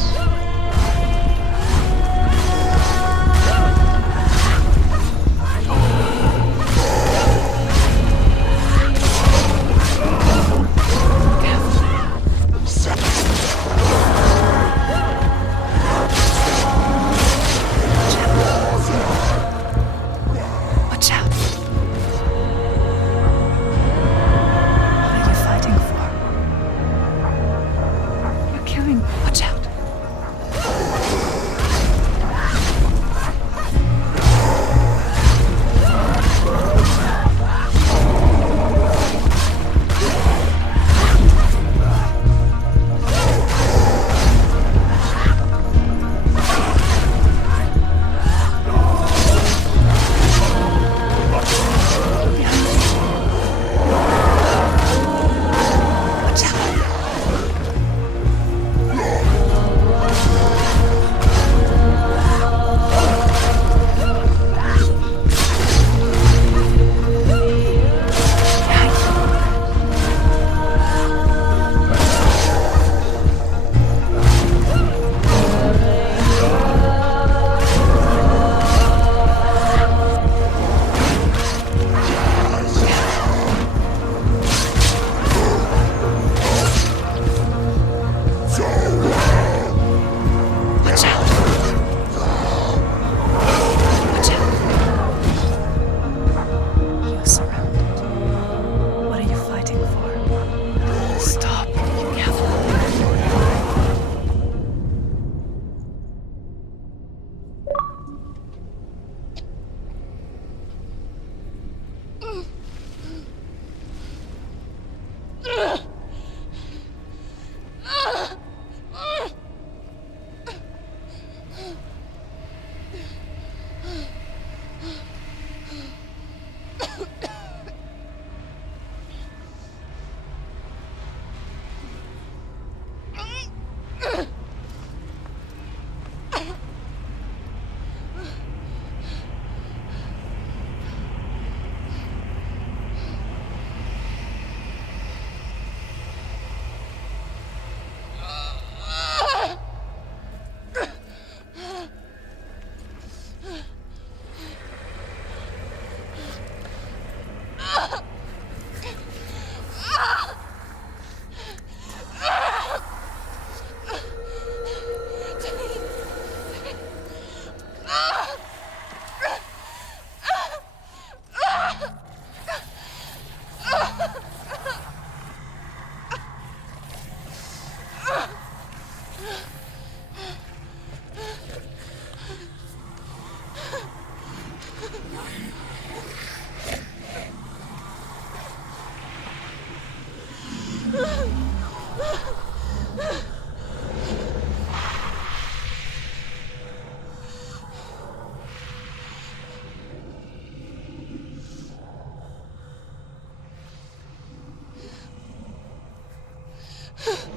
If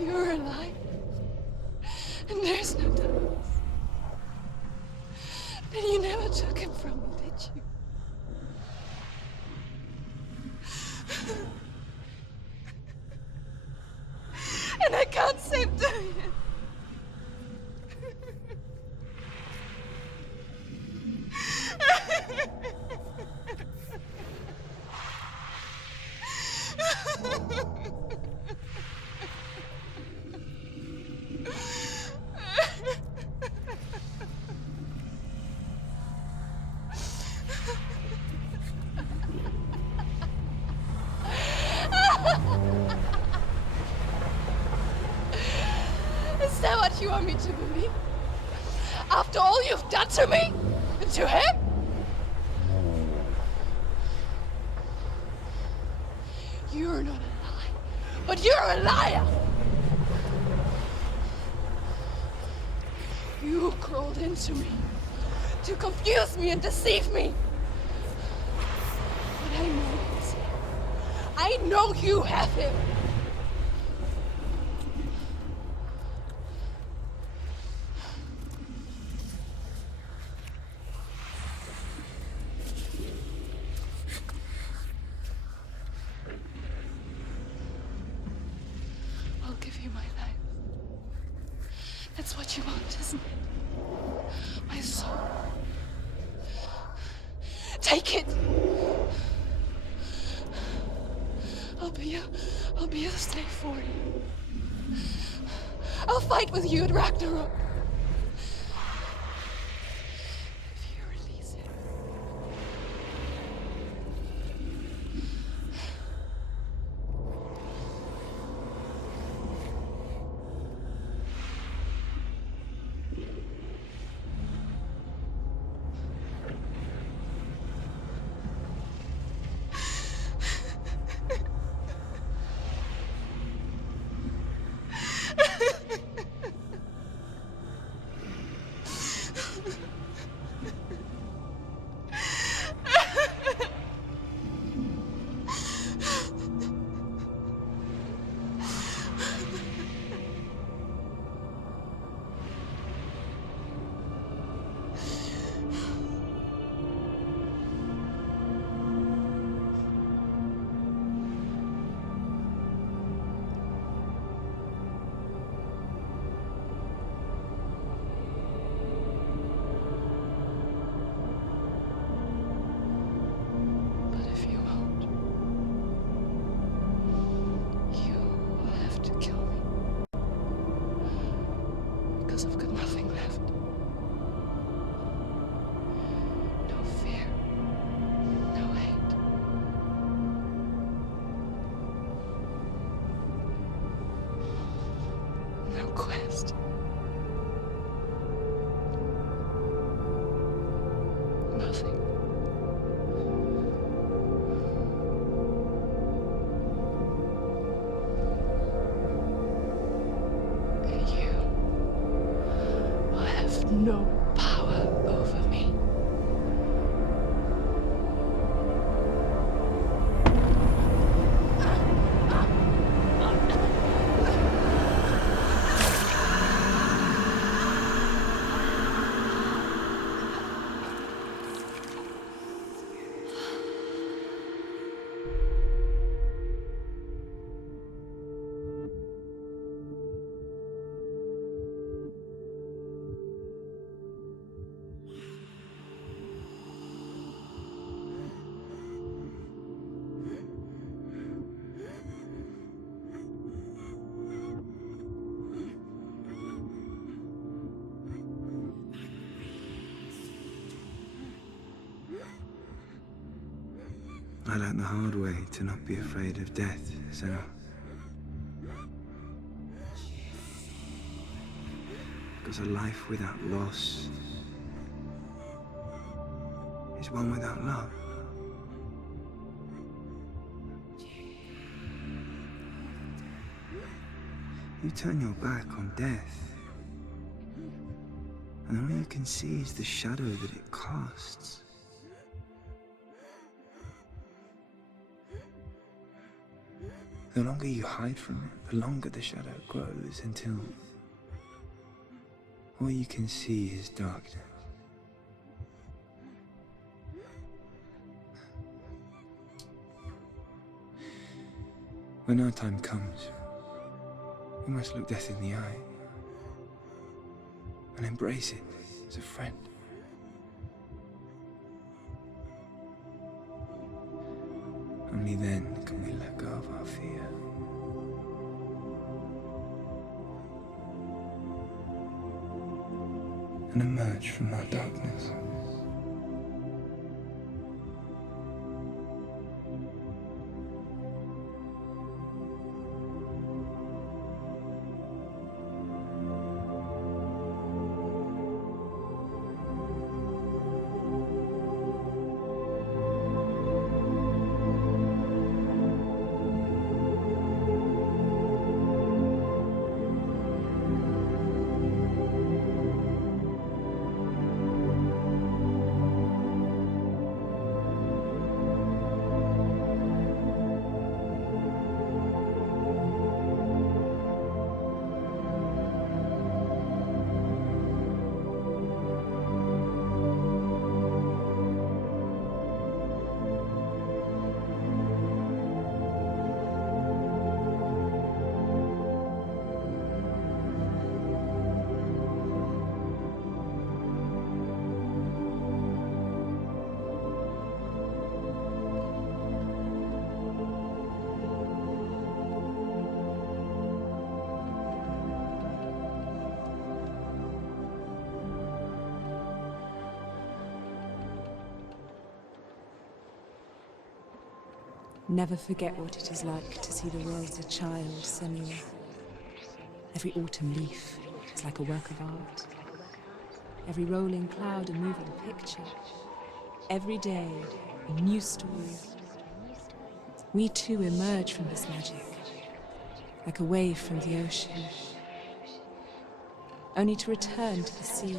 you're alive, and there's no darkness, then you never took him from me, did you? And I can't save Dorian. Is that what you want me to believe? After all you've done to me? And to him? You're not a lie, but you're a liar! You crawled into me to confuse me and deceive me. But I know he's here. I know you have him. I'll give you my life. That's what you want, isn't it? My soul. Take it. I'll be a slave for you. I'll fight with you at Ragnarok. If you release it. I've got nothing left. No fear. No hate. No quest. Nothing. No power over me. I learned the hard way to not be afraid of death, Senua. Because a life without loss is one without love. You turn your back on death, and all you can see is the shadow that it casts. The longer you hide from it, the longer the shadow grows until all you can see is darkness. When our time comes, we must look death in the eye and embrace it as a friend. Only then can we let go of our fear. And emerge from our darkness. Never forget what it is like to see the world as a child, Senua. Every autumn leaf is like a work of art. Every rolling cloud a moving picture. Every day a new story. We too emerge from this magic, like a wave from the ocean, only to return to the sea.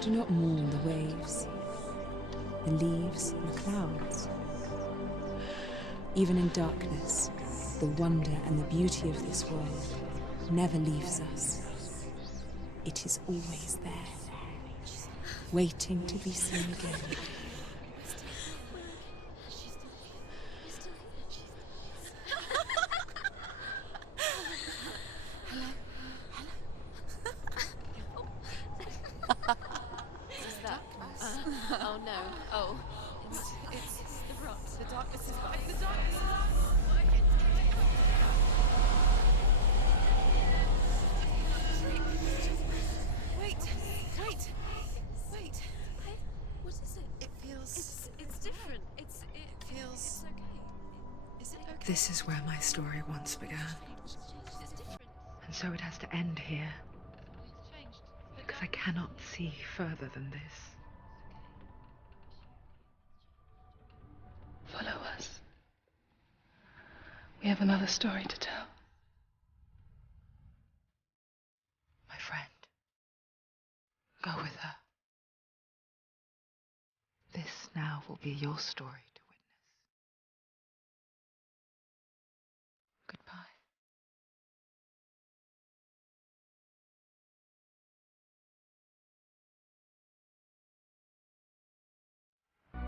Do not mourn the waves, the leaves, and the clouds. Even in darkness, the wonder and the beauty of this world never leaves us. It is always there, waiting to be seen again. Oh no. Oh. It's the rot. The darkness is back. The darkness is back. Wait. What is it? It feels... It's different. It feels... It's okay. Is it okay? This is where my story once began. And so it has to end here. Because I cannot see further than this. Follow us. We have another story to tell. My friend. Go with her. This now will be your story.